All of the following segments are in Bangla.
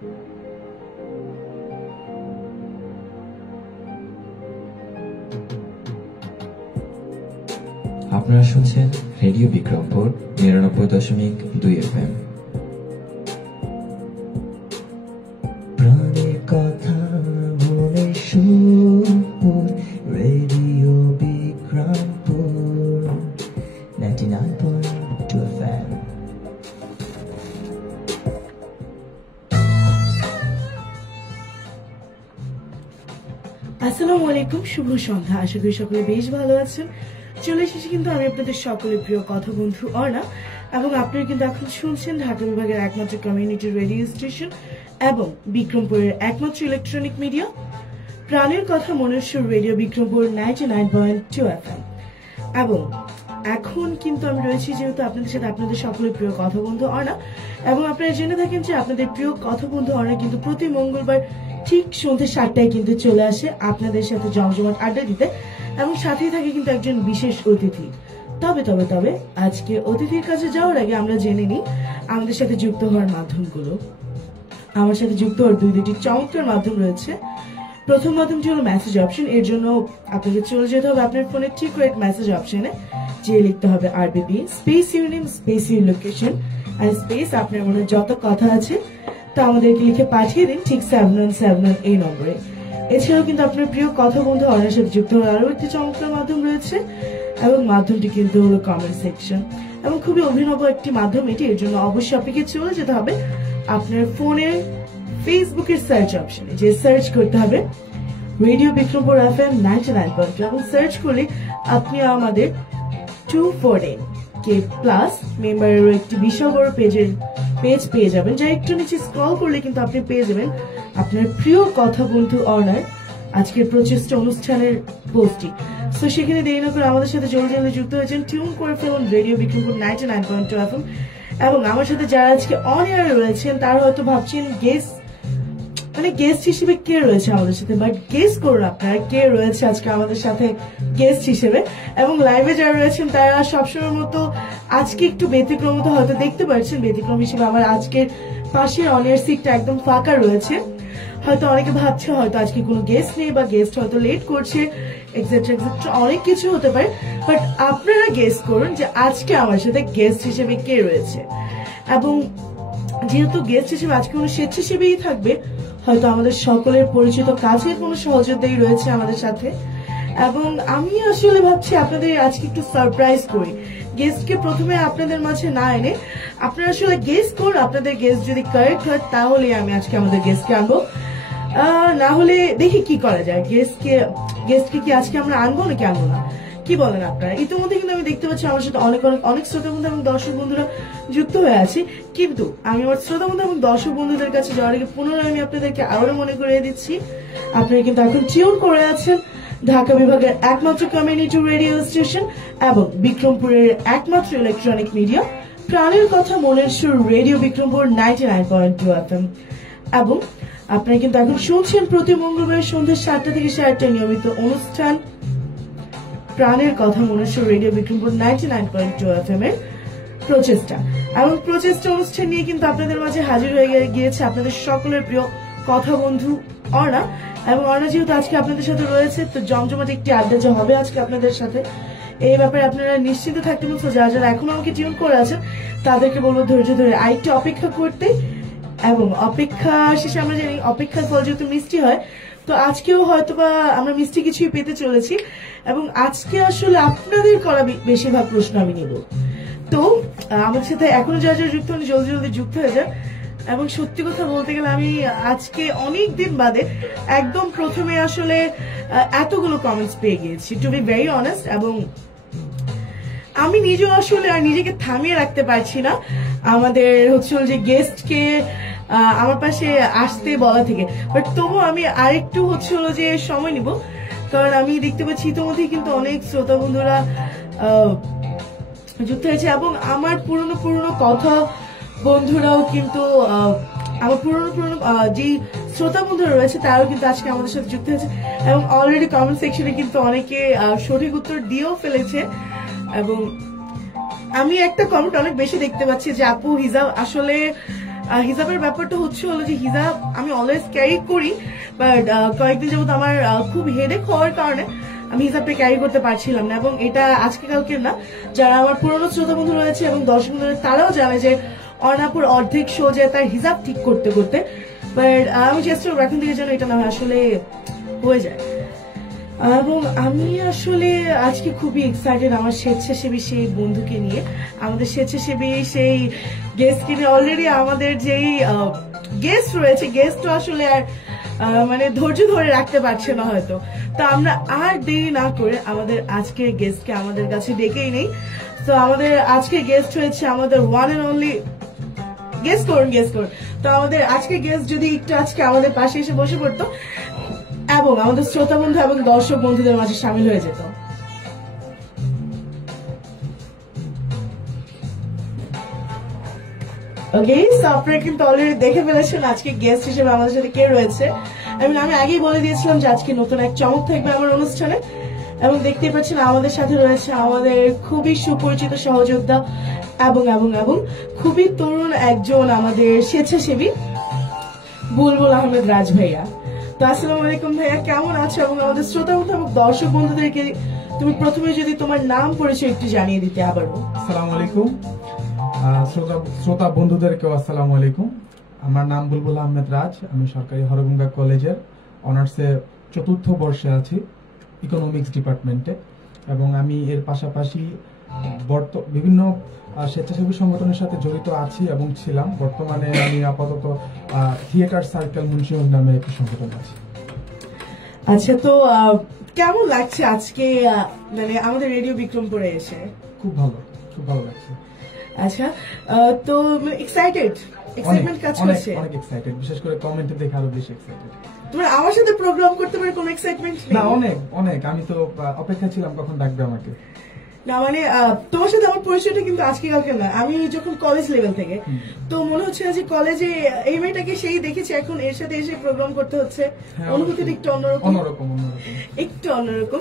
আপনারা শুনছেন রেডিও বিক্রমপুর ৯৯.২ FM। প্রাণের কথা মনে সুর, রেডিও বিক্রমপুর ৯৯.২ FM। আসসালামু আলাইকুম, শুভ সন্ধ্যা। আশা করি সকলে বেশ ভালো আছেন। চলে এসেছি কিন্তু আমি আপনাদের সকলের প্রিয় কথা বন্ধু অর্ণা, এবং আপনারা কিন্তু এখন শুনছেন ঢাকা বিভাগের একমাত্র কমিউনিটি রেডিও স্টেশন এবং বিক্রমপুরের একমাত্র ইলেকট্রনিক মিডিয়া প্রাণের কথা মনের সুর রেডিও বিক্রমপুর ৯৯.২ FM। এবং এখন কিন্তু আমি রয়েছি যেহেতু আপনাদের সাথে আপনাদের সকলের প্রিয় কথা বন্ধু অর্ণা, এবং আপনারা জেনে থাকেন যে আপনাদের প্রিয় কথা বন্ধু অর্ণা কিন্তু প্রতি মঙ্গলবার ঠিক সন্ধ্যে ৭টায় কিন্তু চলে আসে আপনাদের সাথে জমজমাট আড্ডা দিতে, এবং সাথেই থাকে কিন্তু একজন বিশেষ অতিথি। তবে তবে তবে আজকে অতিথির কাছে যাওয়ার আগে আমরা জেনে নিই আমাদের সাথে যুক্ত হওয়ার মাধ্যমগুলো। আমার সাথে যুক্ত হওয়ার দুটি চমৎকার মাধ্যম রয়েছে। প্রথম মাধ্যমটি হলো মেসেজ অপশন। এর জন্য আপনাকে চলে যেতে হবে আপনার ফোনের ঠিক রাইট মেসেজ অপশনে, যে লিখতে হবে RBP space your name space your location আর স্পেস আপনার মনে যত কথা আছে তা আমাদেরকে লিখে পাঠিয়ে দিন ঠিক 797 এই নম্বরে। এছাড়াও কিন্তু আপনার প্রিয় কথা বন্ধু অর্ণার সাথে যুক্ত হওয়ার আরো একটি চমৎকার মাধ্যম রয়েছে, এবং মাধ্যমটি কিন্তু হলো কমেন্ট সেকশন, এবং খুবই অভিনব একটি মাধ্যম এটি। এর জন্য অবশ্যই আপনাকে চলে যেতে হবে আপনার ফোনের ফেসবুকের সার্চ অপশনে, যে সার্চ করতে হবে রেডিও বিক্রমপুর FM ৯৯.২, এবং সার্চ করলে আপনি আমাদের 214K+ মেম্বারের একটি বিশাল বড় পেজ পেয়ে যাবেন, যা একটু নিচে স্ক্রল করলে কিন্তু আপনি পেয়ে যাবেন আপনার প্রিয় কথা বন্ধু অর্ণার আজকের প্রচেষ্টা অনুষ্ঠানের পোস্টটি। তো সেখানে দেরি না করে আমাদের সাথে জলদি যুক্ত হয়েছেন, টিউন করে ফেলুন রেডিও বিক্রমপুর ৯৯.২ FM। এবং আমার সাথে যারা আজকে অন এয়ারে রয়েছেন তারা হয়তো ভাবছেন গেস্ট হিসেবে কে রয়েছে আমাদের সাথে, বাট গেস করুন আপনারা কে রয়েছে আজকে আমাদের সাথে গেস্ট হিসেবে। এবং লাইভে যারা রয়েছেন তারা সবসময় মতো আজকে একটু ব্যতিক্রম মতো হয়তো দেখতে পাচ্ছেন। ব্যতিক্রম হিসেবে আমার আজকের পাশের অন এয়ার সিটটা একদম ফাঁকা রয়েছে। হয়তো অনেকে ভাবছে হয়তো আজকে কোনো গেস্ট নেই, বা গেস্ট হয়তো লেট করছে, এক্সেট্রা এক্সেট্রা অনেক কিছু হতে পারে। বাট আপনারা গেস করুন যে আজকে আমার সাথে গেস্ট হিসেবে কে রয়েছে। এবং যেহেতু গেস্ট হিসেবে আজকে কোনো স্বেচ্ছাসেবীই থাকবে, হয়তো আমাদের সকলের পরিচিত কাছের কোনো সহযোদ্ধাই রয়েছে আমাদের সাথে। এবং আমি আসলে ভাবছি আপনাদের আজকে একটু সারপ্রাইজ করি, গেস্টকে প্রথমে আপনাদের মাঝে না এনে আপনারা আসলে গেস করুন। আপনাদের গেস্ট যদি কারেক্ট হয় তাহলে আমি আজকে আমাদের গেস্টকে আনবো, না হলে দেখি কি করা যায়। গেস্টকে কি আজকে আমরা আনবো নাকি আনবো না, কি বলেন আপনারা? ইতিমধ্যে কিন্তু আমি দেখতে পাচ্ছি আমার সাথে অনেক শ্রোতা বন্ধু এবং দর্শক বন্ধুরা যুক্ত হয়ে আছে, কিন্তু আমি আমার শ্রোতা বন্ধু এবং দর্শক বন্ধুদের কাছে যাওয়ার আগে পুনরায় আমি আপনাদেরকে আরো মনে করিয়ে দিচ্ছি, আপনারা কিন্তু এখন টিউন করে আছেন ঢাকা বিভাগের একমাত্র কমিউনিটি রেডিও স্টেশন এবং বিক্রমপুরের একমাত্র ইলেকট্রনিক মিডিয়া প্রাণের কথা মনের সুর রেডিও বিক্রমপুর ৯৯.২ FM। এবং আপনারা কিন্তু এখন শুনছেন প্রতি মঙ্গলবার সন্ধ্যা ৭টা থেকে ৮টায় নিয়মিত অনুষ্ঠান প্রাণের কথা মনের সুর রেডিও বিক্রমপুর ৯৯.২ FM এর প্রচেষ্টা। এবং প্রচেষ্টা অনুষ্ঠান নিয়ে কিন্তু আপনাদের মাঝে হাজির হয়ে গিয়েছে আপনাদের সকলের প্রিয় কথা বন্ধু অর্ণা। এবং অর্ণা যেহেতু আজকে আপনাদের সাথে রয়েছে, তো জমজমাট একটি আড্ডা যা হবে আজকে আপনাদের সাথে, এই ব্যাপারে আপনারা নিশ্চিত থাকতে বলছো। যারা যারা এখনো আমাকে টিউন করে আছেন তাদেরকে বলবো ধৈর্য ধরে আরেকটু অপেক্ষা করতে। এবং অপেক্ষা শেষে আমরা জানি অপেক্ষার ফল যেহেতু মিষ্টি হয়, তো আজকেও হয়তোবা আমরা মিষ্টি কিছুই পেতে চলেছি। এবং আজকে আসলে আপনাদের করা বেশিরভাগ প্রশ্ন আমি নিব। তো আমার সাথে এখনো যারা যারা যুক্ত হন জলদি যুক্ত হয়ে যান। এবং সত্যি কথা বলতে গেলে আমি আজকে অনেক দিন বাদে একদম প্রথমে আসলে এতগুলো কমেন্টস পেয়ে গিয়েছি, টু বি ভেরি অনেস্ট। এবং আমি নিজেও আসলে আর নিজেকে থামিয়ে রাখতে পারছি না আমাদের হচ্ছে যে গেস্টকে আমার পাশে আসতে বলা থেকে। বাট তবুও আমি আরেকটু হচ্ছে যে সময় নিব, কারণ আমি দেখতে পাচ্ছি ইতিমধ্যে কিন্তু অনেক শ্রোতা বন্ধুরা যুক্ত হয়েছে। এবং আমার পুরনো কথা বন্ধুরাও কিন্তু আমার পুরনো যে শ্রোতা বন্ধুরা রয়েছে তারাও কিন্তু আজকে আমাদের সাথে যুক্ত হয়েছে, এবং অলরেডি কমেন্ট সেকশনে কিন্তু অনেকে সঠিক উত্তর দিয়েও ফেলেছে। এবং আমি একটা কমেন্ট অনেক বেশি দেখতে পাচ্ছি যে আপু হিজাব আসলে হিজাবের ব্যাপারটা হলো যে হিজাব আমি অলওয়েজ ক্যারি করি, বাট কয়েকদিন যাবত আমার খুব হেডেক হওয়ার কারণে আমি হিজাবটা ক্যারি করতে পারছিলাম না। এবং এটা আজকে কালকের না, যারা আমার পুরনো শ্রোতা বন্ধু রয়েছে এবং দর্শক বন্ধু তারাও জানে যে অর্ণাপুর অর্ধেক শো যায় তার হিজাব ঠিক করতে করতে, বাট আমি চেষ্টা করবো এখন থেকে যেন এটা না আসলে হয়ে যায়। এবং আমি আসলে আজকে খুবই এক্সাইটেড আমার স্বেচ্ছাসেবী সেই বন্ধুকে নিয়ে, আমাদের স্বেচ্ছাসেবী সেই গেস্টকে নিয়ে। অলরেডি আমাদের যেই গেস্ট রয়েছে, গেস্ট আসলে আর মানে ধৈর্য ধরে রাখতে পারছে না হয়তো, তো আমরা আর দেরি না করে আমাদের আজকের গেস্টকে আমাদের কাছে ডেকেই নেই। তো আমাদের আজকের গেস্ট হয়েছে আমাদের ওয়ান এন্ড অনলি, গেস্ট করুন। তো আমাদের আজকে গেস্ট যদি একটু আজকে আমাদের পাশে এসে বসে পড়তো এবং আমাদের শ্রোতা বন্ধু এবং দর্শক বন্ধুদের মাঝে সামিল হয়ে যেত। ওকে, সো আপনারা কিন্তু অলরেডি দেখে ফেলেছেন আজকে গেস্ট হিসেবে আমাদের সাথে কে রয়েছে। আমি আগেই বলে দিয়েছিলাম যে আজকে নতুন এক চমক থাকবে আমার অনুষ্ঠানে, এবং দেখতেই পাচ্ছেন আমাদের সাথে রয়েছে আমাদের খুবই সুপরিচিত সহযোদ্ধা এবং এবং এবং খুবই তরুণ একজন আমাদের স্বেচ্ছাসেবী বুলবুল আহমেদ রাজ ভাইয়া। তো আসসালামু আলাইকুম ভাইয়া, কেমন আছো? এবং আমাদের শ্রোতা বন্ধু এবং দর্শক বন্ধুদেরকে তুমি প্রথমে যদি তোমার নাম পরিচয় একটু জানিয়ে দিতে আবারও। আসসালামু আলাইকুম শ্রোতা বন্ধুদেরকেও আসসালামু আলাইকুম। আমার নাম বুলবুল আহমেদ রাজ, আমি সরকারি হরগঙ্গা কলেজের অনার্সে ৪র্থ বর্ষে আছি ইকোনমিক্স ডিপার্টমেন্টে, এবং আমি এর পাশাপাশি বিভিন্ন স্বেচ্ছাসেবী সংগঠনের সাথে জড়িত আছি এবং ছিলাম। বর্তমানে আমি আপাতত থিয়েটার সার্কেল মুন্সিগঞ্জ নামে একটি সংগঠন আছে। আচ্ছা, তো কেমন লাগছে আজকে মানে আমাদের রেডিও বিক্রমপুরে এসে? খুব ভালো লাগছে। আচ্ছা, তো এক্সাইটমেন্ট কাজ করছে? অনেক এক্সাইটেড, বিশেষ করে কমেন্টে দেখে আরো বেশি এক্সাইটেড। তোমার আমার সাথে প্রোগ্রাম করতে পারে কোনো এক্সাইটমেন্ট নেই? না, অনেক আমি তো অপেক্ষা ছিলাম কখন ডাকবে আমাকে। না মানে তোমার সাথে আমার পরিচয়টা কিন্তু আজকে কালকে না, আমি যখন কলেজ লেভেল থেকে, তো মনে হচ্ছে যে কলেজে এই মেয়েটাকে সেই দেখেছি, এখন এর সাথে এসে প্রোগ্রাম করতে হচ্ছে, অনুভূতিটা একটু অন্যরকম।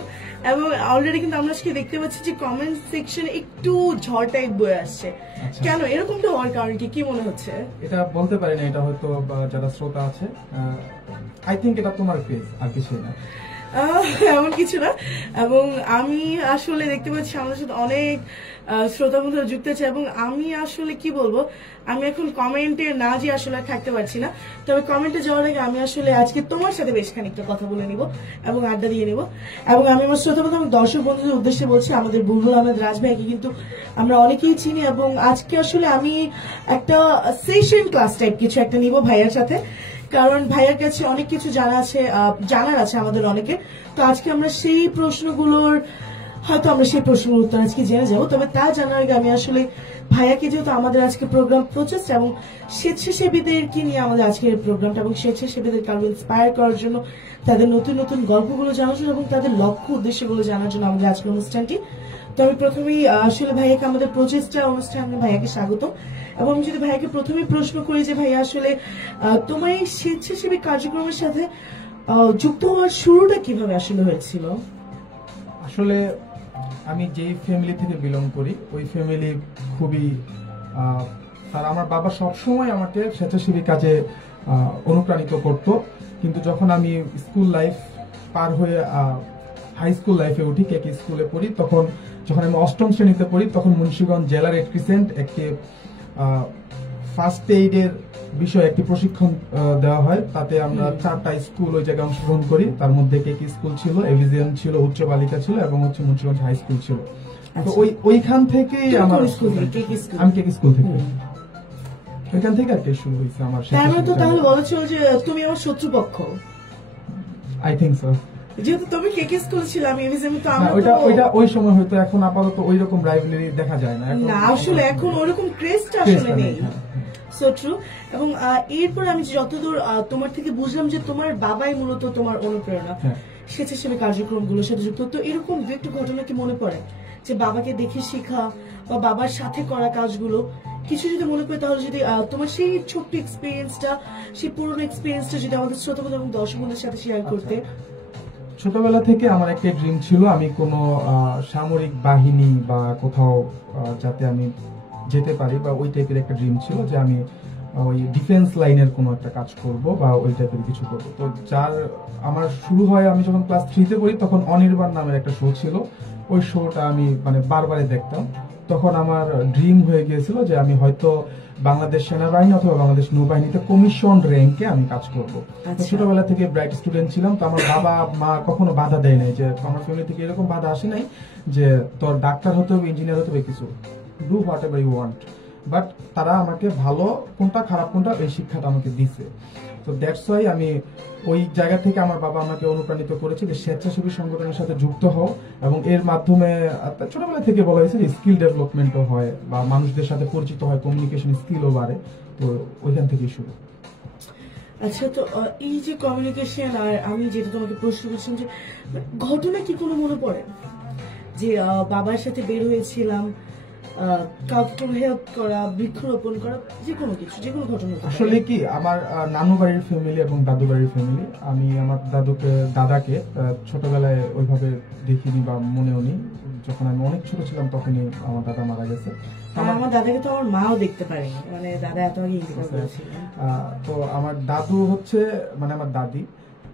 এবং অলরেডি কিন্তু আমরা আজকে দেখতে পাচ্ছি যে কমেন্ট সেকশনে একটু ঝড় টাইপ বয়ে আসছে। কেন এরকমটা হওয়ার কারণ কি মনে হচ্ছে? এটা বলতে পারি না, এটা হয়তো যারা শ্রোতা আছে, আই থিঙ্ক এটা তোমার পেজ, আর কিছু না, এমন কিছু না। এবং আমি আসলে দেখতে পাচ্ছি আমাদের সাথে অনেক শ্রোতা বন্ধুরা যুক্ত আছে, এবং আমি আসলে কি বলবো, আমি এখন কমেন্টে না যে আসলে থাকতে পারছি না। তবে কমেন্টে যাওয়ার আগে আমি আসলে আজকে তোমার সাথে বেশ খানিকটা কথা বলে নিব এবং আড্ডা দিয়ে নিব। এবং আমি আমার শ্রোতা বন্ধু এবং দর্শক বন্ধুদের উদ্দেশ্যে বলছি, আমাদের বুলবুল আহমেদ রাজ ভাইকে কিন্তু আমরা অনেকেই চিনি, এবং আজকে আসলে আমি একটা সেশন ক্লাস টাইপ কিছু একটা নিব ভাইয়ার সাথে, কারণ ভাইয়ের কাছে অনেক কিছু জানার আছে আমাদের অনেকে। তো আজকে আমরা সেই প্রশ্নগুলোর উত্তর আজকে জেনে যাবো। তবে তা জানার আগে আমি আসলে ভাইয়াকে, যেহেতু আমাদের আজকে প্রোগ্রাম প্রচেষ্টা এবং স্বেচ্ছাসেবীদেরকে নিয়ে আমাদের আজকের প্রোগ্রামটা, এবং স্বেচ্ছাসেবীদেরকে আরো ইন্সপায়ার করার জন্য, তাদের নতুন নতুন গল্পগুলো জানার জন্য এবং তাদের লক্ষ্য উদ্দেশ্যগুলো জানার জন্য আমাদের আজকের অনুষ্ঠানটি। তো আমি প্রথমেই আসলে ভাইয়াকে আমাদের প্রচেষ্টা অনুষ্ঠানে ভাইয়াকে স্বাগত। এবং আমি যদি ভাইয়াকে প্রথমেই প্রশ্ন করি যে ভাইয়া আসলে তোমার এই স্বেচ্ছাসেবী কার্যক্রমের সাথে যুক্ত হওয়ার শুরুটা কিভাবে আসলে হয়েছিল? আসলে আমি যে ফ্যামিলি থেকে বিলং করি, ওই ফ্যামিলি খুবই, আর আমার বাবা সবসময় আমাকে স্বেচ্ছাসেবী কাজে অনুপ্রাণিত করত। কিন্তু যখন আমি স্কুল লাইফ পার হয়ে হাই স্কুল লাইফে উঠি, কেকি স্কুলে পড়ি, তখন যখন আমি 8ম শ্রেণীতে পড়ি, তখন মুন্সিগঞ্জ জেলার রেড ক্রিসেন্ট একটি ফার্স্ট এইডের বিষয়ে একটি প্রশিক্ষণ দেওয়া হয়। তাতে আমরা 4টা স্কুল ওই জায়গায় অংশগ্রহণ করি। তার মধ্যে কেকি স্কুল ছিল, এভিজিয়ান ছিল, উচ্চ বালিকা ছিল, এবং মুন্সিগঞ্জ হাই স্কুল ছিল। তো ওইখান থেকেই আমার আমি কেকি স্কুল থেকে, ওইখান থেকে আর কি শুরু হয়েছে আমার। তাহলে বলেছো যে তুমি আমার শত্রুপক্ষ? আই থিঙ্ক সো, যেহেতু তুমি কেকে স্কুল ছিল, আমি ওইটা ওই সময় হয়তো, এখন আপাতত ওই রকম রাইভালরি দেখা যায় না। আসলে এখন ওইরকম ক্রেজটা আসলে নেই। So true. এবং এরপর আমি যতদূর তোমার থেকে বুঝলাম যে তোমার বাবাই মূলত তোমার অনুপ্রেরণা স্বেচ্ছাসেবী কার্যক্রমগুলোর সাথে যুক্ত। তো এরকম দু একটা ঘটনা কি মনে পড়ে যে বাবাকে দেখে শেখা বা বাবার সাথে করা কাজগুলো কিছু যদি মনে পড়ে, তাহলে যদি তোমার সেই ছোট্ট এক্সপিরিয়েন্সটা, সেই পুরনো এক্সপিরিয়েন্সটা যদি আমাদের শ্রোতা এবং দর্শকদের সাথে শেয়ার করতে। ছোটবেলা থেকে আমার একটা ড্রিম ছিল, আমি কোনো সামরিক বাহিনী বা কোথাও যাতে আমি যেতে পারি, বা ওই টাইপের একটা ড্রিম ছিল যে আমি ওই ডিফেন্স লাইনের কোনো একটা কাজ করব বা ওই টাইপের কিছু করব। তো যার আমার শুরু হয়, আমি যখন ক্লাস 3-তে পড়ি তখন অনির্বাণ নামের একটা শো ছিল, ওই শোটা আমি মানে বারবারই দেখতাম। তখন আমার ড্রিম হয়ে গিয়েছিল যে আমি হয়তো বাংলাদেশ সেনাবাহিনী অথবা বাংলাদেশ নৌবাহিনীতে কমিশন র্যাঙ্কে আমি কাজ করব। তো ছোটবেলা থেকে ব্রাইট স্টুডেন্ট ছিলাম, তো আমার বাবা মা কখনো বাধা দেয় নাই, যে আমার ফ্যামিলি থেকে এরকম বাধা আসে নাই যে তোর ডাক্তার হতে হবে, ইঞ্জিনিয়ার হতে হবে, কিছু do whatever you want. But তারা আমাকে ভালো কোনটা খারাপ কোনটা এই শিক্ষাটা আমাকে দিছে। তো দ্যাটস ওয়াই আমি ওই জায়গা থেকে আমার বাবা আমাকে অনুপ্রাণিত করেছে যে স্বেচ্ছাসেবী সংগঠনের সাথে যুক্ত হও, এবং এর মাধ্যমে ছোটবেলা থেকে বলা হয়েছে যে স্কিল ডেভেলপমেন্টও হয় বা মানুষদের সাথে পরিচিত হয়, কমিউনিকেশন স্কিলও বাড়ে। তো ওইখান থেকেই শুরু। আচ্ছা, তো এই যে কমিউনিকেশন, আর আমি যেটা তোমাকে প্রশ্ন করছিলাম যে ঘটনা কি কোনো মনে পড়ে যে বাবার সাথে বের হয়েছিলাম, কাউকে হেল্প করা, বৃক্ষরোপণ করা, যে কোনো কিছু, যে কোনো ঘটনা? আসলে কি আমার নানু বাড়ির ফ্যামিলি এবং দাদু বাড়ির ফ্যামিলি, আমি আমার দাদাকে ছোটবেলায় ওইভাবে দেখিনি বা মনেও নেই। যখন আমি অনেক ছোট ছিলাম তখনই আমার দাদা মারা গেছে। আমার দাদাকে তো আমার মাও দেখতে পারেনি, মানে দাদা এত আগে ইন্তেকাল করেছিলেন। তো আমার দাদু হচ্ছে মানে আমার দাদি,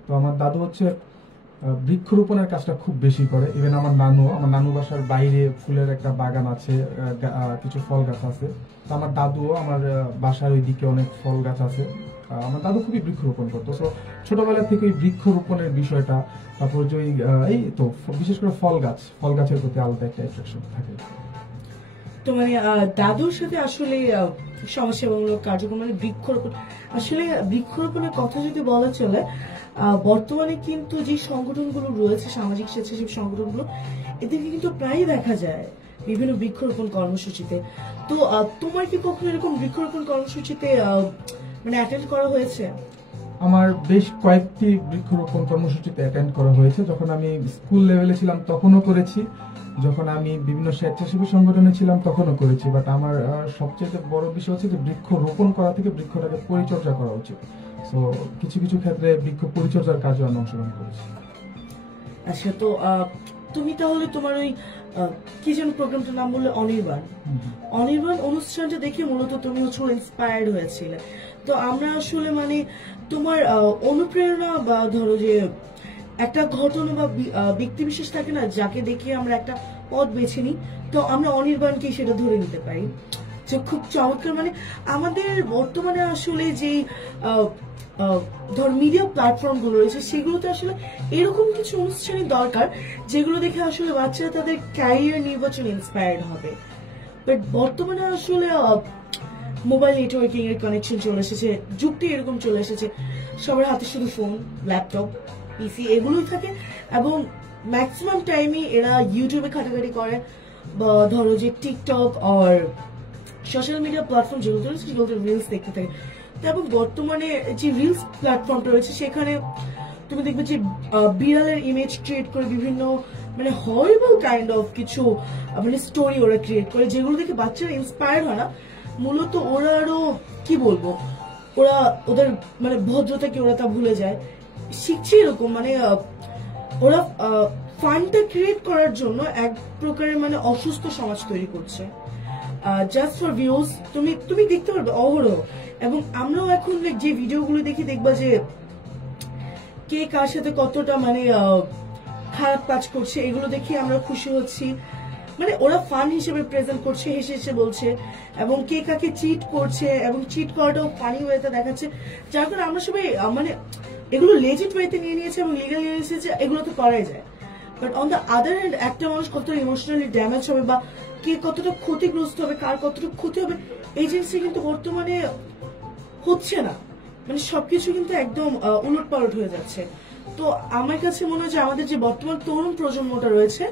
তো আমার দাদু হচ্ছে বৃক্ষরোপণের কাজটা খুব বেশি করে। ইভেন আমার নানু বাসার বাইরে ফুলের একটা বাগান আছে, কিছু ফল গাছ আছে। তো আমার দাদুও আমার বাসার ওই দিকে অনেক ফল গাছ আছে। আমার দাদু খুবই বৃক্ষরোপণ করতো। তো ছোটবেলা থেকে ওই বৃক্ষরোপণের বিষয়টা, তারপর যে এই তো বিশেষ করে ফল গাছের প্রতি আলাদা একটা অ্যাট্রাকশন থাকে। তো মানে দাদুর সাথে আসলে সমাজসেবামূলক কার্যক্রম, মানে বৃক্ষরোপণ, আসলে বৃক্ষরোপণের কথা যদি বলা চলে, বর্তমানে কিন্তু যে সংগঠনগুলো রয়েছে, সামাজিক স্বেচ্ছাসেবী সংগঠনগুলো, এদেরকে কিন্তু প্রায়ই দেখা যায় বিভিন্ন বৃক্ষরোপণ কর্মসূচিতে। তো তোমার কি কখনো এরকম বৃক্ষরোপণ কর্মসূচিতে মানে অ্যাটেন্ড করা হয়েছে? আমার বেশ কয়েকটি বৃক্ষরোপণ কর্মসূচিতে অ্যাটেন্ড করা হয়েছে। যখন আমি স্কুল লেভেলে ছিলাম তখনও করেছি, যখন আমি বিভিন্ন স্বেচ্ছাসেবী সংগঠনে ছিলাম তখনও করেছি। বাট আমার সবচেয়ে বড় বিষয় হচ্ছে যে বৃক্ষ রোপণ করা থেকে বৃক্ষটাকে পরিচর্যা করা উচিত। তো কিছু কিছু ক্ষেত্রে বৃক্ষ পরিচর্যার কাজে আমি অংশগ্রহণ করেছি। আচ্ছা, তো তুমি তাহলে তোমার ওই কি যেন প্রোগ্রামটার নাম বললে, অনির্বাণ অনুষ্ঠানটা দেখে মূলত তুমি হচ্ছে ইন্সপায়ার্ড হয়েছিলে। তো আমরা আসলে মানে তোমার অনুপ্রেরণা বা ধরো যে একটা ঘটনা বা ব্যক্তি বিশেষ থাকে না, যাকে দেখে আমরা একটা পথ বেছে নিই, তো আমরা অনির্বাণকে সেটা ধরে নিতে পারি যে খুব চমৎকার। মানে আমাদের বর্তমানে আসলে যে ধর মিডিয়া প্ল্যাটফর্ম গুলো রয়েছে, সেগুলোতে আসলে এরকম কিছু অনুষ্ঠানই দরকার যেগুলো দেখে আসলে বাচ্চারা তাদের ক্যারিয়ার নির্বাচনে ইন্সপায়ার্ড হবে। বাট বর্তমানে আসলে মোবাইল নেটওয়ার্কিং এর কানেকশন চলে এসেছে, যুগটি এরকম চলে এসেছে, সবার হাতে শুধু ফোন, ল্যাপটপ, পিসি এগুলোই থাকে, এবং ম্যাক্সিমাম টাইমই এরা ইউটিউবে ঘাটাঘাটি করে, বা ধরো যে টিকটক আর সোশ্যাল মিডিয়া প্ল্যাটফর্ম যেগুলো রয়েছে সেগুলোতে রিলস দেখতে থাকে। এবং বর্তমানে যে রিলস প্ল্যাটফর্মটা রয়েছে সেখানে তুমি দেখবে যে বিড়ালের ইমেজ ক্রিয়েট করে বিভিন্ন মানে হরিবল কাইন্ড অফ কিছু মানে স্টোরি ওরা ক্রিয়েট করে, যেগুলো দেখে বাচ্চারা ইন্সপায়ার হয় না, মূলত ওরা আরো কি বলবো, ওরা ওদের মানে ভদ্রতাকে ওরা তা ভুলে যায়, শিখছে এরকম মানে ওরা ফানটা ক্রিয়েট করার জন্য এক প্রকারের মানে অসুস্থ সমাজ তৈরি করছে, জাস্ট ফর ভিউজ। তুমি দেখতে পারবে অহরহ, এবং আমরাও এখন যে ভিডিওগুলো দেখি দেখবা যে কে কার সাথে কতটা মানে খারাপ কাজ করছে, এগুলো দেখে আমরা খুশি হচ্ছি। মানে ওরা ফান হিসেবে প্রেজেন্ট করছে, হেসে হেসে বলছে, এবং কে কাকে চিট করছে, এবং চিট করাটাও ফানি ওয়েতে দেখাচ্ছে, যার কারণে আমরা সবাই মানে এগুলো লেজিট ওয়েতে নিয়ে নিয়েছে এবং লিগাল নিয়ে নিয়েছে যে এগুলো তো করাই যায়। But on the other hand একটা মানুষ কতটা ইমোশনালি ড্যামেজ হবে বা কে কতটা ক্ষতিগ্রস্ত হবে, কার কতটা ক্ষতি হবে, এই জিনিসটা কিন্তু বর্তমানে হচ্ছে না। মানে সবকিছু কিন্তু একদম উলটপালট হয়ে যাচ্ছে। তো আমার কাছে মনে হয় যে আমাদের যে বর্তমান তরুণ প্রজন্মটা রয়েছে,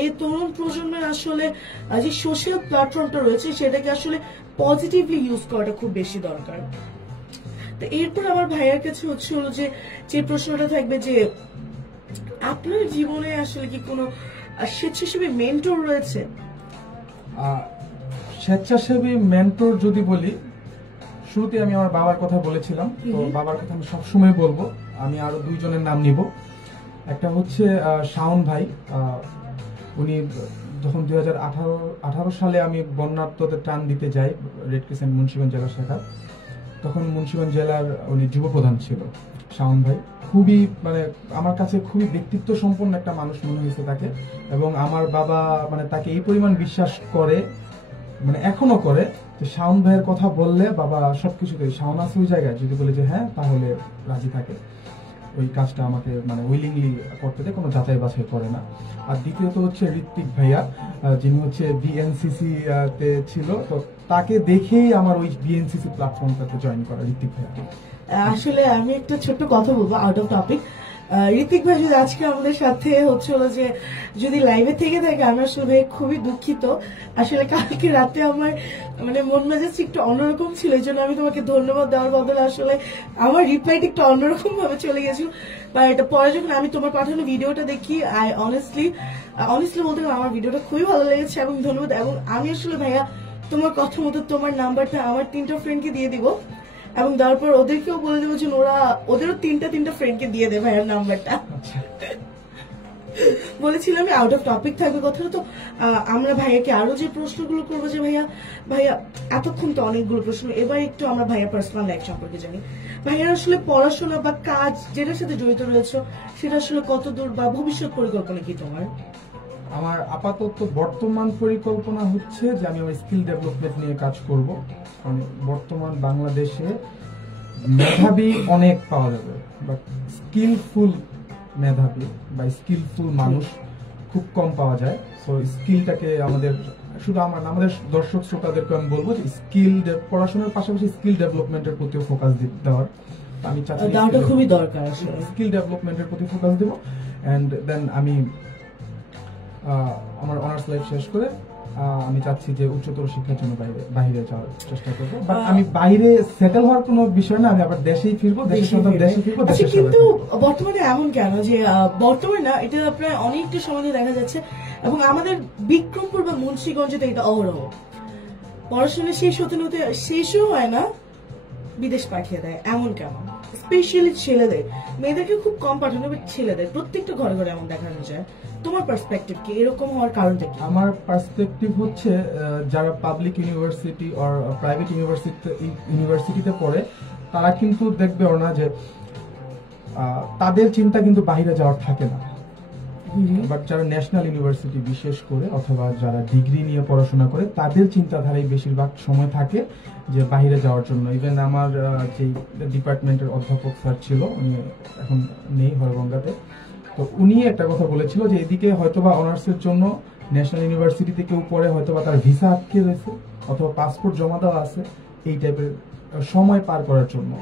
এই তরুণ প্রজন্মের আসলে যে সোশ্যাল প্ল্যাটফর্মটা রয়েছে সেটাকে আসলে পজিটিভলি ইউজ করাটা খুব বেশি দরকার। তো এরপর আমার ভাইয়ের কাছে হচ্ছে হলো যে প্রশ্নটা থাকবে যে আপনার জীবনে আসলে কি কোনো স্বেচ্ছাসেবী মেন্টর রয়েছে? স্বেচ্ছাসেবী মেন্টর যদি বলি, শুরুতে আমি আমার বাবার কথা বলেছিলাম, তো বাবার কথা আমি সবসময় বলবো। আমি আরো দুইজনের নাম নিব। একটা হচ্ছে শাওন ভাই, উনি যখন 2018 সালে আমি বন্যার্তদের ত্রাণ দিতে যাই রেড ক্রিসেন্ট মুন্সিগঞ্জ জেলা শাখা, তখন মুন্সিগঞ্জ জেলার উনি যুব প্রধান ছিল শাওন ভাই। খুবই মানে আমার কাছে খুবই ব্যক্তিত্ব সম্পন্ন একটা মানুষ মনে হয়েছে তাকে, এবং আমার বাবা মানে তাকে এই পরিমাণ বিশ্বাস করে, মানে এখনো করে, যে শাওন ভাইয়ের কথা বললে বাবা সবকিছুতে শাওন আছে ওই জায়গায়, যদি বলে যে হ্যাঁ তাহলে রাজি থাকে, ওই কাজটা আমাকে মানে উইলিংলি করতে দেয়, কোনো যাচাই বাছাই করে না। আর দ্বিতীয়ত হচ্ছে ঋত্বিক ভাইয়া, যিনি হচ্ছে বিএনসিসি তে ছিল, তো তাকে দেখেই আমার ওই বিএনসিসি প্ল্যাটফর্মটাতে জয়েন করা ঋত্বিক ভাইয়াকে। আসলে আমি একটা ছোট্ট কথা বলবো আউট অফ টপিক। ঋত্বিক ভাই যদি আজকে আমাদের সাথে হচ্ছিল যে যদি লাইভে থেকে থাকে, আমি আসলে খুবই দুঃখিত। আসলে কালকে রাতে আমার মানে মন মেজাজ একটু অন্যরকম ছিল, এই জন্য আমি তোমাকে ধন্যবাদ দেওয়ার বদলে আসলে আমার রিপ্লাইটা একটু অন্যরকম ভাবে চলে গেছিল। বা এটা পরে যখন আমি তোমার পাঠানো ভিডিওটা দেখি, আই অনেস্টলি বলতে গেলে আমার ভিডিওটা খুবই ভালো লেগেছে এবং ধন্যবাদ। এবং আমি আসলে ভাইয়া তোমার কথা মতো তোমার নাম্বারটা আমার 3টা ফ্রেন্ডকে দিয়ে দিব, এবং তারপর ওদেরকেও বলে দেবো যে ওদেরও 3টা ফ্রেন্ডকে দিয়ে দেয় ভাইয়ার নাম্বারটা। বলেছিলাম আমি আউট অফ টপিক থাকবে কথাটা। তো আমরা ভাইয়াকে আরো যে প্রশ্নগুলো করবো, যে ভাইয়া এতক্ষণ তো অনেকগুলো প্রশ্ন, এবার একটু আমরা ভাইয়া পার্সোনাল লাইফ সম্পর্কে জানি। ভাইয়ার আসলে পড়াশোনা বা কাজ যেটার সাথে জড়িত রয়েছে সেটা আসলে কত দূর, বা ভবিষ্যৎ পরিকল্পনা কি তোমার? আমার আপাতত বর্তমান পরিকল্পনা হচ্ছে যে আমি আমার স্কিল ডেভেলপমেন্ট নিয়ে কাজ করব। মানে বর্তমান বাংলাদেশে মেধাবী অনেক পাওয়া যাবে, বাট স্কিলফুল মেধাবী বা স্কিলফুল মানুষ খুব কম পাওয়া যায়। সো স্কিলটাকে শুধু আমাদের দর্শক শ্রোতাদেরকে আমি বলবো যে পড়াশোনার পাশাপাশি স্কিল ডেভেলপমেন্টের প্রতিও ফোকাস দেওয়ার। আমি চাচ্ছি খুবই দরকার স্কিল ডেভেলপমেন্টের প্রতি ফোকাস দেবো, এন্ড দেন আমি আমার অনার্স লাইফ শেষ করে আমি চাচ্ছি যে উচ্চতর শিক্ষার জন্য বাইরে যাওয়ার চেষ্টা করবো। বাট আমি বাইরে সেটেল হওয়ার কোনো বিষয় না, আমি আবার দেশেই ফিরবো, কিন্তু বর্তমানে এমন কেন যে বর্তমানে না, এটা প্রায় অনেকটা সময় দেখা যাচ্ছে, এবং আমাদের বিক্রমপুর বা মুন্সিগঞ্জে তো এটা অহরহ পড়াশোনা শেষও হয় না, বিদেশ পাঠিয়ে দেয়। এমন কেন? স্পেশালি ছেলেদের, মেয়েদেরকে খুব কম পাঠানো, বাট ছেলেদের প্রত্যেকটা ঘরে ঘরে এমন দেখানো যায়। তোমার পার্সপেক্টিভ কি? এরকম হওয়ার কারণটা কি? আমার পার্সপেক্টিভ হচ্ছে যারা পাবলিক ইউনিভার্সিটি আর প্রাইভেট ইউনিভার্সিটিতে পড়ে, তারা কিন্তু দেখবে না যে তাদের চিন্তা কিন্তু বাইরে যাওয়ার থাকে না। বাট যারা ন্যাশনাল ইউনিভার্সিটি বিশেষ করে অথবা যারা ডিগ্রি নিয়ে পড়াশোনা করে, তাদের চিন্তাধারায় বেশিরভাগ সময় থাকে যে বাইরে যাওয়ার জন্য। ইভেন আমার যে ডিপার্টমেন্টের অধ্যাপক স্যার ছিল, উনি এখন নেই হরগঙ্গাতে, তো উনি একটা কথা বলেছিল যে এদিকে হয়তোবা অনার্সের জন্য ন্যাশনাল ইউনিভার্সিটিতে কেউ পড়ে, হয়তোবা তার ভিসা আটকে রয়েছে অথবা পাসপোর্ট জমা দেওয়া আছে, এই টাইপের সময় পার করার জন্য।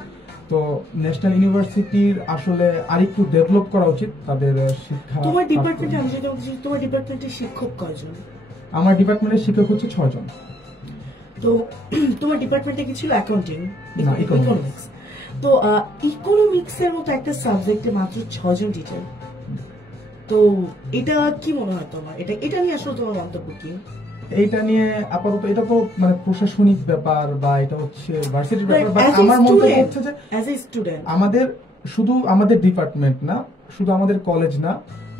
তো ন্যাশনাল ইউনিভার্সিটির আসলে আরেকটু ডেভেলপ করা উচিত তাদের শিক্ষা। তোমার ডিপার্টমেন্টের শিক্ষক কয়জন? আমার ডিপার্টমেন্টের শিক্ষক হচ্ছে 6 জন। তো তোমার ডিপার্টমেন্টে কি ছিল? অ্যাকাউন্টিং, না ইকোনমিক্স। তো ইকোনমিক্স এর মতো একটা সাবজেক্টে মাত্র 6 জন টিচার। তো এটা কি মনে হয় তোমার? এটা নিয়ে আসলে তোমার মন্তব্য কি? এইটা নিয়ে আপাতত এটা তো মানে প্রশাসনিক ব্যাপার বা এটা হচ্ছে ভার্সিটির ব্যাপার, বাট আমার মন্তব্য হচ্ছে যে অ্যাজ এ স্টুডেন্ট শুধু আমাদের ডিপার্টমেন্ট না, শুধু আমাদের কলেজ না,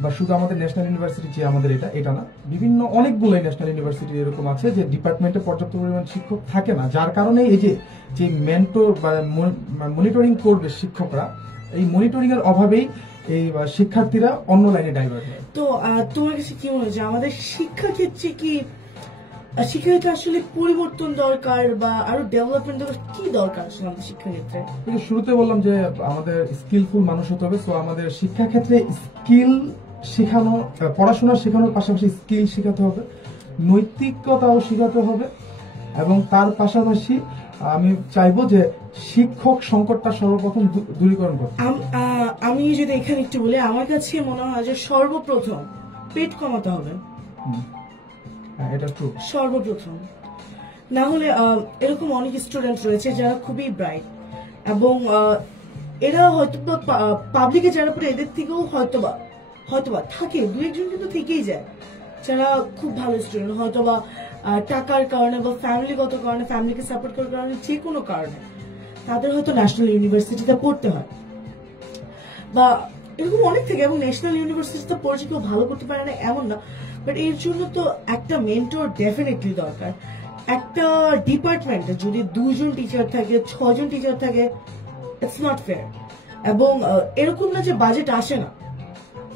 বা শুধু আমাদের ন্যাশনাল ইউনিভার্সিটি যে আমাদের এটা না, বিভিন্ন অনেকগুলো ন্যাশনাল ইউনিভার্সিটি এরকম আছে যে ডিপার্টমেন্টে পর্যাপ্ত পরিমাণ শিক্ষক থাকে না, যার কারণে এই যে মেন্টর বা মনিটরিং করবে শিক্ষকরা, এই মনিটরিং এর অভাবেই এই শিক্ষার্থীরা অন্য লাইনে ডাইভার্ট হয়। তো তোমার কাছে কি মনে হয় যে আমাদের শিক্ষা ক্ষেত্রে কি শিক্ষাক্ষেত্রে আসলে পরিবর্তন দরকার বা আরো ডেভেলপমেন্ট দরকার? কি দরকার আসলে আমাদের শিক্ষাক্ষেত্রে? শুরুতে বললাম যে আমাদের স্কিলফুল মানুষ হতে হবে। সো আমাদের শিক্ষাক্ষেত্রে স্কিল শেখানো, পড়াশোনা শেখানোর পাশাপাশি স্কিল শেখাতে হবে, নৈতিকতাও শেখাতে হবে, এবং তার পাশাপাশি আমি চাইবো যে শিক্ষক সংকটটা সর্বপ্রথম দূরীকরণ করতে। আমি যদি এখানে একটু বলি, আমার কাছে মনে হয় যে সর্বপ্রথম পেট কমাতে হবে। এটা ট্রু। সর্বপ্রথম না হলে এরকম অনেক স্টুডেন্ট রয়েছে যারা খুবই ব্রাইট, এবং এরা হয়তো পাবলিকে যারা পড়ে এদের থেকেও হয়তোবা থাকে, 2-1 জন কিন্তু থেকেই যায় যারা খুব ভালো স্টুডেন্ট, হয়তোবা টাকার কারণে বা ফ্যামিলিগত কারণে, ফ্যামিলিকে সাপোর্ট করার কারণে, যে কোনো কারণে তাদের হয়তো ন্যাশনাল ইউনিভার্সিটিতে পড়তে হয়, বা এরকম অনেক থেকে। এবং ন্যাশনাল ইউনিভার্সিটিতে পড়ে কেউ ভালো করতে পারে না এমন না, বাট এর জন্য তো একটা মেন্টর ডেফিনেটলি দরকার। একটা ডিপার্টমেন্টে যদি 2 জন টিচার থাকে, 6 জন টিচার থাকে, ইটস নট ফেয়ার। এবং এরকম না যে বাজেট আসে না,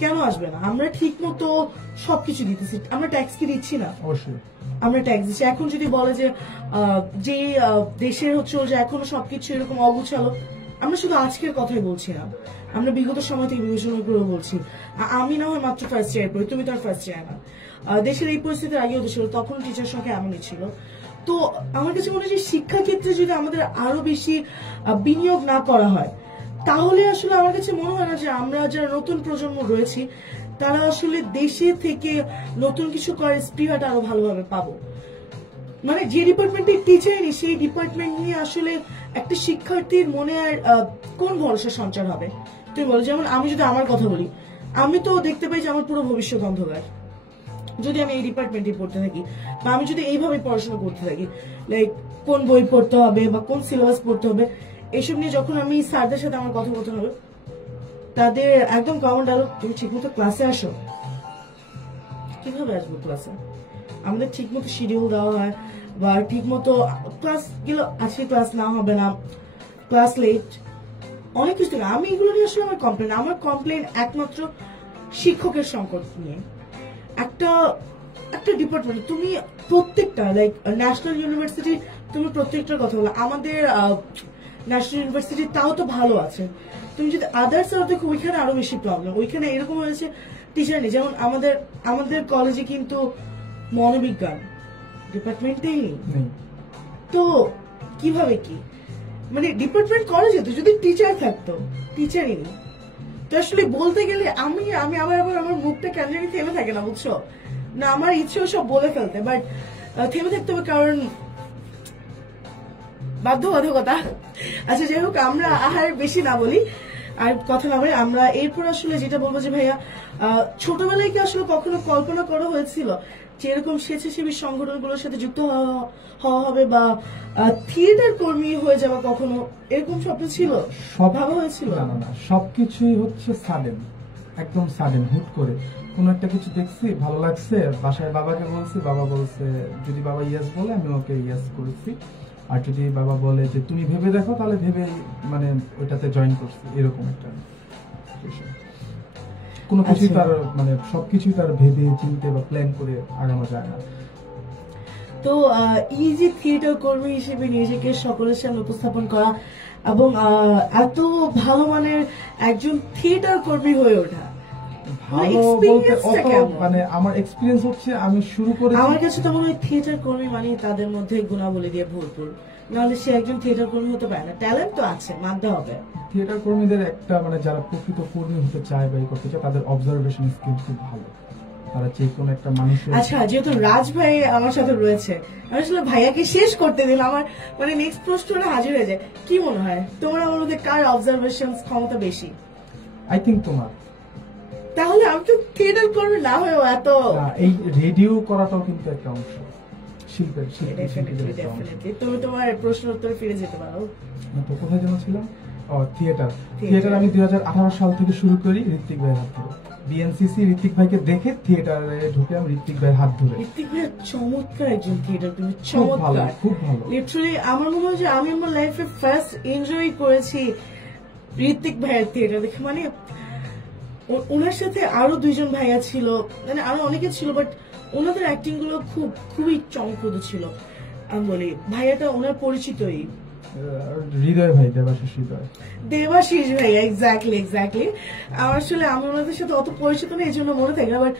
কেন আসবে না? আমরা ঠিক মতো সবকিছু দিতেছি, আমরা ট্যাক্স কি দিচ্ছি না? অবশ্যই আমরা ট্যাক্স দিচ্ছি। এখন যদি বলে যে যে দেশের হচ্ছে যে এখনো সবকিছু এরকম অগুছালো, আমরা শুধু আজকের কথাই বলছি না, আমরা বিগত সময় থেকে বিবেচনা করে বলছি। আমি না হয় মাত্র ফার্স্ট ইয়ার পড়ি, তুমি তো আর ফার্স্ট ইয়ার না। দেশের এই পরিস্থিতির আগেও ছিল, তখন টিচার সংখ্যা এমনই ছিল। তো আমার কাছে মনে হয় যে শিক্ষা ক্ষেত্রে যদি আমাদের আরো বেশি বিনিয়োগ না করা হয়, তাহলে আসলে আমার কাছে মনে হয় না যে আমরা যারা নতুন প্রজন্ম রয়েছি তারা আসলে দেশে থেকে নতুন কিছু করার স্পৃহাটা আরো ভালোভাবে পাবো। মানে যে ডিপার্টমেন্টের টিচার নেই সেই ডিপার্টমেন্ট নিয়ে আসলে একটা শিক্ষার্থীর মনে আর কোন ভরসা সঞ্চার হবে? তুমি বলো, যেমন আমি যদি আমার কথা বলি, আমি তো দেখতে পাই যে আমার পুরো ভবিষ্যৎ অন্ধকার যদি আমি এই ডিপার্টমেন্টে পড়তে থাকি, বা আমি যদি এইভাবে পড়াশোনা করতে থাকি। লাইক কোন বই পড়তে হবে বা কোন সিলেবাস পড়তে হবে, এইসব নিয়ে যখন আমি স্যারদের সাথে আমার কথোপকথন হবে, তাদের একদম কমন ডায়লগ, তুমি ঠিকমতো ক্লাসে আসো। কিভাবে আসবো ক্লাসে? আমাদের ঠিকমতো শিডিউল দেওয়া হয়, বা ঠিকমতো ক্লাস গুলো আজকে ক্লাস না হবে না, ক্লাস লেট, অনেক কিছু। আমি এগুলো নিয়ে আসলে আমার কমপ্লেন একমাত্র শিক্ষকের সংকট নিয়ে। একটা ডিপার্টমেন্ট তুমি প্রত্যেকটা, লাইক ন্যাশনাল ইউনিভার্সিটি, তুমি প্রত্যেকটার কথা বলো, আমাদের ন্যাশনাল ইউনিভার্সিটি তাও তো ভালো আছে। তুমি যদি আদার্স দেখো, ওইখানে আরো বেশি প্রবলেম। ওইখানে এরকম হয়েছে টিচার নেই। যেমন আমাদের কলেজে কিন্তু মনোবিজ্ঞান ডিপার্টমেন্টেই নেই। তো কিভাবে কি মানে ডিপার্টমেন্ট কলেজে তো যদি টিচার থাকতো, টিচারই নেই। তো আসলে বলতে গেলে আমি আবার আমার মুখটা কেন জানি থেমে থাকে না, বুঝছো না? আমার ইচ্ছেও সব বলে ফেলতে, বাট থেমে থাকতে হবে, কারণ বাধ্যবাধকতা। আচ্ছা যাই হোক, আমরা আহার বেশি না বলি আর কথা না বলি। আমরা এরপর আসলে যেটা বলবো যে ভাইয়া, ছোটবেলায় কি আসলে কখনো কল্পনা করা হয়েছিল যে এরকম স্বেচ্ছাসেবী সংগঠনগুলোর সাথে যুক্ত হওয়া হবে বা থিয়েটার কর্মী হয়ে যাওয়া, কখনো এরকম স্বপ্ন ছিল? ভাবা হয়েছিল? না, সবকিছুই হচ্ছে সাডেন, একদম সাডেন, হুট করে কোন একটা কিছু দেখছি, ভালো লাগছে, বাসায় বাবাকে বলছি, বাবা বলছে, যদি বাবা ইয়েস বলে আমি ওকে ইয়েস করেছি, আর যদি বাবা বলে যে তুমি ভেবে দেখো, তাহলে ভেবে মানে ওইটাতে জয়েন করছি, এরকম একটা বিষয়। কোনো কিছুই তার মানে সবকিছুই তার ভেবে চিন্তে বা প্ল্যান করে আগানো যায় না। তো এই যে থিয়েটার কর্মী হিসেবে নিজেকে সকলের সামনে উপস্থাপন করা এবং এত ভালো মানের একজন থিয়েটার কর্মী হয়ে ওঠা, ভালো বলতে অত মানে আমার এক্সপেরিয়েন্স হচ্ছে, আমি শুরু করে আমার কাছে তো মনে হয় থিয়েটার কর্মী মানে তাদের মধ্যে গুণাবলী দিয়ে ভরপুর, নাহলে সে একজন থিয়েটার কর্মী হতে পারে না। ট্যালেন্ট তো আছে, মানতে হবে। থিয়েটার কর্মীদের একটা মানে যারা প্রকৃত কর্মী হতে চায় বা করতে চায়, তাদের অবজারভেশন স্কিল খুব ভালো। তারা যে কোনো একটা মানুষের, আচ্ছা যেহেতু রাজ ভাই আমার সাথে রয়েছে, আমি আসলে ভাইয়াকে শেষ করতে দিন, আমার মানে নেক্সট প্রশ্নটা হাজির হয়ে যায়। কি মনে হয় তোমার আমার মধ্যে কার অবজারভেশন ক্ষমতা বেশি? আই থিঙ্ক তোমার। তাহলে আমি তো থিয়েটার কর্মী না হয়েও এত, এই রেডিও করাটাও কিন্তু একটা অংশ শিল্পের। তুমি তোমার প্রশ্ন উত্তরে ফিরে যেতে পারো। তো কোথায় যেন ছিলাম? থিয়েটার আমি 2018 সাল থেকে শুরু করি ঋত্বিক ভাইয়ের হাত ধরে। বিএনসিসি ঋত্বিক ভাইকে দেখে থিয়েটারে ঢুকে আমি ঋত্বিক ভাইয়ের হাত ধরে। ঋত্বিক ভাই চমৎকার একজন থিয়েটার, তুমি চমৎকার, খুব ভালো। লিটারালি আমার মনে হয় যে আমি আমার লাইফে ফার্স্ট এনজয় করেছি ঋত্বিক ভাইয়ের থিয়েটার দেখে। মানে ওনার সাথে আরো 2 জন ভাইয়া ছিল, মানে আরো অনেকে ছিল, বাট ওনাদের অ্যাক্টিং গুলো খুবই চমকপ্রদ ছিল। আমি বলি ভাইয়াটা ওনার পরিচিতই, হৃদয় ভাই, দেবাশিস ভাই। এক্স্যাক্টলি। আসলে আমি ওনাদের সাথে অত পরিচিত না, এই জন্য মনে থাকে না, বাট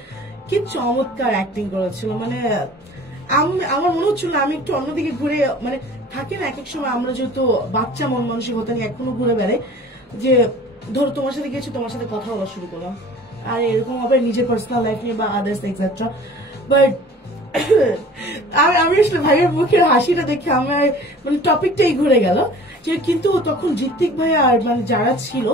কি চমৎকার অ্যাক্টিং করেছিল। মানে আমার মনে হচ্ছিল আমি একটু অন্যদিকে ঘুরে, মানে থাকে না এক এক সময় আমরা যেহেতু বাচ্চা মন মানসিকতা নিয়ে এখনো ঘুরে বেড়াই, যে ধরো তোমার সাথে গেছি, তোমার সাথে কথা বলা শুরু করলাম, আর এরকম হবে নিজের পার্সোনাল লাইফ নিয়ে বা আদার্স এক্সেট্রা। বাট আমি আসলে ভাইয়ের মুখের হাসিটা দেখে আমার মানে টপিকটাই ঘুরে গেল। যে কিন্তু তখন ঋত্বিক ভাই আর মানে যারা ছিল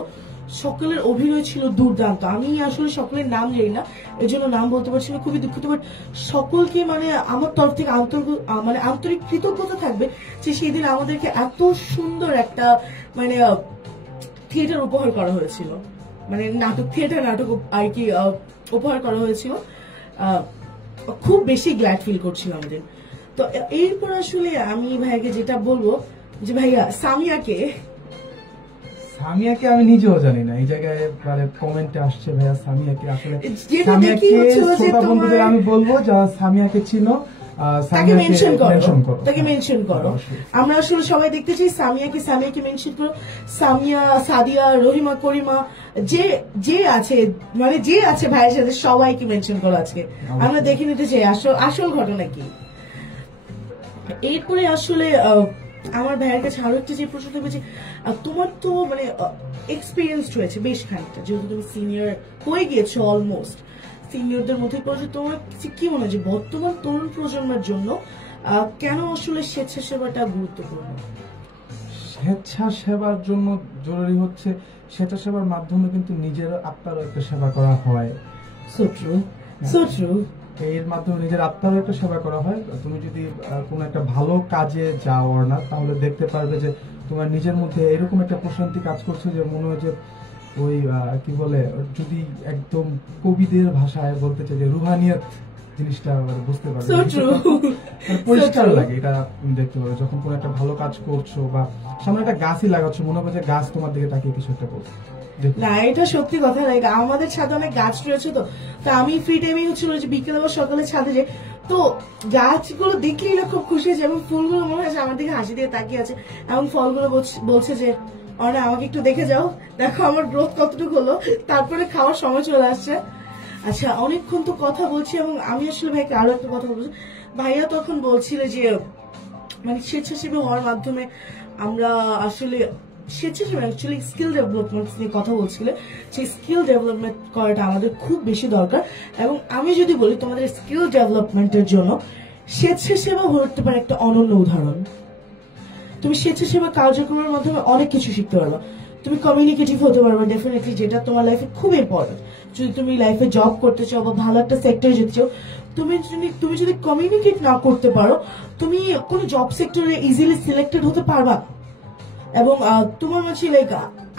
সকলের অভিনয় ছিল দুর্দান্ত। আমি আসলে সকলের নাম জানি না, এর জন্য নাম বলতে পারছি না, খুবই দুঃখিত। বাট সকলকে মানে আমার তরফ থেকে আন্তরিক কৃতজ্ঞতা থাকবে যে সেই দিন আমাদেরকে এত সুন্দর একটা মানে থিয়েটার উপহার করা হয়েছিল, মানে থিয়েটার নাটক আর কি উপহার করা হয়েছিল। খুব বেশি গ্ল্যাড ফিল করছিল আমাদের। তো এরপর আসলে আমি ভাইয়াকে যেটা বলবো যে ভাইয়া সামিয়াকে আমি নিজেও জানি না, এই জায়গায় মানে কমেন্টে আসছে ভাইয়া সামিয়াকে, আসলে যেটা সামিয়াকে দেখি হচ্ছে যে শ্রোতা বন্ধুদের আমি বলবো যারা সামিয়াকে চিনো তাকে মেনশন করো, তাকে হ্যাঁ, মেনশন করো। অবশ্যই। আমরা আসলে সবাই দেখতে চাই সামিয়াকে মেনশন করো। সামিয়া, সাদিয়া, রহিমা, করিমা, যে আছে মানে যে আছে ভাইয়ের সাথে সবাইকে মেনশন করো আজকে। আমরা দেখে নিতে চাই আসল ঘটনা কি। এরপরে আসলে আমার ভাইয়ের কাছে আরো একটা যে প্রশ্ন থাকবে যে তোমার তো মানে এক্সপিরিয়েন্স রয়েছে বেশ খানিকটা, যেহেতু তুমি সিনিয়র হয়ে গিয়েছো, অলমোস্ট সিনিয়রদের মধ্যে পড়ছে, তোমার কি মনে হয় যে বর্তমান তরুণ প্রজন্মের জন্য কেন আসলে স্বেচ্ছাসেবাটা গুরুত্বপূর্ণ? স্বেচ্ছাসেবার জন্য জরুরি হচ্ছে, স্বেচ্ছাসেবার মাধ্যমে কিন্তু নিজের আত্মারও একটা সেবা করা হয়। So true, so true. এর মাধ্যমে নিজের আত্মারও একটা সেবা করা হয়। তুমি যদি কোনো একটা ভালো কাজে যাও না, তাহলে দেখতে পারবে যে তোমার নিজের মধ্যে এরকম একটা প্রশান্তি কাজ করছে যে মনে হয় যে ওই কি বলে, যদি একদম কবিদের ভাষায় বলতে চাই যে রুহানিয়াত জিনিসটা বুঝতে পারবে, পরিষ্কার লাগে। এটা তুমি দেখতে পাবে যখন কোনো একটা ভালো কাজ করছো বা সামনে একটা গাছই লাগাচ্ছো, মনে হবে যে গাছ তোমার দিকে তাকিয়ে কিছু একটা করছে। না, এটা সত্যি কথা। লাইক আমাদের ছাদে অনেক গাছ রয়েছে, তো আমি ফ্রি টাইমে হচ্ছিল যে বিকেলে বা সকালে ছাদে যাই, তো গাছগুলো দেখলেই না খুব খুশি হয়েছে, এবং ফুলগুলো মনে হয় আমার দিকে হাসি দিয়ে তাকিয়ে আছে, এবং ফলগুলো বলছে যে অর্ণা আমাকে একটু দেখে যাও, দেখো আমার গ্রোথ কতটুকু হলো। তারপরে খাওয়ার সময় চলে আসছে। আচ্ছা, অনেকক্ষণ তো কথা বলছি, এবং আমি আসলে ভাইকে আরো একটা কথা বলছি। ভাইয়া তখন বলছিল যে মানে স্বেচ্ছাসেবী হওয়ার মাধ্যমে আমরা আসলে স্বেচ্ছাসেবী অ্যাকচুয়ালি স্কিল ডেভেলপমেন্ট নিয়ে কথা বলছিল, সেই স্কিল ডেভেলপমেন্ট করাটা আমাদের খুব বেশি দরকার। এবং আমি যদি বলি তোমাদের স্কিল ডেভেলপমেন্টের জন্য স্বেচ্ছাসেবা হতে পারে একটা অনন্য উদাহরণ। তুমি স্বেচ্ছাসেবা কার্যক্রমের মাধ্যমে অনেক কিছু শিখতে পারবা। তুমি কমিউনিকেটিভ হতে পারবে ডেফিনেটলি, যেটা তোমার লাইফে খুব ইম্পর্টেন্ট। যদি তুমি লাইফে জব করতে চাও বা ভালো একটা সেক্টরে যেতে চাও, তুমি যদি কমিউনিকেট না করতে পারো, তুমি কোনো জব সেক্টরে ইজিলি সিলেক্টেড হতে পারবা। এবং তোমার মাঝে লাইক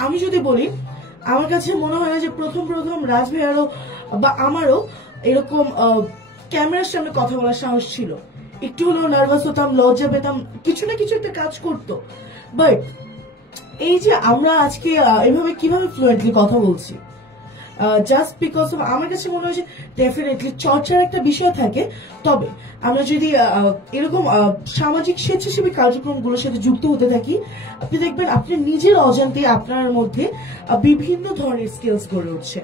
আমি যদি বলি, আমার কাছে মনে হয় না যে প্রথম রাজ ভাইয়ারও বা আমারও এরকম ক্যামেরার সামনে কথা বলার সাহস ছিল। একটু হলেও নার্ভাস হতাম, লজ্জা পেতাম, কিছু না কিছু একটা কাজ করতো। বাট এই যে আমরা আজকে এভাবে কিভাবে ফ্লুয়েন্টলি কথা বলছি, জাস্ট বিকজ অফ, আমার কাছে মনে হয় যে ডেফিনেটলি চর্চার একটা বিষয় থাকে। তবে আমরা যদি এরকম সামাজিক স্বেচ্ছাসেবী কার্যক্রমগুলোর সাথে যুক্ত হতে থাকি, আপনি দেখবেন আপনি নিজের অজান্তে আপনার মধ্যে বিভিন্ন ধরনের স্কিলস গড়ে উঠছে।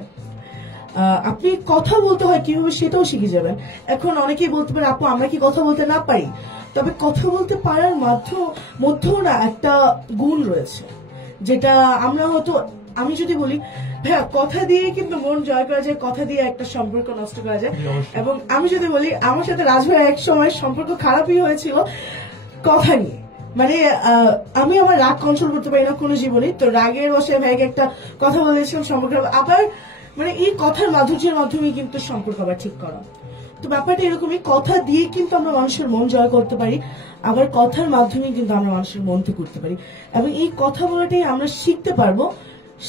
আপনি কথা বলতে হয় কিভাবে সেটাও শিখে যাবেন। এখন অনেকেই বলতে পারে, আপু আমরা কি কথা বলতে না পারি? তবে কথা বলতে পারার মধ্যেও না একটা গুণ রয়েছে, যেটা আমরা হয়তো, আমি যদি বলি ভাইয়া কথা দিয়ে কিন্তু মন জয় করা যায়, কথা দিয়ে একটা সম্পর্ক নষ্ট করা যায়। এবং আমি যদি বলি, আমার সাথে রাজ ভাইয়া এক সময় সম্পর্ক খারাপই হয়েছিল কথা নিয়ে। মানে আমি আমার রাগ কন্ট্রোল করতে পারি না কোনো জীবনে, তো রাগের বসে ভাইকে একটা কথা বলেছিলাম সম্পর্ক, আবার মানে এই কথার মাধুর্যের মাধ্যমে কিন্তু সম্পর্ক আবার ঠিক করা। তো ব্যাপারটা এরকমই, কথা দিয়ে কিন্তু আমরা মানুষের মন জয় করতে পারি, আবার কথার মাধ্যমে কিন্তু আমরা মানুষের মন ঠিক করতে পারি। এবং এই কথা বলাটাই আমরা শিখতে পারবো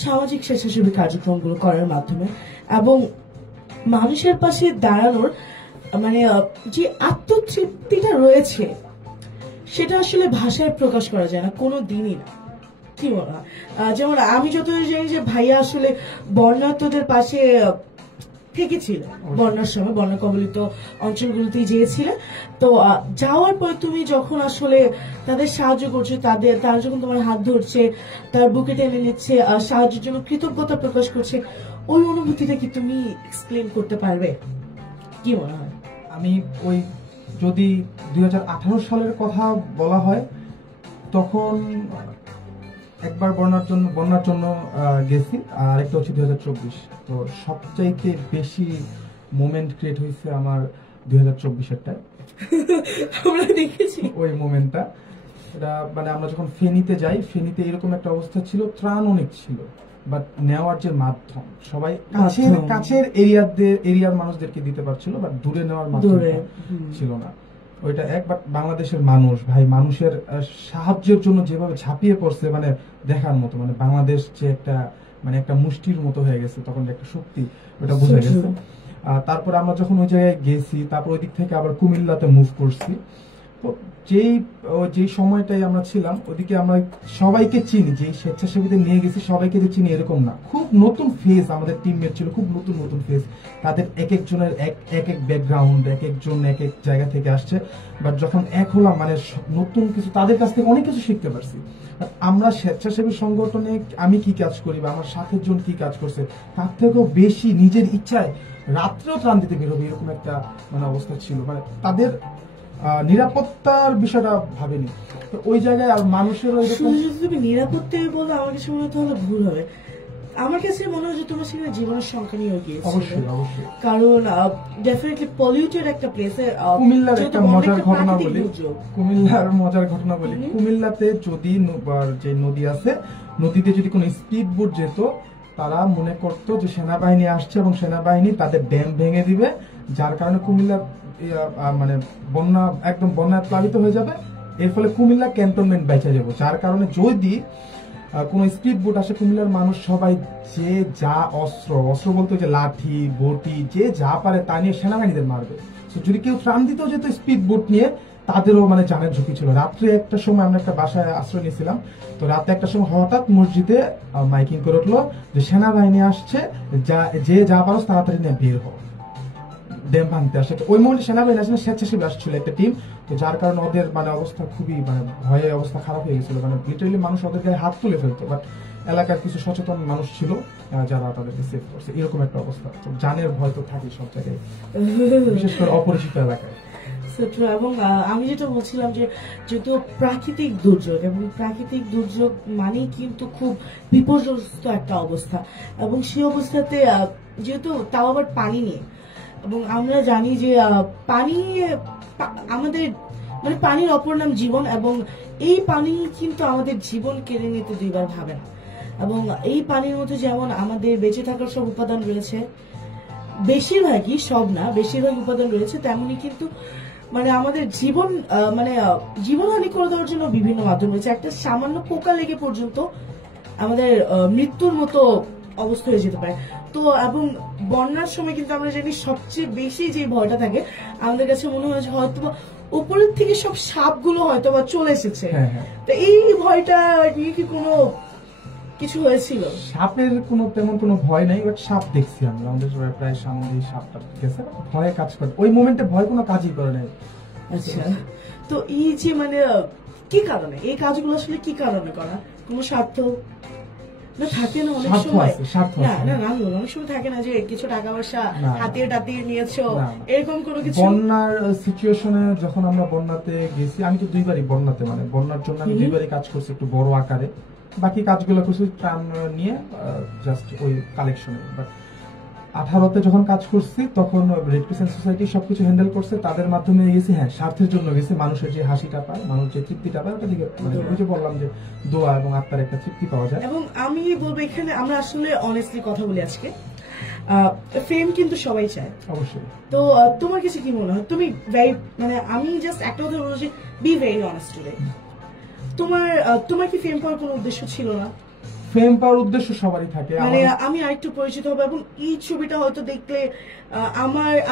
সামাজিক স্বেচ্ছাসেবী কার্যক্রমগুলো করার মাধ্যমে। এবং মানুষের পাশে দাঁড়ানোর মানে যে আত্মতৃপ্তিটা রয়েছে, সেটা আসলে ভাষায় প্রকাশ করা যায় না কোনো দিনই না। কি বলা, যেমন আমি যতদূর জানি যে ভাইয়া আসলে বন্যার্তদের পাশে থেকেছিলেন, বন্যার সময় বন্যা কবলিত অঞ্চলগুলোতেই গিয়েছিলেন। তো যাওয়ার পরে তুমি যখন আসলে তাদের সাহায্য করছো, তারা যখন তোমার হাত ধরছে, তার বুকে টেনে নিচ্ছে, সাহায্যের জন্য কৃতজ্ঞতা প্রকাশ করছে, ওই অনুভূতিটা কি তুমি এক্সপ্লেন করতে পারবে? কি মনে হয়? আমি ওই যদি 2018 সালের কথা বলা হয়, তখন একবার বন্যার জন্য গেছি, আর একটা হচ্ছে 2024। তো সবচাইতে বেশি মোমেন্ট ক্রিয়েট হয়েছে আমার 2024-এরটায়। আমরা দেখেছি ওই মোমেন্টটা, এটা মানে আমরা যখন ফেনীতে যাই, ফেনীতে এরকম একটা অবস্থা ছিল, ত্রাণ অনেক ছিল, বাট নেওয়ার যে মাধ্যম, সবাই কাছের এরিয়ার মানুষদেরকে দিতে পারছিল, বাট দূরে নেওয়ার মাধ্যম ছিল না। ওইটা বাট বাংলাদেশের মানুষ ভাই, মানুষের সাহায্যের জন্য যেভাবে ঝাঁপিয়ে পড়ছে, মানে দেখার মতো। মানে বাংলাদেশ যে একটা মুষ্টির মতো হয়ে গেছে, তখন একটা শক্তি, ওটা বোঝা গেছে। তারপর আমরা যখন ওই জায়গায় গেছি, তারপর ওই দিক থেকে আবার কুমিল্লাতে মুভ করছি। যেই সময়টাই আমরা ছিলাম ওদিকে আমরা সবাইকে চিনি, যে স্বেচ্ছাসেবীদের নিয়ে গেছি সবাইকে যে চিনি এরকম না, খুব নতুন ফেজ আমাদের টিমমেট ছিল, খুব নতুন নতুন ফেজ, তাদের এক একজনের এক এক ব্যাকগ্রাউন্ড, এক একজন এক এক জায়গা থেকে আসছে। বাট যখন এক হলাম মানে নতুন কিছু তাদের কাছ থেকে অনেক কিছু শিখতে পারছি। আমরা স্বেচ্ছাসেবী সংগঠনে আমি কি কাজ করি বা আমার সাথের জন কি কাজ করছে তার থেকেও বেশি নিজের ইচ্ছায় রাত্রেও ত্রাণ দিতে বেরোবে এরকম একটা মানে অবস্থা ছিল। মানে তাদের নিরাপত্তার বিষয়টা ভাবেনি তো ওই জায়গায়, আর মানুষেরও এরকম। যদি তুমি নিরাপত্তা বলো আমার কাছে মনে হয় তাহলে ভুল হবে। আমার কাছে মনে হয় যে তোমার সেখানে জীবনের সংখ্যা নিয়ে গিয়েছে, অবশ্যই অবশ্যই, কারণ ডেফিনেটলি পলিউটেড একটা প্লেসে। কুমিল্লার একটা মজার ঘটনা বলি, কুমিল্লার মজার ঘটনা বলি, কুমিল্লাতে যদি যে নদী আছে নদীতে যদি কোনো স্পিড বোট যেত তারা মনে করতো যে সেনাবাহিনী আসছে এবং সেনাবাহিনী তাদের ড্যাম ভেঙে দিবে, যার কারণে কুমিল্লা মানে বন্যা একদম বন্যায় প্লাবিত হয়ে যাবে। এর ফলে কুমিল্লা ক্যান্টনমেন্ট বেঁচে যাবে, যার কারণে যদি কোন স্পিড বোট আসে কুমিল্লার মানুষ সবাই যে যা অস্ত্র বলতে যে লাঠি বটি যে যা পারে তা নিয়ে সেনাবাহিনীদের মারবে। যদি কেউ ত্রাণ দিতেও যেত স্পিড বোট নিয়ে তাদেরও মানে জানের ঝুঁকি ছিল। রাত্রে একটা সময় আমরা একটা বাসায় আশ্রয় নিয়েছিলাম, তো রাতে একটা সময় হঠাৎ মসজিদে মাইকিং করে উঠলো যে সেনাবাহিনী আসছে, যে যা পারো তাড়াতাড়ি নিয়ে বের হও, ড্যাম ভাঙতে আসে। ওই মুহূর্তে সেনাবাহিনী আসলে স্বেচ্ছাসেবী আসছিল একটা টিম, তো যার কারণে ওদের মানে অবস্থা খুবই মানে ভয়ে অবস্থা খারাপ হয়ে গেছিল, মানে লিটারালি মানুষ ওদের গায়ে হাত তুলে ফেলতো। বাট এলাকার কিছু সচেতন মানুষ ছিল যারা তাদেরকে সেভ করছে, এরকম একটা অবস্থা। তো জানের ভয় তো থাকে সব জায়গায়, বিশেষ করে অপরিচিত এলাকায়। এবং আমি যেটা বলছিলাম যে যেহেতু প্রাকৃতিক দুর্যোগ, এবং প্রাকৃতিক দুর্যোগ মানেই কিন্তু খুব বিপর্যস্ত একটা অবস্থা, এবং সেই অবস্থাতে যেহেতু তাও আবার পানি নিয়ে, এবং আমরা জানি যে পানি আমাদের মানে পানির অপর নাম জীবন, এবং এই পানি কিন্তু আমাদের জীবন কেড়ে নিতে দুইবার ভাবে না। এবং এই পানির মধ্যে যেমন আমাদের বেঁচে থাকার সব উপাদান রয়েছে, বেশিরভাগই, সব না, বেশিরভাগ উপাদান রয়েছে, তেমনি কিন্তু মানে আমাদের জীবন মানে জীবনহানি করে দেওয়ার জন্য বিভিন্ন মাধ্যম রয়েছে। একটা সামান্য পোকা লেগে পর্যন্ত আমাদের মৃত্যুর মতো অবস্থা হয়ে যেতে পারে। তো এবং বন্যার সময় কিন্তু আমরা জানি সবচেয়ে বেশি যে ভয়টা থাকে আমাদের কাছে মনে হয় হয়তো উপরের থেকে সব সাপগুলো হয়তো বা চলে এসেছে। তো এই ভয়টা নিয়ে কি কোনো কিছু হয়েছিল? সাপের কোনো তেমন কোনো ভয় নাই, বাট সাপ দেখছি আমরা আমাদের প্রায় সামনে সাপটা গেছে, ভয়ে কাজ করে ওই মোমেন্টে ভয় কোনো কাজই করে নাই। আচ্ছা, তো এই যে মানে কি কারণে এই কাজগুলো আসলে কি কারণে করা? কোনো স্বার্থ না থাকে না অনেক সময়? অনেক সময় থাকে না যে কিছু টাকা পয়সা হাতিয়ে টাতিয়ে নিয়েছো, এরকম কোনো কিছু? বন্যার সিচুয়েশনে যখন আমরা বন্যাতে গেছি, আমি তো দুইবারই বন্যাতে মানে বন্যার জন্য আমি দুইবারই কাজ করছি একটু বড় আকারে, বাকি কাজগুলো করছি ত্রাণ নিয়ে জাস্ট ওই কালেকশনে। বাট 18তে যখন কাজ করছি তখন রেড ক্রিসেন্ট সোসাইটি সবকিছু হ্যান্ডেল করছে, তাদের মাধ্যমে গেছি। হ্যাঁ, স্বার্থের জন্য গেছি, মানুষের যে হাসিটা পায়, মানুষ যে তৃপ্তিটা পায়, ওটা দিকে মানে বুঝে বললাম যে দোয়া এবং আত্মার একটা তৃপ্তি পাওয়া যায়। এবং আমি বলবো এখানে আমরা আসলে অনেস্টলি কথা বলি আজকে, ফেম কিন্তু সবাই চায় অবশ্যই। তো তোমার কাছে কি মনে হয়? তুমি মানে আমি জাস্ট একটা কথা বলবো যে বি ভেরি অনেস্ট টুডে, তোমার কি ফেম পাওয়ার কোনো উদ্দেশ্য ছিল না? ফেম পাওয়ার উদ্দেশ্য সবারই থাকে, মানে আমি আরেকটু পরিচিত হবো, এবং এই ছবিটা হয়তো দেখলে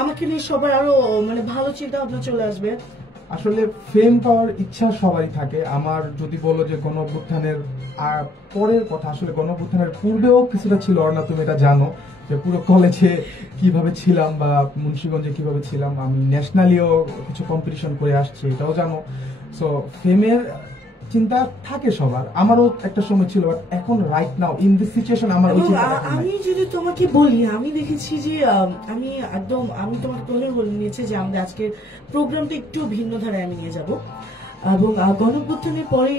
আমাকে নিয়ে সবার আরো মানে ভালো চিন্তা ভাবনা চলে আসবে। আসলে ফেম পাওয়ার ইচ্ছা সবারই থাকে। আমার যদি বলো যে গণ-অভ্যুত্থানের পরের কথা, আসলে গণ-অভ্যুত্থানের পূর্বেও কিছুটা ছিল, অর্ণা তুমি এটা জানো যে পুরো কলেজে কিভাবে ছিলাম বা মুন্সিগঞ্জে কিভাবে ছিলাম, আমি ন্যাশনালিও কিছু কম্পিটিশন করে আসছি, এটাও জানো। সো ফেমের চিন্তা থাকে সবার, আমারও একটা সময় ছিল, বাট এখন right now in this situation আমার ওই চিন্তাটা নাই। আমি যদি তোমাকে বলি, আমি দেখেছি যে আমি তোমাকে প্রথমে বলে নিয়েছি যে আমাদের আজকের প্রোগ্রামটা একটু ভিন্ন ধারায় আমি নিয়ে যাব, এবং গণঅভ্যুত্থানের পরে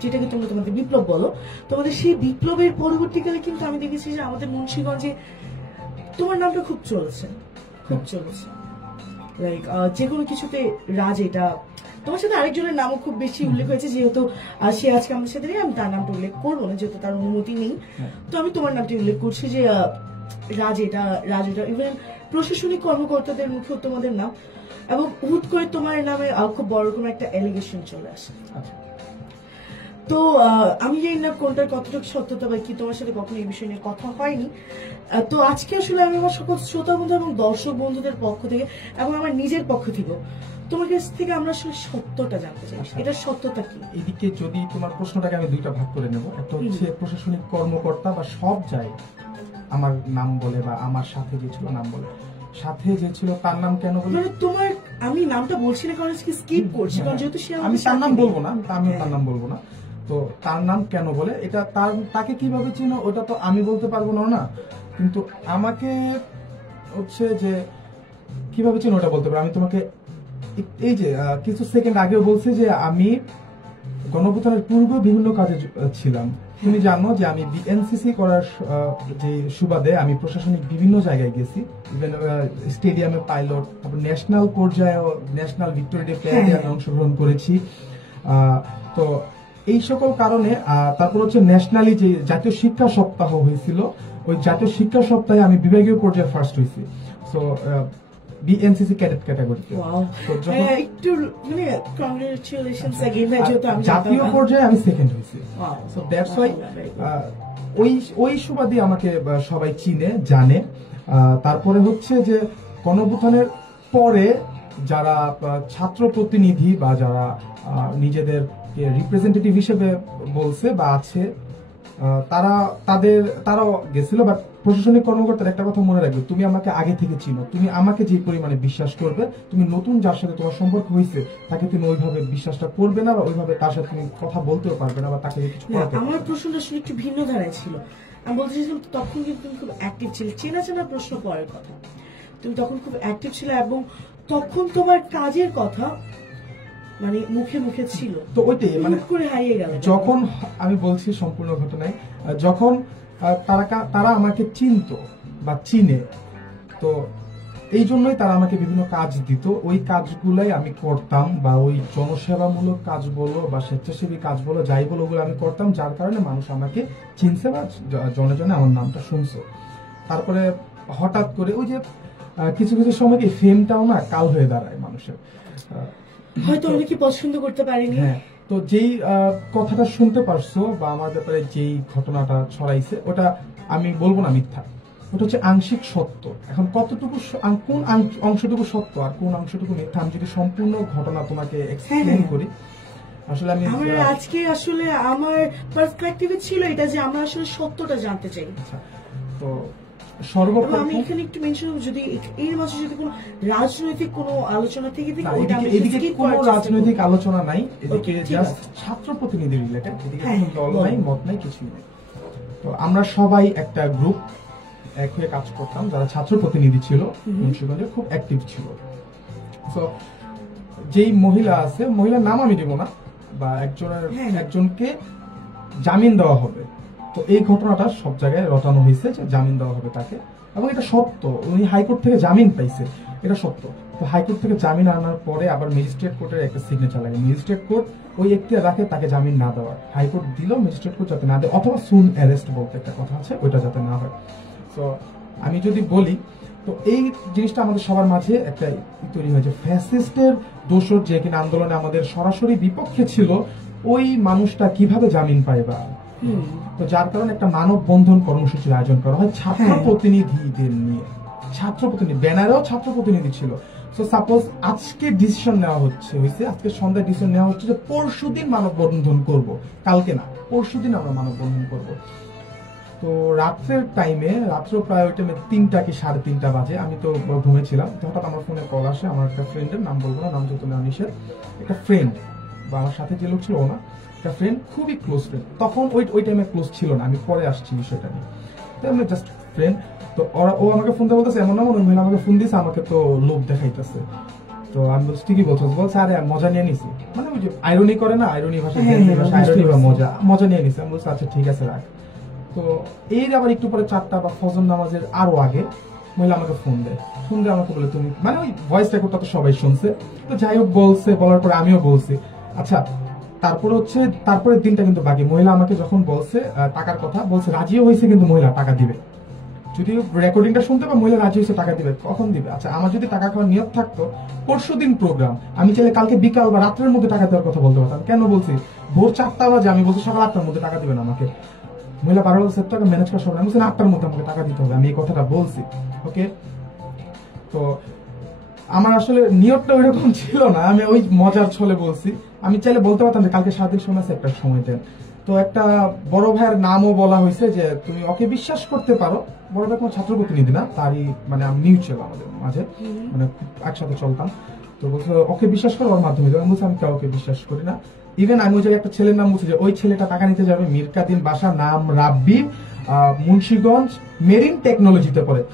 যেটাকে তোমরা তোমাদের বিপ্লব বলো, তোমাদের সেই বিপ্লবের পরবর্তীকালে কিন্তু আমি দেখেছি যে আমাদের মুন্সিগঞ্জে তোমার নামটা খুব চলেছে, লাইক যে কোনো কিছুতে রাজ, এটা তোমার সাথে আরেকজনের নামও খুব বেশি উল্লেখ হয়েছে, যেহেতু সে আজকে আমাদের সাথে নেই, আমি তার নামটা উল্লেখ করবো না যেহেতু তার অনুমতি নেই। তো আমি তোমার নামটি উল্লেখ করছি যে রাজ এটা ইভেন প্রশাসনিক কর্মকর্তাদের মুখেও তোমাদের নাম, এবং হুট করে তোমার নামে খুব বড় রকম একটা এলিগেশন চলে আসে। তো আমি জানি না কোনটার কতটুকু সত্যতা বা কি, তোমার সাথে কখনো এই বিষয় নিয়ে কথা হয়নি। তো আজকে আসলে আমি আমার সকল শ্রোতা বন্ধু এবং দর্শক বন্ধুদের পক্ষ থেকে এবং আমার নিজের পক্ষ থেকে তোমার কাছ থেকে আমরা আসলে সত্যটা জানতে চাই, আচ্ছা। এটা সত্যটা কি? এদিকে যদি তোমার প্রশ্নটাকে আমি দুইটা ভাগ করে নেব, একটা হচ্ছে প্রশাসনিক কর্মকর্তা বা সব জায়গায় আমার নাম বলে বা আমার সাথে যে ছিল নাম বলে, সাথে যে ছিল তার নাম কেন বলে, মানে তোমার, আমি নামটা বলছি না কারণ স্কিপ করছি, কারণ যেহেতু সে আমি আমাদের তার নাম সাথে বলবো না, আমিও হ্যাঁ। তার নাম বলবো না। তো তার নাম কেন বলে, এটা তাকে কিভাবে চিনো ওটা তো আমি বলতে পারবো না, কিন্তু আমাকে হচ্ছে যে কিভাবে চিনো ওটা বলতে পারবো। আমি তোমাকে এই যে কিছু সেকেন্ড আগেও বলছি যে আমি গণঅভ্যুত্থানের পূর্বে বিভিন্ন কাজে ছিলাম। তুমি জানো যে আমি বিএনসিসি করার যে সুবাদে আমি প্রশাসনিক বিভিন্ন জায়গায় গেছি, ইভেন স্টেডিয়ামে পাইলট, তারপর ন্যাশনাল পর্যায়ে ন্যাশনাল ভিক্টোরি ডে প্যারেডে আমি অংশগ্রহণ করেছি। তো এই সকল কারণে তারপর হচ্ছে ন্যাশনালি যে জাতীয় শিক্ষা সপ্তাহ হয়েছিল, ওই জাতীয় শিক্ষা সপ্তাহে আমি বিভাগীয় পর্যায়ে ফার্স্ট হয়েছি। সো বিএনসিসি ক্যাডেট ক্যাটাগরিতে। Wow. তো যখন একটু মানে কংগ্রেচুলেশনস अगेन, যেহেতু আমি জাতীয় পর্যায়ে আমি সেকেন্ড হয়েছি। Wow. So that's why Very good. ওই সুবাদে আমাকে সবাই চিনে জানে। তারপরে হচ্ছে যে গণঅভ্যুত্থানের পরে যারা ছাত্র প্রতিনিধি বা যারা নিজেদেরকে রিপ্রেজেন্টেটিভ হিসেবে বলছে বা আছে, তারাও গেছিল। বাট প্রশাসনিক কর্মকর্তার একটা কথা মনে রাখবে, তুমি আমাকে আগে থেকে চিনো, তুমি আমাকে যে পরিমাণে বিশ্বাস করবে, তুমি নতুন যার সাথে তোমার সম্পর্ক হয়েছে তাকে তুমি ওইভাবে বিশ্বাসটা করবে না, বা ওইভাবে তার সাথে তুমি কথা বলতেও পারবে না, বা তাকে কিছু না, করাতে আমার প্রশ্নটা আসলে একটু ভিন্ন ধারায় ছিল। আমি বলতে চাইছিলাম তখন কিন্তু তুমি খুব অ্যাক্টিভ ছিলে, চেনা চেনা প্রশ্ন পরের কথা, তুমি তখন খুব অ্যাক্টিভ ছিলে এবং তখন তোমার কাজের কথা মানে মুখে মুখে ছিল, তো ওইটাই মানে হুট করে হারিয়ে গেল। যখন আমি বলছি সম্পূর্ণ ঘটনায়, যখন তারা আমাকে চিনতো বা চিনে, তো এই জন্যই তারা আমাকে বিভিন্ন কাজ দিত, ওই কাজগুলাই আমি করতাম, বা ওই জনসেবামূলক কাজ বলো বা স্বেচ্ছাসেবী কাজ বলো, যাই বলো ওগুলো আমি করতাম, যার কারণে মানুষ আমাকে চিনছে বা জনে জনে আমার নামটা শুনছে। তারপরে হঠাৎ করে ওই যে কিছু কিছু সময় কি ফেমটাও না কাল হয়ে দাঁড়ায় মানুষের, হয়তো অনেকে পছন্দ করতে পারেনি। হ্যাঁ। তো যেই কথাটা শুনতে পারছো বা আমার ব্যাপারে যেই ঘটনাটা ছড়াইছে, ওটা আমি বলবো না মিথ্যা, ওটা হচ্ছে আংশিক সত্য। এখন কতটুকু কোন অংশটুকু সত্য আর কোন অংশটুকু মিথ্যা, আমি যদি সম্পূর্ণ ঘটনা তোমাকে এক্সপ্লেইন করি, আসলে আমি আমার আজকে আসলে আমার পার্সপেক্টিভে ছিল এটা যে আমরা আসলে সত্যটা জানতে চাই। তো এবং সর্বপ্রথম আমি এখানে একটু মেনশন, যদি এর মাঝে যদি কোনো রাজনৈতিক কোনো আলোচনা থেকে না, ওটা আমি এদিকে skip কোনো করার চেষ্টা রাজনৈতিক করব। আলোচনা নাই, এদিকে Okay, ঠিক জাস্ট আছে। ছাত্র প্রতিনিধি রিলেটেড, এদিকে হ্যাঁ, কোনো দল বলো। নাই, মত নাই, কিছুই নেই। তো আমরা সবাই একটা গ্রুপ এক হয়ে কাজ করতাম, যারা ছাত্র প্রতিনিধি ছিল মুন্সিগঞ্জে খুব অ্যাক্টিভ ছিল। তো যেই মহিলা আছে, মহিলার নাম আমি দিব না, বা একজনকে জামিন দেওয়া হবে, তো এই ঘটনাটা সব জায়গায় রটানো হয়েছে যে জামিন দেওয়া হবে তাকে, এবং এটা সত্য, উনি হাইকোর্ট থেকে জামিন পাইছে, এটা সত্য। তো হাইকোর্ট থেকে জামিন আনার পরে আবার ম্যাজিস্ট্রেট কোর্টের একটা সিগনেচার লাগে, ম্যাজিস্ট্রেট কোর্ট ওই এখতিয়ার রাখে তাকে জামিন না দেওয়ার, হাইকোর্ট দিল, ম্যাজিস্ট্রেট কোর্ট যাতে না দেয়, অথবা সুন অ্যারেস্ট বলতে একটা কথা আছে, ওইটা যাতে না হয়। তো আমি যদি বলি, তো এই জিনিসটা আমাদের সবার মাঝে একটা তৈরি হয়েছে, ফ্যাসিস্টের দোসর যে কিনা আন্দোলনে আমাদের সরাসরি বিপক্ষে ছিল, ওই মানুষটা কিভাবে জামিন পায় বা, তো যার কারণে একটা মানববন্ধন কর্মসূচির আয়োজন করা হয় ছাত্র প্রতিনিধিদের নিয়ে, ছাত্র প্রতিনিধি ব্যানারেও ছাত্র প্রতিনিধি ছিল। সো সাপোজ আজকে ডিসিশন নেওয়া হয়েছে আজকে সন্ধ্যায় ডিসিশন নেওয়া হচ্ছে যে পরশুদিন মানববন্ধন করব, কালকে না, পরশুদিন আমরা মানববন্ধন করব। তো রাত্রের টাইমে, রাত্র প্রায় ওই টাইমে 3টা কি 3:30 বাজে, আমি তো ঘুমেছিলাম, হঠাৎ আমার ফোনে কল আসে, আমার একটা ফ্রেন্ডের, নাম বলবো না, নাম যেহেতু নেওয়া নিষেধ, একটা ফ্রেন্ড বা আমার সাথে যে লোক ছিল ও না, একটা ফ্রেন্ড, খুবই ক্লোজ ফ্রেন্ড, তখন ওই টাইমে ক্লোজ ছিল না, আমি পরে আসছি বিষয়টা নিয়ে, তো আমি জাস্ট ফ্রেন্ড। তো ও আমাকে ফোন দিয়ে বলতেছে, এমন না মনে মহিলা আমাকে ফোন দিয়েছে, আমাকে তো লোভ দেখাইতেছে। তো আমি বলছি ঠিকই বলছো, বলছে আরে মজা নিয়ে নিছি, মানে ওই যে আইরনি করে না, আইরনি ভাষা, আইরনি বা মজা নিয়ে নিছে। আমি বলছি আচ্ছা ঠিক আছে রাখ। তো এর আবার একটু পরে 4টা বা ফজর নামাজের আরো আগে মহিলা আমাকে ফোন দেয়, আমাকে বলে তুমি, মানে ওই ভয়েস রেকর্ডটা তো সবাই শুনছে, তো যাই হোক বলছে, বলার পরে আমিও বলছি। আচ্ছা, তারপরের দিনটা কিন্তু বাকি, মহিলা আমাকে যখন বলছে টাকার কথা বলছে, রাজিও হয়েছে, কিন্তু মহিলা টাকা দিবে, যদি রেকর্ডিংটা শুনতে বা মহিলা রাজি হয়েছে টাকা দিবে, কখন দিবে? আচ্ছা, আমার যদি টাকা খাওয়ার নিয়ত থাকতো, পরশুদিন প্রোগ্রাম, আমি চাইলে কালকে বিকাল বা রাত্রের মধ্যে টাকা দেওয়ার কথা বলতে পারতাম। কেন বলছি ভোর 4টা বাজে, আমি বলছি সকাল 8টার মধ্যে টাকা দিবেন আমাকে। মহিলা 12 বছর টাকা ম্যানেজ করা সবাই, আমি বলছি 8টার মধ্যে আমাকে টাকা দিতে হবে, আমি এই কথাটা বলছি। ওকে, তো আমার আসলে নিয়তটা ওইরকম ছিল না, আমি ওই মজার ছলে বলছি। আমি চাইলে বলতে পারতাম যে কালকে সারাদিন সময় আছে, একটা সময় দেন। তো একটা বড় ভাইয়ের নামও বলা হয়েছে যে তুমি ওকে বিশ্বাস করতে পারো। বড় ভাই কোনো ছাত্র প্রতিনিধি না, তারই মানে মিউচুয়াল আমাদের মাঝে, মানে একসাথে চলতাম। তো বলছে ওকে বিশ্বাস করো, ওর মাধ্যমে আমি বলছি আমি কাউকে বিশ্বাস করি না। ইভেন আমি ওই জায়গায় একটা ছেলের নাম বলছি যে ওই ছেলেটা টাকা নিতে যাবে, মিরকাদিন বাসা, নাম রাব্বি, মুন্সিগঞ্জ, মেরিন টেকনোলজিতে পড়ে।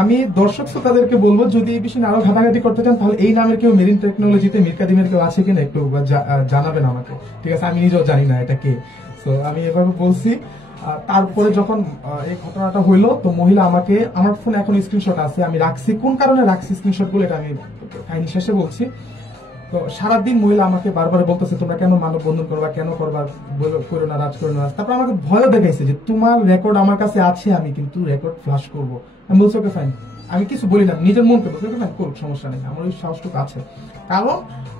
আমি দর্শক শ্রোতাদেরকে বলবো যদি এই বিষয়ে আরো ঘাটাঘাটি করতে চান তাহলে এই নামের কেউ মেরিন টেকনোলজিতে, মিরকাদিমের কেউ আছে কিনা একটু জানাবেন আমাকে, ঠিক আছে? আমি নিজেও জানি না এটা কে। তো আমি এভাবে বলছি। তারপরে যখন এই ঘটনাটা হইলো, তো মহিলা আমাকে, আমার ফোনে এখন স্ক্রিনশট আছে, আমি রাখছি, কোন কারণে রাখছি স্ক্রিনশট গুলো এটা আমি কাহিনী শেষে বলছি। তো সারাদিন মহিলা আমাকে বারবার বলতেছে তোমরা কেন মানববন্ধন করবা, কেন করবা, করো না, রাজ করো না। তারপর আমাকে ভয় দেখাইছে যে তোমার রেকর্ড আমার কাছে আছে, আমি কিন্তু রেকর্ড ফ্লাশ করবো। আমি বলছি ওকে ফাইন, আমি কিছু বলি না, নিজের মনকে বলছি ওকে ফাইন করুক, সমস্যা নেই, আমার ওই সাহসটুকু আছে। কারণ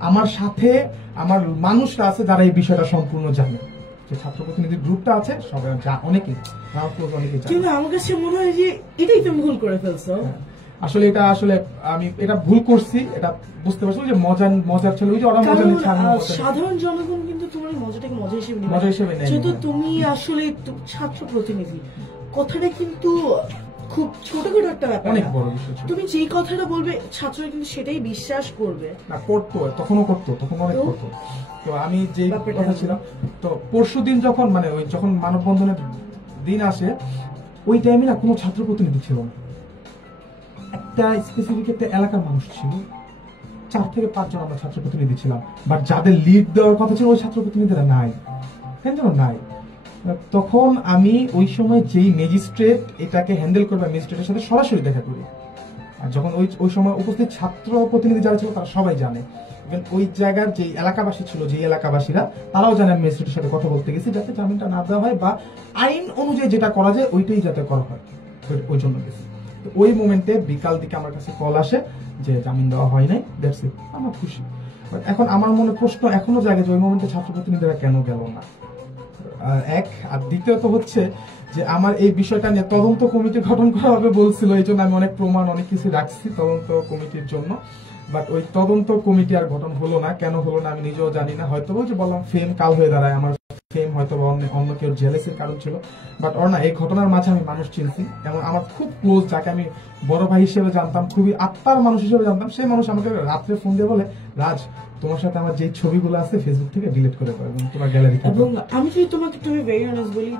আমার সাথে আমার মানুষরা আছে যারা এই বিষয়টা সম্পূর্ণ জানে, যে ছাত্র প্রতিনিধি গ্রুপটা আছে সবাই অনেকেই কিন্তু আমার কাছে মনে হয় যে এটাই তুমি ভুল করে ফেলছো। আসলে এটা আসলে আমি এটা ভুল করছি, এটা বুঝতে পারছি যে মজার ছিল, ওই যে ওরা মজা নিচ্ছে। সাধারণ জনগণ কিন্তু তোমার মজাটাকে মজা হিসেবে নেয়, যেহেতু তুমি আসলে ছাত্র প্রতিনিধি। কথাটা কিন্তু খুব ছোটখাটো একটা ব্যাপার, অনেক বড় বিষয়। তুমি যেই কথাটা বলবে ছাত্ররা কিন্তু সেটাই বিশ্বাস করবে। না করতো, তখনও করতো, তখন অনেক করতো। তো আমি যে কথা ছিলাম, তো পরশুদিন যখন মানে ওই যখন মানববন্ধনের দিন আসে, ওই টাইমে না কোনো ছাত্র প্রতিনিধি ছিল না। একটা স্পেসিফিক একটা এলাকার মানুষ ছিল, 4 থেকে 5 জন আমরা ছাত্র প্রতিনিধি ছিলাম। বাট যাদের লিড দেওয়ার কথা ছিল ওই ছাত্র প্রতিনিধিরা নাই, কেন যেন নাই। তখন আমি ওই সময় যেই ম্যাজিস্ট্রেট এটাকে হ্যান্ডেল করবে, ম্যাজিস্ট্রেটের সাথে সরাসরি দেখা করি। আর যখন ওই সময় উপস্থিত ছাত্র প্রতিনিধি যারা ছিল তারা সবাই জানে, ওই জায়গার যে এলাকাবাসী ছিল, যে এলাকাবাসীরা তারাও জানে আমি ম্যাজিস্ট্রেটের সাথে কথা বলতে গেছি যাতে জামিনটা না দেওয়া হয় বা আইন অনুযায়ী যেটা করা যায় ওইটাই যাতে করা হয়, ওই জন্য গেছি। ওই মোমেন্টে বিকাল দিকে আমার কাছে কল আসে যে জামিন দেওয়া হয় নাই, দ্যাটস ইট। আমার খুশি। এখন আমার মনে প্রশ্ন এখনো জাগে যে ওই মোমেন্টে ছাত্র প্রতিনিধিরা কেন গেল না, এক। আর দ্বিতীয়ত হচ্ছে যে আমার এই বিষয়টা নিয়ে তদন্ত কমিটি গঠন করা হবে বলছিল, এই জন্য আমি অনেক প্রমাণ অনেক কিছু রাখছি তদন্ত কমিটির জন্য। বাট ওই তদন্ত কমিটি আর গঠন হলো না, কেন হলো না আমি নিজেও জানি না। হয়তো যে বললাম ফেম কাল হয়ে দাঁড়ায়, আমার ফেম হয়তো অন্য কেউ জেলেসের কারণ ছিল। বাট ওর না, এই ঘটনার মাঝে আমি মানুষ চিনছি, এবং আমার খুব ক্লোজ, যাকে আমি বড় ভাই হিসেবে জানতাম, খুবই আত্মার মানুষ হিসেবে জানতাম, সেই মানুষ আমাকে রাত্রে ফোন দিয়ে বলে রাজ তোমার সাথে আমার যে ছবিগুলো আছে ফেসবুক থেকে ডিলিট করে দাও এবং তোমার গ্যালারি। এবং আমি যদি তোমাকে ভেরি অনেস্ট বলি,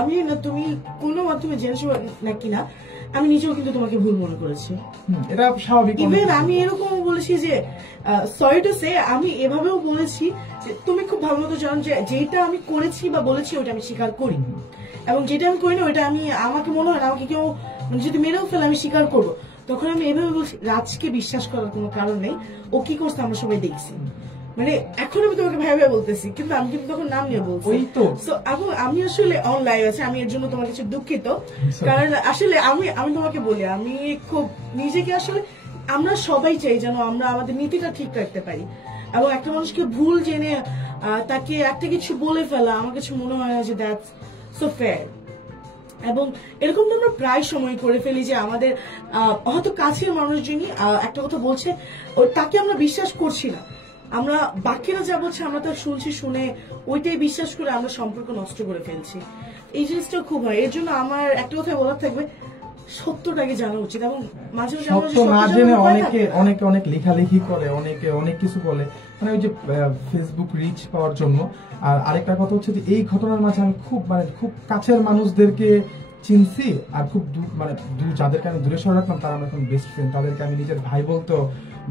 আমি না তুমি কোনো মাধ্যমে জেনেছো নাকি না, আমি নিজেও কিন্তু তোমাকে ভুল মনে করেছি। এটা স্বাভাবিক। ইভেন আমি এরকম বলেছি যে সরি টু সে, আমি এভাবেও বলেছি যে তুমি খুব ভালো মতো জানো যে যেটা আমি করেছি বা বলেছি ওইটা আমি স্বীকার করি, এবং যেটা আমি করি না ওইটা আমি, আমাকে মনে হয় না আমাকে কেউ যদি মেরেও ফেলে আমি স্বীকার করবো। তখন আমি এভাবে বলছি রাজকে বিশ্বাস করার কোনো কারণ নেই, ও কি করছে আমরা সবাই দেখছি। মানে এখন আমি তোমাকে ভাই ভাই বলতেছি, কিন্তু আমি কিন্তু তখন নাম নিয়ে বলছি। আমি আসলে অনলাইন আছে, আমি এর জন্য তোমার কাছে দুঃখিত। কারণ আসলে আমি তোমাকে বলি, আমি খুব নিজেকে আসলে, আমরা সবাই চাই যেন আমরা আমাদের নীতিটা ঠিক রাখতে পারি, এবং একটা মানুষকে ভুল জেনে তাকে একটা কিছু বলে ফেলা আমার কিছু মনে হয় না যে দ্যাটস সো ফেয়ার। এবং এরকম তো আমরা প্রায় সময় করে ফেলি যে আমাদের হয়তো কাছের মানুষজনই একটা কথা বলছে, তাকে আমরা বিশ্বাস করছি না, আমরা বাকিরা যা বলছে আমরা তা শুনছি, শুনে ওইটাই বিশ্বাস করে আমরা সম্পর্ক নষ্ট করে ফেলছি। এই জিনিসটা খুব হয়। এর জন্য আমার একটা কথা বলার থাকবে, সত্যটাকে জানা উচিত। এবং মাঝে মাঝে সত্য না জেনে অনেকে অনেক লেখালেখি করে, অনেকে অনেক কিছু বলে, মানে ওই যে ফেসবুক রিচ পাওয়ার জন্য। আর আরেকটা কথা হচ্ছে যে এই ঘটনার মাঝে আমি খুব কাছের মানুষদেরকে চিনছি, আর খুব যাদেরকে আমি দূরে সরে রাখতাম তারা আমার এখন বেস্ট ফ্রেন্ড, তাদেরকে আমি নিজের ভাই বলতেও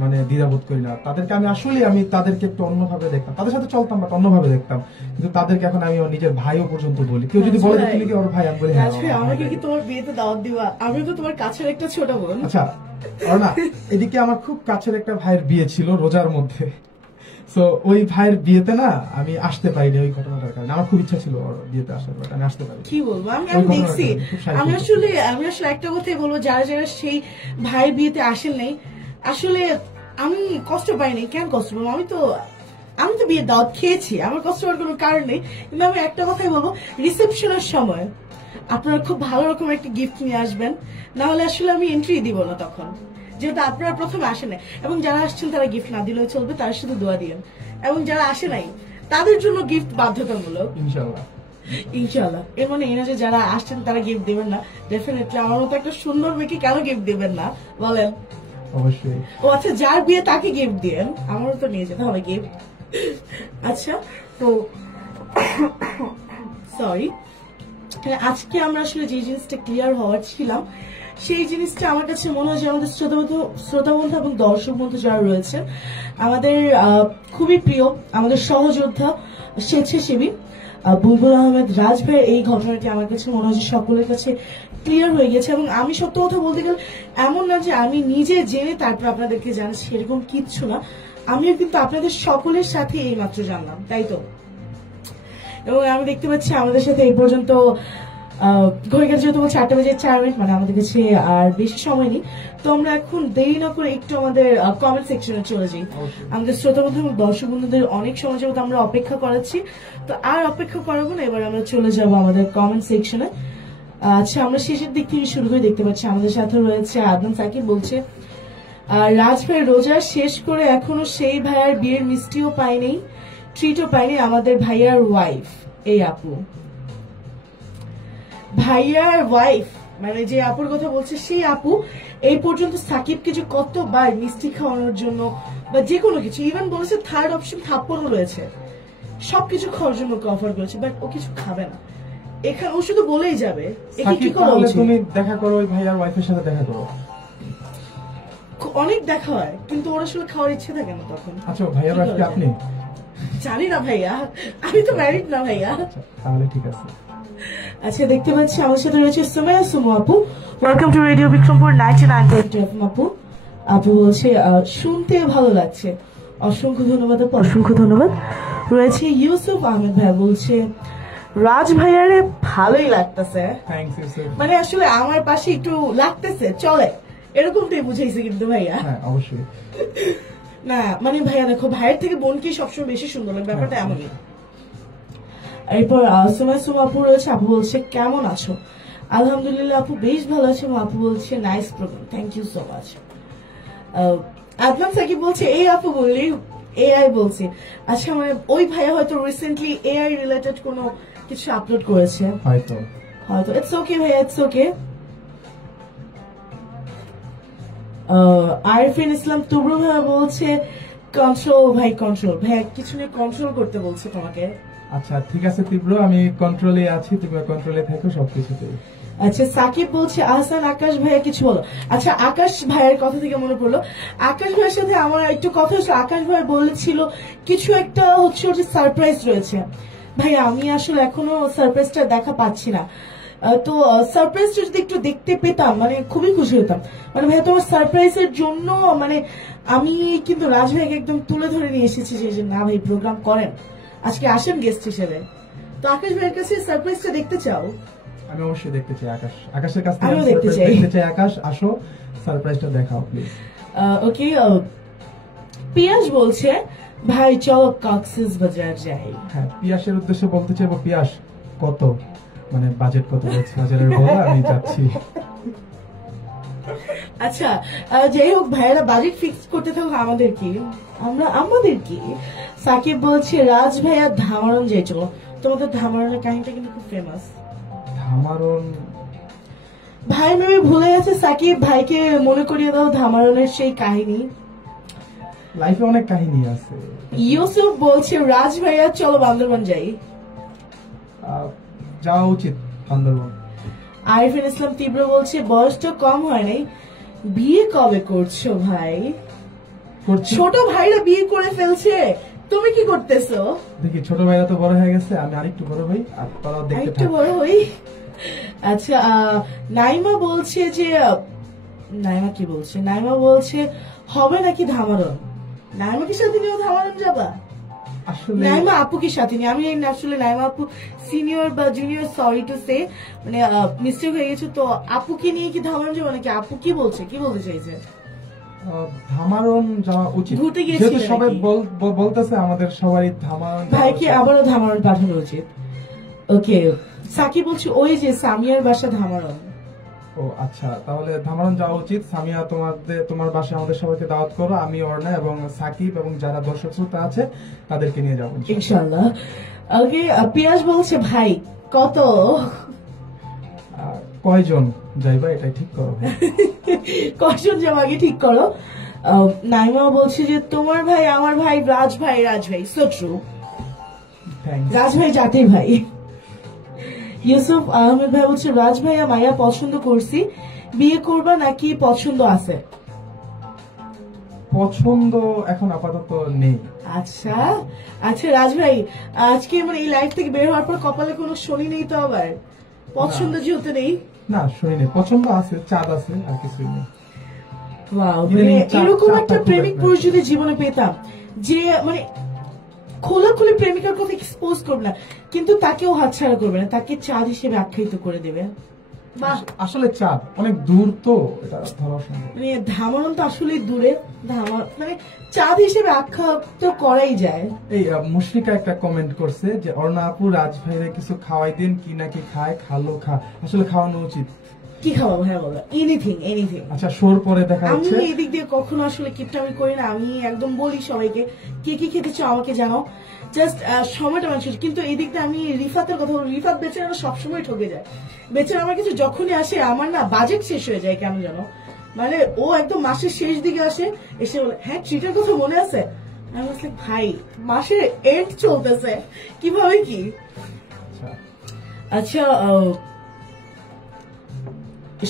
মানে দ্বিধাবোধ করি না। তাদেরকে আমি আসলে তাদেরকে একটু অন্যভাবে দেখতাম, তাদের সাথে চলতাম বাট অন্যভাবে দেখতাম, কিন্তু তাদেরকে এখন আমি নিজের ভাইও পর্যন্ত বলি। কেউ যদি বলে তুমি কি ওর ভাই, আমি বলি হ্যাঁ। আমাকে কি তোমার বিয়েতে দাওয়াত দিবা? আমি তো তোমার কাছের একটা ছোট বোন। আচ্ছা না, এদিকে আমার খুব কাছের একটা ভাইয়ের বিয়ে ছিল রোজার মধ্যে, তো ওই ভাইয়ের বিয়েতে না আমি আসতে পারিনি ওই ঘটনাটার কারণে। আমার খুব ইচ্ছা ছিল ওর বিয়েতে আসার, বাট আমি আসতে পারিনি। কি বলবো, আমি দেখছি, আমি আসলে একটা কথাই বলবো, যারা যারা সেই ভাইয়ের বিয়েতে আসেন নাই, আসলে আমি কষ্ট পাইনি। কেন কষ্ট পাবো? আমি তো বিয়ের দাওয়াত খেয়েছি, আমার কষ্ট পাওয়ার কোনো কারণ নেই। কিন্তু আমি একটা কথাই বলবো, রিসেপশনের সময় আপনারা খুব ভালো রকম একটা গিফট নিয়ে আসবেন, না হলে আসলে আমি এন্ট্রি দিব না তখন। যেহেতু আপনারা প্রথমে আসেন নাই, এবং যারা আসছেন তারা গিফট না দিলেও চলবে, তার শুধু দোয়া দিয়েন। এবং যারা আসে নাই তাদের জন্য গিফট বাধ্যতামূলক ইনশাআল্লাহ। ইনশাআল্লাহ। এর মানে এই না যে যারা আসছেন তারা গিফট দেবেন না, ডেফিনেটলি আমার মতো একটা সুন্দর মেয়েকে কেন গিফট দেবেন না বলেন? অবশ্যই। ও আচ্ছা, যার বিয়ে তাকে গিফট দিয়েন, আমারও তো নিয়ে যেতে হবে গিফট। আচ্ছা, তো সরি, আজকে আমরা আসলে যে জিনিসটা ক্লিয়ার হওয়ার ছিলাম সেই জিনিসটা আমার কাছে মনে হয় যে আমাদের শ্রোতা বন্ধু এবং দর্শক বন্ধু যারা রয়েছেন আমাদের খুবই প্রিয়, আমাদের সহযোদ্ধা স্বেচ্ছাসেবী বুলবুল আহমেদ রাজ ভাইয়ের এই ঘটনাটি আমার কাছে মনে হয় যে সকলের কাছে ক্লিয়ার হয়ে গেছে। এবং আমি সত্য কথা বলতে গেলে এমন না যে আমি নিজে জেনে তারপর আপনাদেরকে জানাচ্ছি, সেরকম কিচ্ছু না, আমিও কিন্তু আপনাদের সকলের সাথে এই মাত্র জানলাম, তাই তো? এবং আমি দেখতে পাচ্ছি আমাদের সাথে এই পর্যন্ত ঘড়িকার যেহেতু 4:04, মানে আমাদের কাছে আর বেশি সময় নেই, তো আমরা এখন দেরি না করে একটু আমাদের কমেন্ট সেকশনে চলে যাই। আমাদের শ্রোতা বন্ধু এবং দর্শক বন্ধুদের অনেক সময় যাবত আমরা অপেক্ষা করাচ্ছি, তো আর অপেক্ষা করাবো না, এবার আমরা চলে যাব আমাদের কমেন্ট সেকশনে। আচ্ছা, আমরা শেষের দিক থেকে শুরু করে দেখতে পাচ্ছি আমাদের সাথে রয়েছে আদনান সাকিব, বলছে রাজ ভাই রোজা শেষ করে এখনো সেই ভাইয়ার বিয়ের মিষ্টিও পায়নি, ট্রিটও পায়নি আমাদের ভাইয়ার ওয়াইফ। এই আপু, ভাইয়ার ওয়াইফ মানে যে আপুর কথা বলছে সেই আপু এই পর্যন্ত সাকিবকে যে কতবার মিষ্টি খাওয়ানোর জন্য বা যে কোনো কিছু, ইভেন বলেছে থার্ড অপশন থাপ্পড়ও রয়েছে, সবকিছু খাওয়ার জন্য অফার করেছে, বাট ও কিছু খাবে না। এখানে ও শুধু বলেই যাবে। তুমি দেখা করো, ওই ভাইয়ার ওয়াইফের সাথে দেখা করো। অনেক দেখা হয় কিন্তু ওর আসলে খাওয়ার ইচ্ছে থাকে না তখন। আচ্ছা, ভাইয়ার ওয়াইফ কি আপনি? জানি না ভাইয়া, আমি তো ম্যারিড না ভাইয়া। তাহলে ঠিক আছে। আচ্ছা, দেখতে পাচ্ছি আমার সাথে রয়েছে সুমাইয়া সুমু আপু। ওয়েলকাম টু রেডিও বিক্রমপুর 99.2 আপু। আপু বলছে শুনতে ভালো লাগছে, অসংখ্য ধন্যবাদ আপু, অসংখ্য ধন্যবাদ। রয়েছে ইউসুফ আহমেদ ভাই, বলছে রাজ ভাইয়ারে ভালোই লাগতেছে, মানে আসলে আমার পাশে একটু লাগতেছে চলে, এরকমটাই বুঝাইছে কিন্তু ভাইয়া। হ্যাঁ অবশ্যই। না মানে ভাইয়া দেখো, ভাইয়ের থেকে বোনকে সবসময় বেশি সুন্দর লাগে, ব্যাপারটা এমনই। এরপর সুমা আপু রয়েছে, আপু বলছে কেমন আছো? আলহামদুলিল্লাহ আপু বেশ ভালো আছে। আপু বলছে nice program, thank you so much. Adnan Sakib বলছে এই আপু বললি এআই বলছে। আচ্ছা, মানে ওই ভাইয়া হয়তো রিসেন্টলি এআই রিলেটেড কোনো কিছু আপলোড করেছে হয়তো। ইটস ওকে ভাইয়া, ইটস ওকে। আরিফিন ইসলাম তুবরু ভাইয়া বলছে কন্ট্রোল ভাই, কন্ট্রোল ভাইয়া কিছু নিয়ে কন্ট্রোল করতে বলছে তোমাকে। আচ্ছা ঠিক আছে তীব্র, আমি কন্ট্রোলে আছি, তুমি কন্ট্রোলে থাকো সবকিছুতে। আচ্ছা, সাকিব বলছে আহসান আকাশ ভাইয়া কিছু বলো। আচ্ছা, আকাশ ভাইয়ের কথা থেকে মনে পড়লো, আকাশ ভাইয়ের সাথে আমার একটু কথা হচ্ছে। আকাশ ভাই বলেছিল কিছু একটা হচ্ছে ওর সারপ্রাইজ রয়েছে। ভাই আমি আসলে এখনো সারপ্রাইজটা দেখা পাচ্ছি না, তো সারপ্রাইজটা যদি একটু দেখতে পেতাম মানে খুবই খুশি হতাম। মানে ভাইয়া তোমার সারপ্রাইজের জন্য মানে আমি কিন্তু রাজ ভাইকে একদম তুলে ধরে নিয়ে এসেছি যে না ভাই প্রোগ্রাম করেন, আজকে আসেন গেস্ট হিসেবে। তো আকাশ ভাইয়ের কাছে সারপ্রাইজটা দেখতে চাও? আমি অবশ্যই দেখতে চাই আকাশের কাছ থেকে আমিও দেখতে চাই। আকাশ আসো, সারপ্রাইজটা দেখাও প্লিজ। ওকে, পিয়াস বলছে ভাই চলো কক্সেস বাজার যাই। হ্যাঁ, পিয়াসের উদ্দেশ্যে বলতে চাইবো, পিয়াস কত মানে বাজেট কত বলছে, হাজারের বল আমি যাচ্ছি। আচ্ছা, যাই হোক ভাইয়েরা বাজেট ফিক্স করতে থাকুক, আমাদের কি। সাকিব বলছে রাজ ভাইয়া ধামারন যাই চলো। তোমাদের ধামারনের কাহিনীটা কিন্তু খুব ফেমাস। ধামারন ভাই মেয়ে ভুলে গেছে, সাকিব ভাইকে মনে করিয়ে দাও ধামারনের সেই কাহিনী। লাইফে অনেক কাহিনী আছে। ইউসুফ বলছে রাজ ভাইয়া চলো বান্দরবান যাই। যাওয়া উচিত বান্দরবান। আরিফিন ইসলাম তীব্র বলছে বয়সটা কম হয় নাই, বিয়ে কবে করছো ভাই? ছোট ভাইরা বিয়ে করে ফেলছে, তুমি কি করতেছো? দেখি ছোট ভাইরা তো বড় হয়ে গেছে, আমি আরেকটু বড় হই, আরেকটু বড় হই। আচ্ছা, নাইমা বলছে যে নাইমা কি বলছে? নাইমা বলছে হবে নাকি ধামারন? নাইমা কি সাথে নিয়েও ধামারন যাবা? নাইমা আপু কি সাথে নিয়ে? আমি আসলে নাইমা আপু সিনিয়র বা জুনিয়র, সরি টু সে, মানে মিস্টেক হয়ে গেছে। তো আপুকে নিয়ে কি ধামারন যাবো নাকি? আপু কি বলছে, কি বলতে চাইছে? ধামারন যাওয়া উচিত, যেহেতু সবাই বলতেছে আমাদের সবাই ধামারন। ভাইকে আবারও ধামারন পাঠানো উচিত। ওকে, সাকিব বলছে ওই যে সামিয়ার বাসা ধামারন। ও আচ্ছা, তাহলে ধামারান যাওয়া উচিত। সামিয়া, তোমার বাসায় আমাদের সবাইকে দাওয়াত করো, আমি, অর্ণা এবং সাকিব এবং যারা দর্শক শ্রোতা আছে তাদেরকে নিয়ে যাবো ইনশাআল্লাহ। ইনশাল্লাহ। ওকে, পিয়াস বলছে ভাই কত কয়জন যাইবা এটাই ঠিক করো ভাই। কয়জন যাবো আগে ঠিক করো। নাইমা বলছে যে তোমার ভাই আমার ভাই রাজ ভাই সো ট্রু, থ্যাংকস। রাজ ভাই জাতির ভাই। ইউসুফ আহমেদ ভাই বলছে রাজ ভাইয়া মায়া পছন্দ করছি, বিয়ে করবা নাকি পছন্দ আছে? পছন্দ এখন আপাতত নেই। আচ্ছা আচ্ছা রাজ ভাই, আজকে মানে এই লাইফ থেকে বের হওয়ার পর কপালে কোনো শনি নেই তো? আবার পছন্দ যেহেতু নেই। না, শুনিনি, পছন্দ আছে, চাঁদ আছে, আর কিছুই নেই। ওয়াও, ইদানিং মানে এরকম চাঁদটা একটা খুব প্রেমিক একটা- পুরুষ যদি জীবনে পেতাম যে মানে খোলাখুলি প্রেমিকার কথা এক্সপোজ করবে না, কিন্তু তাকেও হাতছাড়া করবে না, তাকে চাঁদ হিসেবে আখ্যায়িত করে দেবে। বাহ, আসলে চাঁদ অনেক দূর তো, এটা ধরা সম্ভব। মানে ধামারন তো আসলে দূরে, মানে চাঁদ হিসেবে আখ্যা তো করাই যায়। এই মুশফিকা একটা কমেন্ট করছে যে অর্ণা আপু রাজ ভাইরে কিছু খাওয়াই দিন, কি নাকি খায়, খালো খা, আসলে খাওয়ানো উচিত। কি খাওয়া ভাই বলো? Anything anything. আচ্ছা, শোর পরে দেখা আমি যাচ্ছে। এই দিক দিয়ে কখনো আসলে কিপটামি করি না, আমি একদম বলি সবাইকে কে কি খেতে চাও আমাকে জানাও, জাস্ট সময়টা মানুষ। কিন্তু এই দিক দিয়ে আমি রিফাতের কথা বলি, রিফাত বেচারা সবসময় ঠকে যায়। বেচারা আমার কিছু যখনই আসে আমার না বাজেট শেষ হয়ে যায় কেন জানো, মানে ও একদম মাসের শেষ দিকে আসে, এসে বলে হ্যাঁ ট্রিটের কথা মনে আছে। আমি বলছি ভাই মাসের এন্ড চলতেছে, কিভাবে কি। আচ্ছা, আচ্ছা,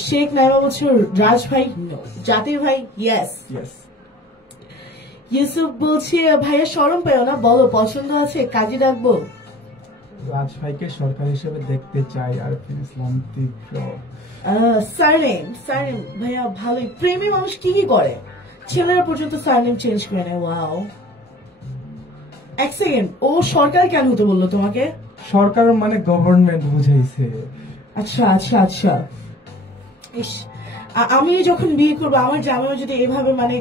শেখ নাইমা বলছে রাজ ভাই no, জাতির ভাই ইয়েস। ইয়েস। ইউসুফ বলছে ভাইয়া শরম পেও না, বলো পছন্দ আছে, কাজে ডাকবো। রাজ ভাইকে সরকার হিসেবে দেখতে চাই। আর ইসলাম তীব্র। সারনেম ভাইয়া ভালোই। প্রেমী মানুষ কি কি করে, ছেলেরা পর্যন্ত সারনেম চেঞ্জ করে নেয়। ওয়াও, এক সেকেন্ড, ও সরকার কেন হতে বললো তোমাকে? সরকার মানে গভর্নমেন্ট বুঝাইছে। আচ্ছা আচ্ছা আচ্ছা। ইস, আমি যখন বিয়ে করবো আমার জামাইও যদি এভাবে মানে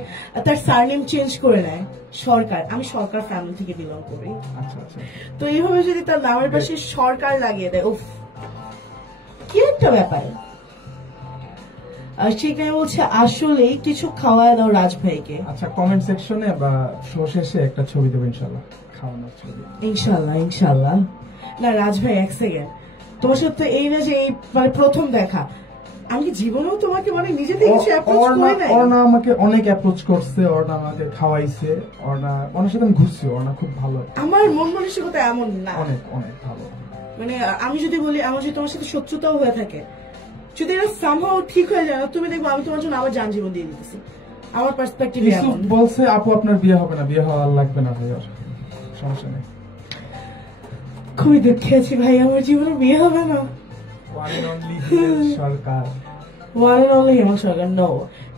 তার সারনেম চেঞ্জ করে নেয়, সরকার, আমি সরকার ফ্যামিলি থেকে বিলং করি, আচ্ছা আচ্ছা। তো এইভাবে যদি তার নামের পাশে সরকার লাগিয়ে দেয়, উফ কি একটা ব্যাপার। আর সেখানে বলছে আসলেই কিছু খাওয়ায় দাও রাজ ভাইকে। আচ্ছা, কমেন্ট সেকশনে বা শো শেষে একটা ছবি দেবো ইনশাল্লাহ, খাওয়ানোর ছবি। ইনশাল্লাহ ইনশাল্লাহ। না রাজ ভাই এক সেকেন্ড, তোমার সাথে তো এই না যে এই মানে প্রথম দেখা, আমি কি জীবনেও তোমাকে মানে নিজে থেকে কিছু অ্যাপ্রোচ করে নাই? অর্ণা আমাকে অনেক অ্যাপ্রোচ করছে, অর্ণা আমাকে খাওয়াইছে, অর্ণার সাথে আমি ঘুরছি, অর্ণা খুব ভালো, আমার মন মানসিকতা এমন না, অনেক অনেক ভালো। মানে আমি যদি বলি আমার যদি তোমার সাথে শত্রুতাও হয়ে থাকে, যদি এটা সামহাও ঠিক হয়ে যায় না, তুমি দেখবো আমি তোমার জন্য আমার জান জীবন দিয়ে দিতেছি। আমার পার্সপেক্টিভ ইউসুফ বলছে আপু আপনার বিয়ে হবে না, বিয়ে হওয়ার লাগবে না ভাই, আর সমস্যা নেই। খুবই দুঃখে আছি ভাই, আমার জীবনে বিয়ে হবে না। One and only Himel Sarkar. One and only Himel Sarkar, no,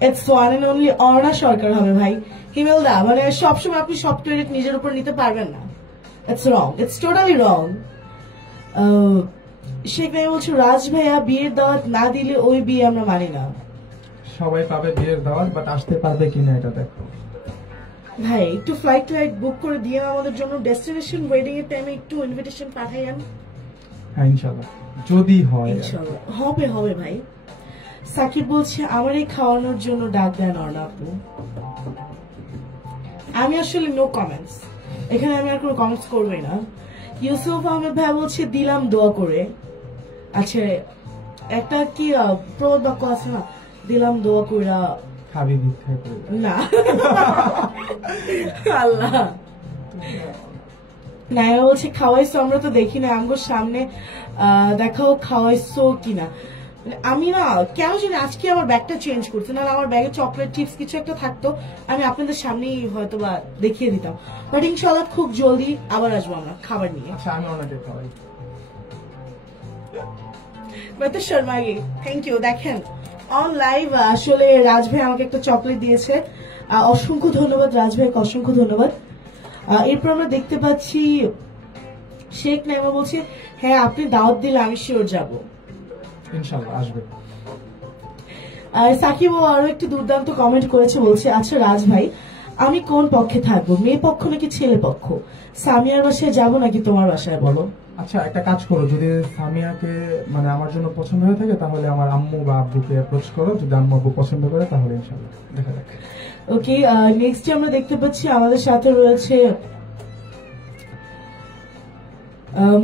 it's one and only Arna Sarkar হবে ভাই। হিমেল দা মানে সবসময় আপনি সব ক্রেডিট নিজের উপর নিতে পারবেন না, ইটস রং, ইটস টোটালি রং। শেখ ভাই বলছে রাজ ভাইয়া বিয়ের দাওয়াত না দিলে ওই বিয়ে আমরা মানি না। সবাই পাবে বিয়ের দাওয়াত, বাট আসতে পারবে কিনা এটা দেখো। ভাই একটু ফ্লাইট বুক করে দিয়ে আমাদের জন্য ডেস্টিনেশন ওয়েডিং এর টাইমে একটু ইনভিটেশন পাঠাইয়েন। হ্যাঁ ইনশাল্লাহ, যদি হয়। ইনশাআল্লাহ হবে হবে ভাই। সাকিব বলছে আমার এই খাওয়ানোর জন্য ডাক দেন অর্ণা আপু। আমি আসলে নো কমেন্টস, এখানে আমি আর কোনো কমেন্টস করবোই না। ইউসুফ আহমেদ ভাই বলছে দিলাম দোয়া করে। আচ্ছা, একটা কি প্রবাদ বাক্য আছে না, দিলাম দোয়া কইরা খাবি ভিক্ষা করে। না আল্লাহ। নাইমা বলছে খাওয়াইছো, আমরা তো দেখি না, আমগোর সামনে দেখাও খাওয়াইছো কিনা। আমি না কেন জানি আজকে আমার ব্যাগটা চেঞ্জ করছে, না আমার ব্যাগে চকলেট চিপস কিছু একটা থাকতো, আমি আপনাদের সামনেই হয়তো বা দেখিয়ে দিতাম। বাট ইনশাল্লাহ খুব জলদি আবার আসবো আমরা খাবার নিয়ে। আচ্ছা, আমি ওনাকে খাওয়াই। শর্মাগি থ্যাংক ইউ। দেখেন অন লাইভ আসলে রাজ ভাই আমাকে একটা চকলেট দিয়েছে, অসংখ্য ধন্যবাদ রাজ ভাইকে, অসংখ্য ধন্যবাদ। এরপর আমরা দেখতে পাচ্ছি শেখ নাইমা বলছে হ্যাঁ আপনি দাওয়াত দিলে আমি শিওর যাবো, ইনশাল্লাহ আসবে। আর সাকিব আরো একটি দুর্দান্ত কমেন্ট করেছে, বলছে আচ্ছা রাজ ভাই আমি কোন পক্ষে থাকবো, মেয়ে পক্ষ নাকি ছেলে পক্ষ, সামিয়ার বাসায় যাবো নাকি তোমার বাসায় বলো। আচ্ছা, একটা কাজ করো, যদি সামিয়াকে মানে আমার জন্য পছন্দ হয়ে থাকে তাহলে আমার আম্মু বা আব্বুকে অ্যাপ্রোচ করো, যদি আম্মু আব্বু পছন্দ করে তাহলে ইনশাআল্লাহ দেখা যাক। ওকে, নেক্সট আমরা দেখতে পাচ্ছি আমাদের সাথে রয়েছে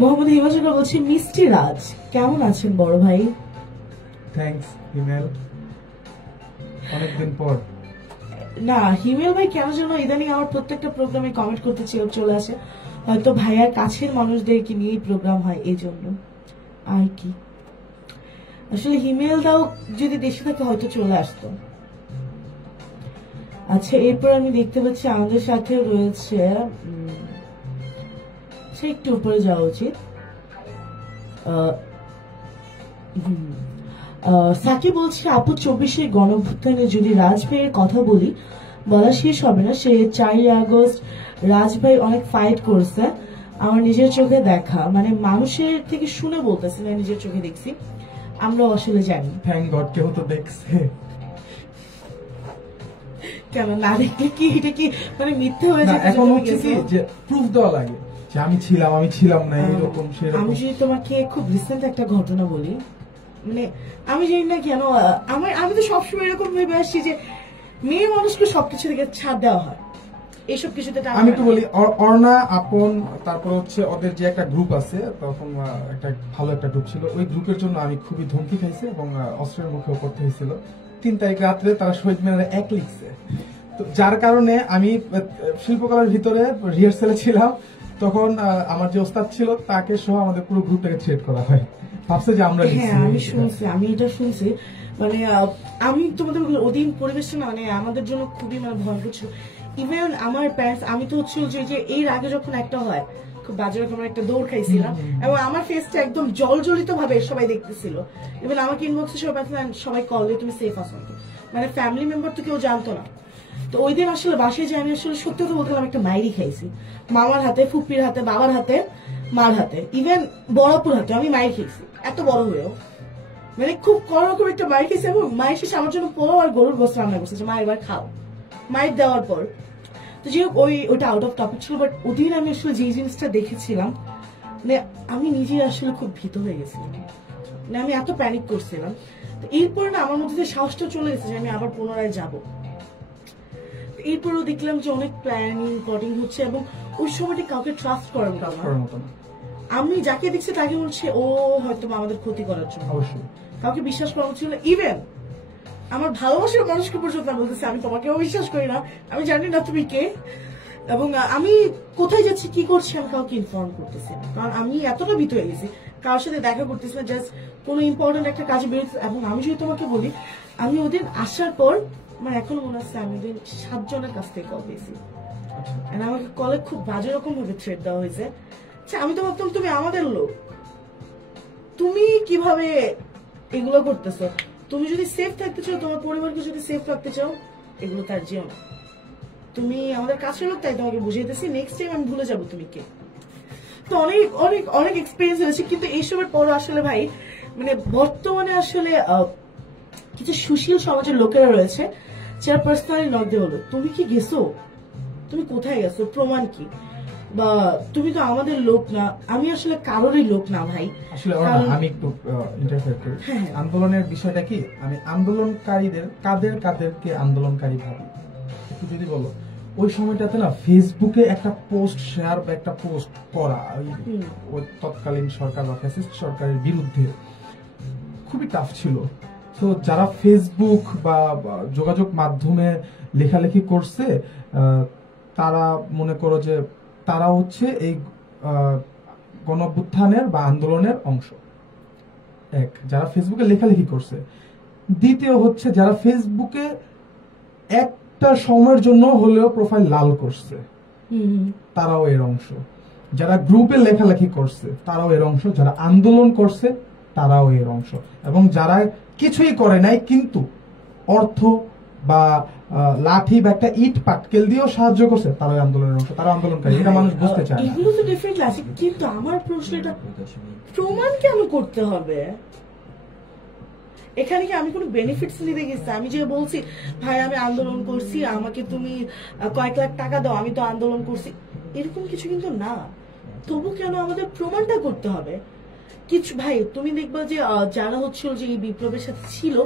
মোহাম্মদ হিমাচল বলছি মিষ্টি রাজ, কেমন আছেন বড় ভাই? থ্যাঙ্কস হিমেল, অনেকদিন পর। না, হিমেল ভাই কেন যেন ইদানিং আমার প্রত্যেকটা প্রোগ্রামে কমেন্ট করতে চলে আসে, হয়তো ভাইয়ার কাছের মানুষদেরকে নিয়েই প্রোগ্রাম হয় এই জন্য আর কি। আসলে হিমেল দাও যদি দেশে থাকে হয়তো চলে আসতো। আচ্ছা, এরপর আমি দেখতে পাচ্ছি আমাদের সাথে রয়েছে একটু উপরে যাওয়া উচিত। সাকি বলছে আপু 24 গণঅভ্যুত্থানে যদি রাজ ভাইয়ের কথা বলা শেষ হবে না। সে 4 আগস্ট রাজ ভাই অনেক ফাইট করছে, আমার নিজের চোখে দেখা, মানে মানুষের থেকে শুনে বলতেছি না, নিজের চোখে দেখছি, আমরা আসলে জানি। থ্যাংক গড কেউ তো দেখছে। কেন না দেখলে কি এটা কি মানে মিথ্যে হয়ে না, যায়? এখন হচ্ছে কি যে প্রুফ দেওয়া লাগে যে আমি ছিলাম না এরকম সেরকম। আমি যদি তোমাকে খুব রিসেন্ট একটা ঘটনা বলি, মানে আমি জানি না কেন আমি তো সবসময় এরকম ভেবে আসছি যে মেয়ে মানুষকে সবকিছু থেকে ছাড় দেওয়া হয়, এইসব কিছুতে আমি একটু বলি, অর্ণা আপন, তারপর হচ্ছে ওদের যে একটা গ্রুপ আছে, তখন একটা ভালো একটা গ্রুপ ছিল, ওই গ্রুপের জন্য আমি খুবই ধমকি খাইছি এবং অস্ত্রের মুখেও পড়তে হয়েছিল। 3 তারিখ রাত্রে তারা শহীদ মিনারে 1 লিখছে, তো যার কারণে আমি শিল্পকলার ভিতরে রিহার্সেলে ছিলাম, তখন আমার যে ওস্তাদ ছিল তাকে সহ আমাদের পুরো গ্রুপটাকে থ্রেট করা হয়, ভাবছে যে আমরা আমি এটা শুনছি, মানে আমি তোমাদের ওদিন পরিবেশটা না মানে আমাদের জন্য খুবই মানে ভয়ঙ্কর ছিল। ইভেন আমার প্যারেন্টস, আমি তো হচ্ছিল যে এর আগে যখন একটা হয় খুব বাজে রকম একটা দৌড় খাইছিলাম এবং আমার ফেসটা একদম জলজলিত ভাবে সবাই দেখতেছিল। ইভেন আমাকে ইনবক্সে সবাই কল দিয়ে তুমি সেফ আছো, মানে ফ্যামিলি মেম্বার তো কেউ জানতো না। তো ওই দিন আসলে বাসায় যাইনি, আসলে সত্যি কথা বলতে আমি একটা মাইরি খাইছি, মামার হাতে, ফুপির হাতে, বাবার হাতে, মার হাতে, ইভেন বড়পুর হাতে আমি মাইর খেয়েছি, এত বড় হয়েও মানে খুব রকম একটা মাইর খেয়েছি। এবং মায়ের শেষে আমার জন্য পোলাও আর গরুর গোস্ত রান্না করছে, মা এবার খাও। মাইর দেওয়ার পর তো যাই হোক ওইটা আউট অফ টপিক ছিল, বাট ওদিন আমি আসলে যে জিনিসটা দেখেছিলাম মানে আমি নিজে আসলে খুব ভীত হয়ে গেছিলাম, মানে আমি এত প্যানিক করছিলাম। তো এরপর না আমার মধ্যে সাহসটা চলে গেছে যে আমি আবার পুনরায় যাবো। এরপরও দেখলাম যে অনেক প্ল্যানিং হচ্ছে এবং ওই সময়টি কাউকে ট্রাস্ট করার মতো না। আমি যাকে দেখছি তাকে বলছে ও হয়তো আমাদের ক্ষতি করার জন্য, কাউকে বিশ্বাস করা হচ্ছিল না। ইভেন আমার ভালোবাসার মানুষকে পর্যন্ত বলতেছে আমি তোমাকেও বিশ্বাস করি না, আমি জানি না তুমি কে, এবং আমি কোথায় যাচ্ছি কি করছি আমি কাউকে ইনফর্ম করতেছি না, কারণ আমি এতটা ভীত হয়ে গেছি, কারোর সাথে দেখা করতেছি না, জাস্ট কোনো ইম্পর্টেন্ট একটা কাজে বেরোচ্ছে। এবং আমি যদি তোমাকে বলি, আমি ওদিন আসার পর আমার এখনো মনে হচ্ছে আমি ওদিন 7 জনের কাছ থেকে কল পেয়েছি, আমাকে কলে খুব বাজে রকম ভাবে থ্রেট দেওয়া হয়েছে। আমি তো ভাবতাম তুমি আমাদের লোক, তুমি কিভাবে এগুলো করতেছো, তুমি যদি সেফ থাকতে চাও, তোমার পরিবারকে যদি সেফ রাখতে চাও, এগুলো তার যেও না, তুমি আমাদের কাছের লোক, তাই তোমাকে বুঝিয়েতেছি, নেক্সট টাইম আমি ভুলে যাবো তুমি কে। তো অনেক অনেক অনেক এক্সপিরিয়েন্স হয়েছে, কিন্তু এইসবের পর আসলে ভাই মানে বর্তমানে আসলে কিছু সুশীল সমাজের লোকেরা রয়েছে যারা পার্সোনালি নক দিয়ে বলো তুমি কি গেছো, তুমি কোথায় গেছো, প্রমাণ কি, বা তুমি তো আমাদের লোক না। আমি আসলে কারোরই লোক না ভাই। আসলে আমি একটু ইন্টারফেয়ার করি। আন্দোলনের বিষয়টা কি, আমি আন্দোলনকারীদের কাদেরকে আন্দোলনকারী ভাবি একটু যদি বলো। ওই সময়টাতে না ফেসবুকে একটা পোস্ট শেয়ার বা একটা পোস্ট করা ওই তৎকালীন সরকার বা ফ্যাসিস্ট সরকারের বিরুদ্ধে খুবই টাফ ছিল। তো যারা ফেসবুক বা যোগাযোগ মাধ্যমে লেখালেখি করছে তারা মনে করো যে তারা হচ্ছে এই গণঅভ্যুত্থানের বা আন্দোলনের অংশ। এক, যারা ফেসবুকে লেখালেখি করছে। দ্বিতীয় হচ্ছে যারা ফেসবুকে একটা সময়ের জন্য হলেও প্রোফাইল লাল করছে, তারাও এর অংশ। যারা গ্রুপে লেখালেখি করছে তারাও এর অংশ, যারা আন্দোলন করছে তারাও এর অংশ, এবং যারা কিছুই করে নাই কিন্তু অর্থ বা লাঠি বা একটা ইট পাটকেল দিয়েও সাহায্য করছে, তারাও আন্দোলনের অংশ, তারা আন্দোলনকারী। এটা মানুষ বুঝতে চায়। এগুলো তো ডিফারেন্ট আছে, কিন্তু আমার প্রশ্নটা প্রমাণ কেন করতে হবে? এখানে কি আমি কোনো বেনিফিটস নিতে গেছি? আমি যে বলছি ভাই আমি আন্দোলন করছি, আমাকে তুমি কয়েক লাখ টাকা দাও, আমি তো আন্দোলন করছি, এরকম কিছু কিন্তু না। তবু কেন আমাদের প্রমাণটা করতে হবে? কিছু ভাই তুমি দেখবা যে যারা হচ্ছিল যে এই বিপ্লবের সাথে ছিল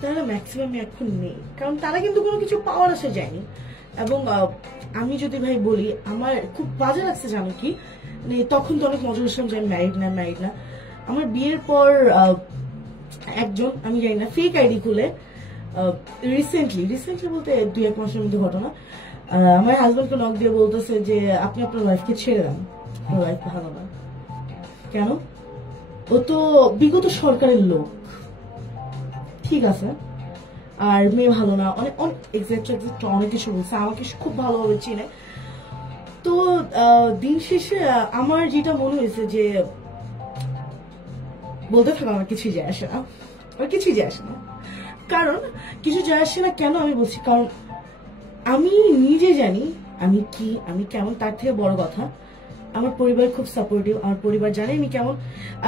তারা ম্যাক্সিমাম এখন নেই, কারণ তারা কিন্তু কোনো কিছু পাওয়ার আসে যায়নি। এবং আমি যদি ভাই বলি, আমার খুব বাজে লাগছে জানো কি, মানে তখন তো অনেক মজা করছিলাম যে ম্যারিড না। আমার বিয়ের পর একজন, আমি জানি না, ফেক আইডি খুলে রিসেন্টলি বলতে 2-1 মাসের মধ্যে ঘটনা, আমার হাজবেন্ডকে নক দিয়ে বলতেছে যে আপনি আপনার ওয়াইফকে ছেড়ে দেন, আপনার ওয়াইফ ভালো না। কেন? ও তো বিগত সরকারের লোক, ঠিক আছে, আর মেয়ে ভালো না, অনেক অনেক কিছু বলছে, আমাকে খুব ভালোভাবে চিনে। তো দিন শেষে আমার যেটা মনে হয়েছে যে বলতে থাকো, আমার কিছুই যায় আসে না, কারণ কিছু যায় আসে না কেন আমি বলছি, কারণ আমি নিজে জানি আমি কি, আমি কেমন। তার থেকে বড় কথা, আমার পরিবার খুব সাপোর্টিভ, আমার পরিবার জানে আমি কেমন।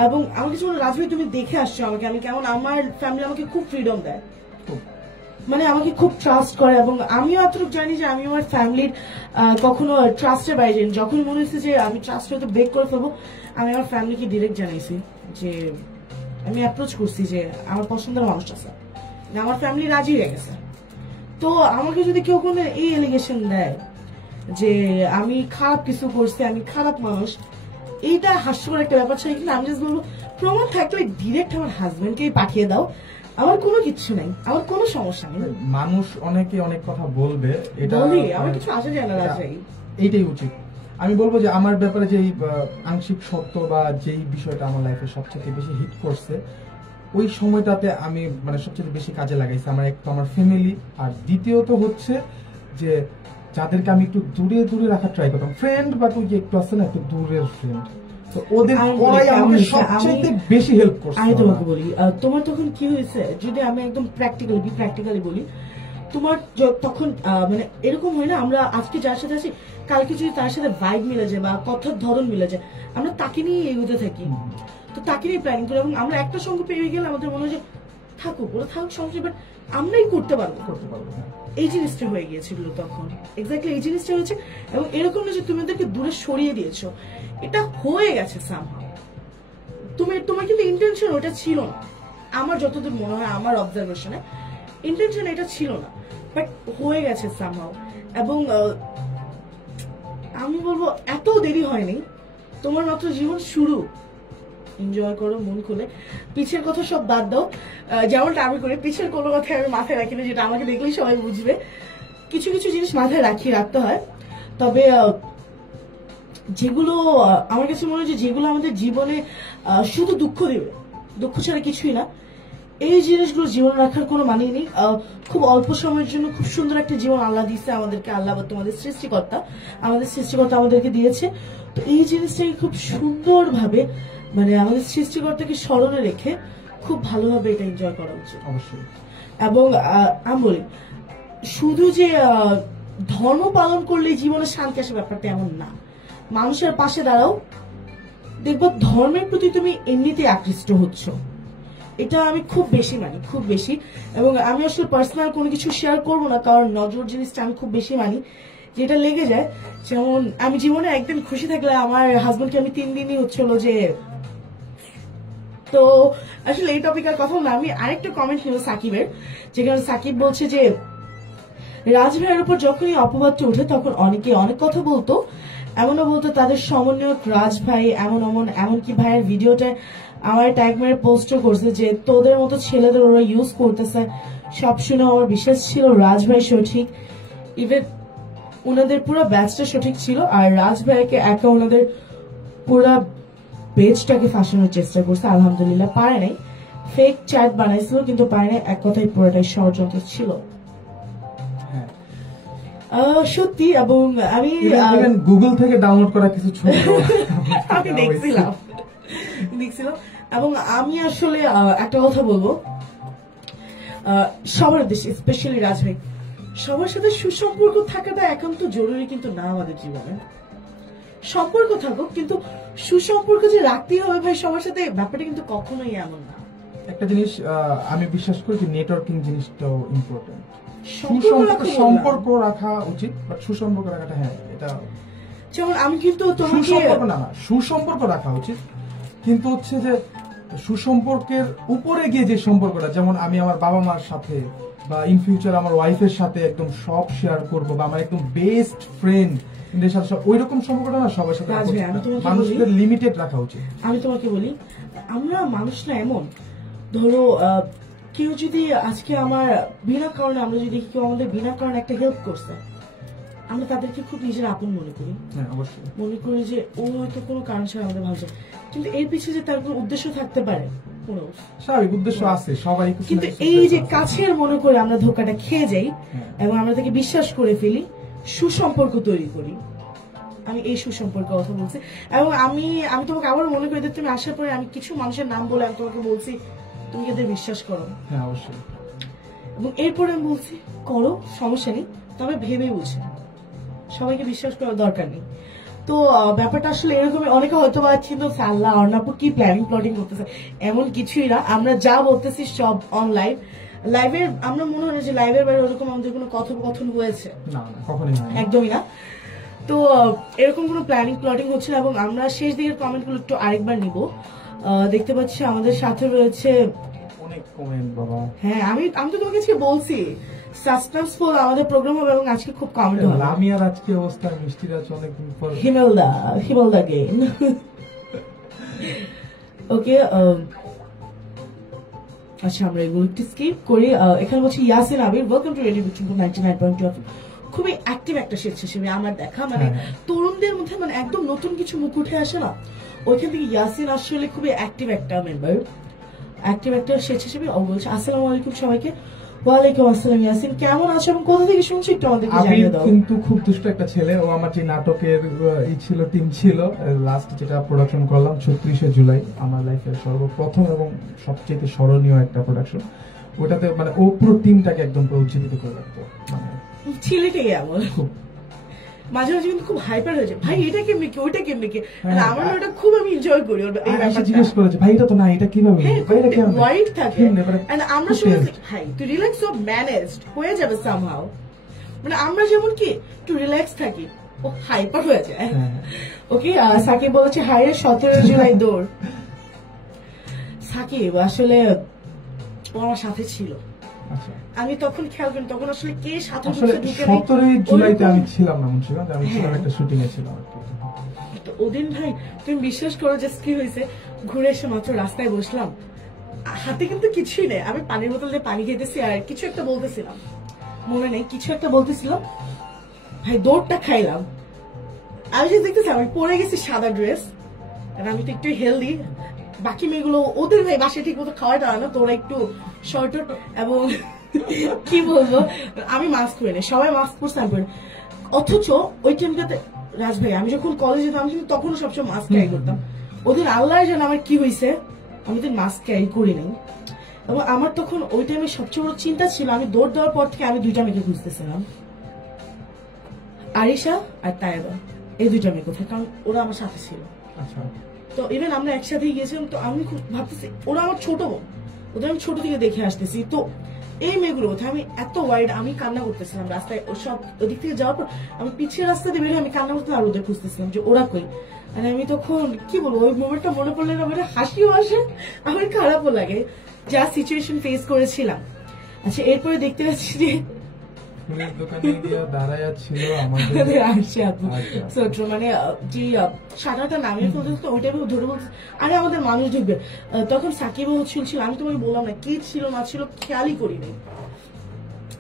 এবং আমাকে যখন রাজভাই তুমি দেখে আসছো আমাকে, আমি কেমন, আমার ফ্যামিলি আমাকে খুব ফ্রিডম দেয়, মানে আমাকে খুব ট্রাস্ট করে। এবং আমিও এতটুকু জানি যে আমি আমার ফ্যামিলির কখনো ট্রাস্টের বাইরে যাইনি। যখন মনে হচ্ছে যে আমি ট্রাস্ট হয়তো ব্রেক করে ফেলবো, আমি আমার ফ্যামিলিকে ডিরেক্ট জানাইছি, যে আমি অ্যাপ্রোচ করছি যে আমার পছন্দের মানুষ আছে, আমার ফ্যামিলি রাজি হয়ে গেছে। তো আমাকে যদি কেউ কোনো এই এলিগেশন দেয় যে আমি খারাপ কিছু করছি, আমি খারাপ মানুষ, এইটা হাস্যকর একটা ব্যাপার ছিল। কিন্তু আমি জাস্ট বলবো, প্রমাণ থাকলে ডিরেক্ট আমার হাজবেন্ডকে পাঠিয়ে দাও, আমার কোনো কিছু নাই, আমার কোনো সমস্যা নেই। মানুষ অনেকে অনেক কথা বলবে, এটা আমার কিছু আসে যায় না রাজশাহী, এইটাই উচিত। আমি বলবো যে আমার ব্যাপারে যে আংশিক সত্য বা যেই বিষয়টা আমার লাইফে সবচেয়ে বেশি হিট করছে, ওই সময়টাতে আমি মানে সবচেয়ে বেশি কাজে লাগাইছি আমার এক তো আমার ফ্যামিলি, আর দ্বিতীয়ত হচ্ছে যে যাদেরকে আমি একটু দূরে রাখার ট্রাই করতাম, ফ্রেন্ড বা তুই যে একটু আছে না, একটু দূরের ফ্রেন্ড, তো ওদের ওরাই আমাকে সবচেয়ে বেশি হেল্প করছে। আমি তোমাকে বলি, তোমার তখন কি হয়েছে, যদি আমি একদম প্র্যাকটিক্যালি বলি, তোমার তখন মানে এরকম হয় না, আমরা আজকে যার সাথে আছি কালকে যদি তার সাথে ভাইব মিলে যায় বা কথার ধরন মিলে যায়, আমরা তাকে নিয়ে এগোতে থাকি, তো তাকে নিয়ে প্ল্যানিং করি। এবং আমরা একটা সঙ্গে পেয়ে গেলে আমাদের মনে হয় যে থাকুক, ওরা থাকুক সমস্যা, বাট আমরাই করতে পারবো। এই জিনিসটা হয়ে গিয়েছিল তখন, এক্স্যাক্টলি এই জিনিসটা হয়েছে। এবং এরকম না যে তুমি ওদেরকে দূরে সরিয়ে দিয়েছো, এটা হয়ে গেছে সামহাউ। তোমার কিন্তু ইন্টেনশন ওটা ছিল না, আমার যতদূর মনে হয়, আমার অবজারভেশনে ইন্টেনশন এটা ছিল না, বাট হয়ে গেছে সামহাউ। এবং আমি বলবো এত দেরি হয়নি, তোমার মাত্র জীবন শুরু, এনজয় করো মন খুলে, পিছের কথা সব বাদ দাও। যেমনটা আমি করি, পিছের কোনো কথা আমি মাথায় রাখি না, যেটা আমাকে দেখলেই সবাই বুঝবে। কিছু জিনিস মাথায় রাখতে হয়, তবে যেগুলো আমার কাছে মনে হয় যেগুলো আমাদের জীবনে শুধু দুঃখ দেবে, দুঃখ ছাড়া কিছুই না, এই জিনিসগুলো জীবন রাখার কোনো মানেই নেই। খুব অল্প সময়ের জন্য খুব সুন্দর একটা জীবন আল্লাহ দিচ্ছে আমাদেরকে, আল্লাহ বা তোমাদের সৃষ্টিকর্তা আমাদেরকে দিয়েছে। তো এই জিনিসটাকে খুব সুন্দরভাবে, মানে আমাদের সৃষ্টিকর্তাকে স্মরণে রেখে খুব ভালোভাবে এটা এনজয় করা উচিত অবশ্যই। এবং আমি বলি, শুধু যে ধর্ম পালন করলে জীবনে শান্তি আসে ব্যাপারটা এমন না, মানুষের পাশে দাঁড়াও, দেখবো ধর্মের প্রতি তুমি এমনিতে আকৃষ্ট হচ্ছ। এটা আমি খুব বেশি মানি, খুব বেশি। এবং আমি আসলে পার্সোনাল কোনো কিছু শেয়ার করবো না, কারণ নজর জিনিসটা আমি খুব বেশি মানি, যেটা লেগে যায়। যেমন আমি জীবনে একদিন খুশি থাকলে আমার হাজবেন্ডকে আমি 3 দিনই হচ্ছিল যে, তো আসলে এই টপিকের কথা না, আমি আরেকটা কমেন্ট নিল সাকিবের, যেখানে সাকিব বলছে যে রাজ ভাইয়ের উপর যখনই অপবাদটি ওঠে তখন অনেকে অনেক কথা বলতো, এমনও বলতো তাদের সমন্বয়ক রাজ ভাই এমনকি ভাইয়ের ভিডিওটা আমার ট্যাগ মেরে পোস্টও করছে যে তোদের মতো ছেলেদের ওরা ইউজ করতেছে। সব শুনে আমার বিশ্বাস ছিল রাজ ভাই সঠিক, ইভেন ওনাদের পুরো ব্যাচটা সঠিক ছিল, আর রাজ ভাইকে একা ওনাদের পুরো পেজটাকে ফাঁসানোর চেষ্টা করছে। আলহামদুলিল্লাহ পারে নাই, ফেক চ্যাট বানাইছিল কিন্তু পারে নাই, এক কথায় পুরোটাই ষড়যন্ত্র ছিল সত্যি। এবং আমি গুগল থেকে ডাউনলোড করা কিছু ছবি আমি দেখছিলাম। এবং আমি আসলে একটা কথা বলবো, সবার দেশে স্পেশালি রাজ ভাই, সবার সাথে সুসম্পর্ক থাকাটা একান্ত জরুরি কিন্তু না আমাদের জীবনে। সম্পর্ক থাকুক, কিন্তু সুসম্পর্ক যে রাখতেই হবে ভাই সবার সাথে, ব্যাপারটা কিন্তু কখনোই এমন না। একটা জিনিস আমি বিশ্বাস করি যে নেটওয়ার্কিং জিনিসটাও ইম্পর্টেন্ট, সম্পর্ক রাখা উচিত, বাট সুসম্পর্ক রাখাটা, হ্যাঁ এটা যেমন আমি কিন্তু তোমাকে সুসম্পর্ক না সুসম্পর্ক রাখা উচিত, কিন্তু হচ্ছে যে সুসম্পর্কের উপরে গিয়ে যে সম্পর্কটা, যেমন আমি আমার বাবা মার সাথে বা ইন ফিউচার আমার ওয়াইফের সাথে একদম সব শেয়ার করব, বা আমার একদম বেস্ট ফ্রেন্ড এদের সাথে ওই রকম সম্পর্কটা না সবার সাথে রাখা উচিত না। মানুষদের লিমিটেড রাখা উচিত। আমি তোমাকে বলি, আমরা মানুষ না এমন, ধরো কেউ যদি আজকে আমার বিনা কারণে, আমরা যদি কেউ আমাদের বিনা কারণে একটা হেল্প করছে, আমরা তাদেরকে খুব নিজের আপন মনে করি। হ্যাঁ, অবশ্যই মনে করি যে ও হয়তো কোনো কারণ ছাড়া আমাদের ভালো চায়, কিন্তু এর পিছিয়ে যে তার কোনো উদ্দেশ্য থাকতে পারে, স্বাভাবিক উদ্দেশ্য আছে সবাই, কিন্তু এই যে কাছের মনে করে আমরা ধোকাটা খেয়ে যাই এবং আমরা তাকে বিশ্বাস করে ফেলি, সুসম্পর্ক তৈরি করি। আমি এই সুসম্পর্কের কথা বলছি। এবং আমি তোমাকে আবার মনে করে দিই, তুমি আসার পরে আমি কিছু মানুষের নাম বলে আমি তোমাকে বলছি তুমি এদের বিশ্বাস করো। হ্যাঁ, অবশ্যই। এবং এরপরে আমি বলছি করো, সমস্যা নেই, তবে ভেবে বুঝে, সবাইকে বিশ্বাস করার দরকার নেই। তো ব্যাপারটা আসলে এরকমই। অনেকে হয়তো বা চিন্তা আল্লাহ অর্ণাপু কি প্ল্যানিং প্লটিং করতেছে, এমন কিছুই না। আমরা যা বলতেছি সব অন লাইভের, আমরা মনে হয় যে লাইভের বাইরে ওরকম আমাদের কোনো কথোপকথন হয়েছে, একদমই না। তো এরকম কোনো প্ল্যানিং প্লটিং হচ্ছে না। এবং আমরা শেষ দিকের কমেন্ট গুলো একটু আরেকবার নিব। দেখতে পাচ্ছি আমাদের সাথে রয়েছে অনেক কমেন্ট বাবা। হ্যাঁ, আমি তো তোমাকে আজকে বলছি সাসপেন্সফুল আমাদের প্রোগ্রাম হবে এবং আজকে খুব কমেন্ট হবে। আমি আর আজকে অবস্থা মিষ্টির আছে অনেকদিন পর। হিমেলদা গেইন। ওকে, আচ্ছা আমরা এগুলো একটু স্কিপ করি। এখানে বলছি ইয়াসিন আবির, ওয়েলকাম টু রেডিও বিক্রমপুর 99.2 খুবই অ্যাক্টিভ একটা স্বেচ্ছাসেবী আমার দেখা, মানে তরুণদের মধ্যে মানে একদম নতুন কিছু মুখ উঠে আসে না, ওইখান থেকে ইয়াসিন আসলে খুবই অ্যাক্টিভ একটা মেম্বার, অ্যাক্টিভ একটা স্বেচ্ছাসেবী। ও বলছে আসসালামু আলাইকুম সবাইকে। ওয়ালাইকুম আসসালাম ইয়াসিন, কেমন আছো এবং কোথা থেকে শুনছো একটু আমাদেরকে জানিয়ে দাও। কিন্তু খুব দুষ্ট একটা ছেলে ও। আমার যে নাটকের টিম ছিল লাস্ট, যেটা প্রোডাকশন করলাম 36শে জুলাই, আমার লাইফের সর্বপ্রথম এবং সবচেয়ে স্মরণীয় একটা প্রোডাকশন। ওটাতে মানে ও পুরো টিমটাকে একদম উজ্জীবিত করে রাখতো। মানে ছেলেটাই এমন মাঝে মাঝে কিন্তু খুব হাইপার হয়ে যায়, ভাই এটা কেমনে কি, ওইটা কেমনে কি। আমার ওটা খুব আমি এনজয় করি। জিজ্ঞেস করেছে ভাই এটা তো না, এটা কিভাবে হোয়াইট থাকে, আমরা শুনে ভাই তুই রিল্যাক্স ও ম্যানেজড হয়ে যাবে সামহাউ। মানে আমরা যেমন কি একটু রিল্যাক্স থাকি, ও হাইপার হয়ে যায়। ওকে, সাকিব বলেছে হাই রে 17 জুলাই দৌড়। সাকিব আসলে ও আমার সাথে ছিল, আমি তখন খেয়াল করি তখন আসলে কে সাথে ঢুকে 17 জুলাইতে আমি ছিলাম না, আমি ছিলাম একটা শুটিং এ ছিলাম আর কি। তো ওদিন ভাই তুমি বিশ্বাস করো যে কি হয়েছে, ঘুরে এসে মাত্র রাস্তায় বসলাম, হাতে কিন্তু কিছুই নেই, আমি পানির বোতল দিয়ে পানি খেতেছি আর কিছু একটা বলতেছিলাম, মনে নেই কিছু একটা বলতেছিলাম, ভাই দৌড়টা খাইলাম। আমি যে দেখতেছি আমি পরে গেছি সাদা ড্রেস, আর আমি তো একটু হেলদি, বাকি মেয়েগুলো ওদের ভাই বাসায় ঠিক মতো খাওয়াটা হয় না, তো ওরা একটু শর্ট এবং কি বলবো, আমি মাস্ক পরে নেই, সবাই মাস্ক পরছে আমি পরে। অথচ ওই টাইমটাতে রাজ ভাই আমি যখন কলেজে যেতাম কিন্তু তখনও সবসময় মাস্ক ক্যারি করতাম। ওদের আল্লাহ জানে আমার কি হয়েছে, আমি তো মাস্ক ক্যারি করি নাই। এবং আমার তখন ওই টাইমে সবচেয়ে বড় চিন্তা ছিল, আমি দৌড় দেওয়ার পর থেকে আমি দুইটা মেয়েকে খুঁজতেছিলাম, আরিশা আর তায়েবা, এই দুইটা মেয়ে কোথায়, কারণ ওরা আমার সাথে ছিল। তো ইভেন আমরা একসাথেই গিয়েছিলাম, তো আমি খুব ভাবতেছি ওরা আমার ছোট বোন, ওদের আমি ছোট থেকে দেখে আসতেছি, তো এই মেয়েগুলো কোথায়। আমি এত ওয়াইড, আমি কান্না করতেছিলাম রাস্তায়, সব ওদিক থেকে যাওয়ার পর আমি পিছিয়ে রাস্তা দিয়ে বেরিয়ে আমি কান্না করতে আর ওদের খুঁজতেছিলাম যে ওরা কই। মানে আমি তখন কি বলবো, ওই মোমেন্টটা মনে পড়লে না মানে হাসিও আসে, আমার খারাপও লাগে যা সিচুয়েশন ফেস করেছিলাম। আচ্ছা এরপরে দেখতে পাচ্ছি যে মানে যে সাঁতারটা নামিয়ে ফেলতে ওইটা ধরে বলছে আরে আমাদের মানুষ ঢুকবে, তখন সাকিবও ছিল, আমি তোমাকে বললাম না কি ছিল না ছিল খেয়ালই করিনি।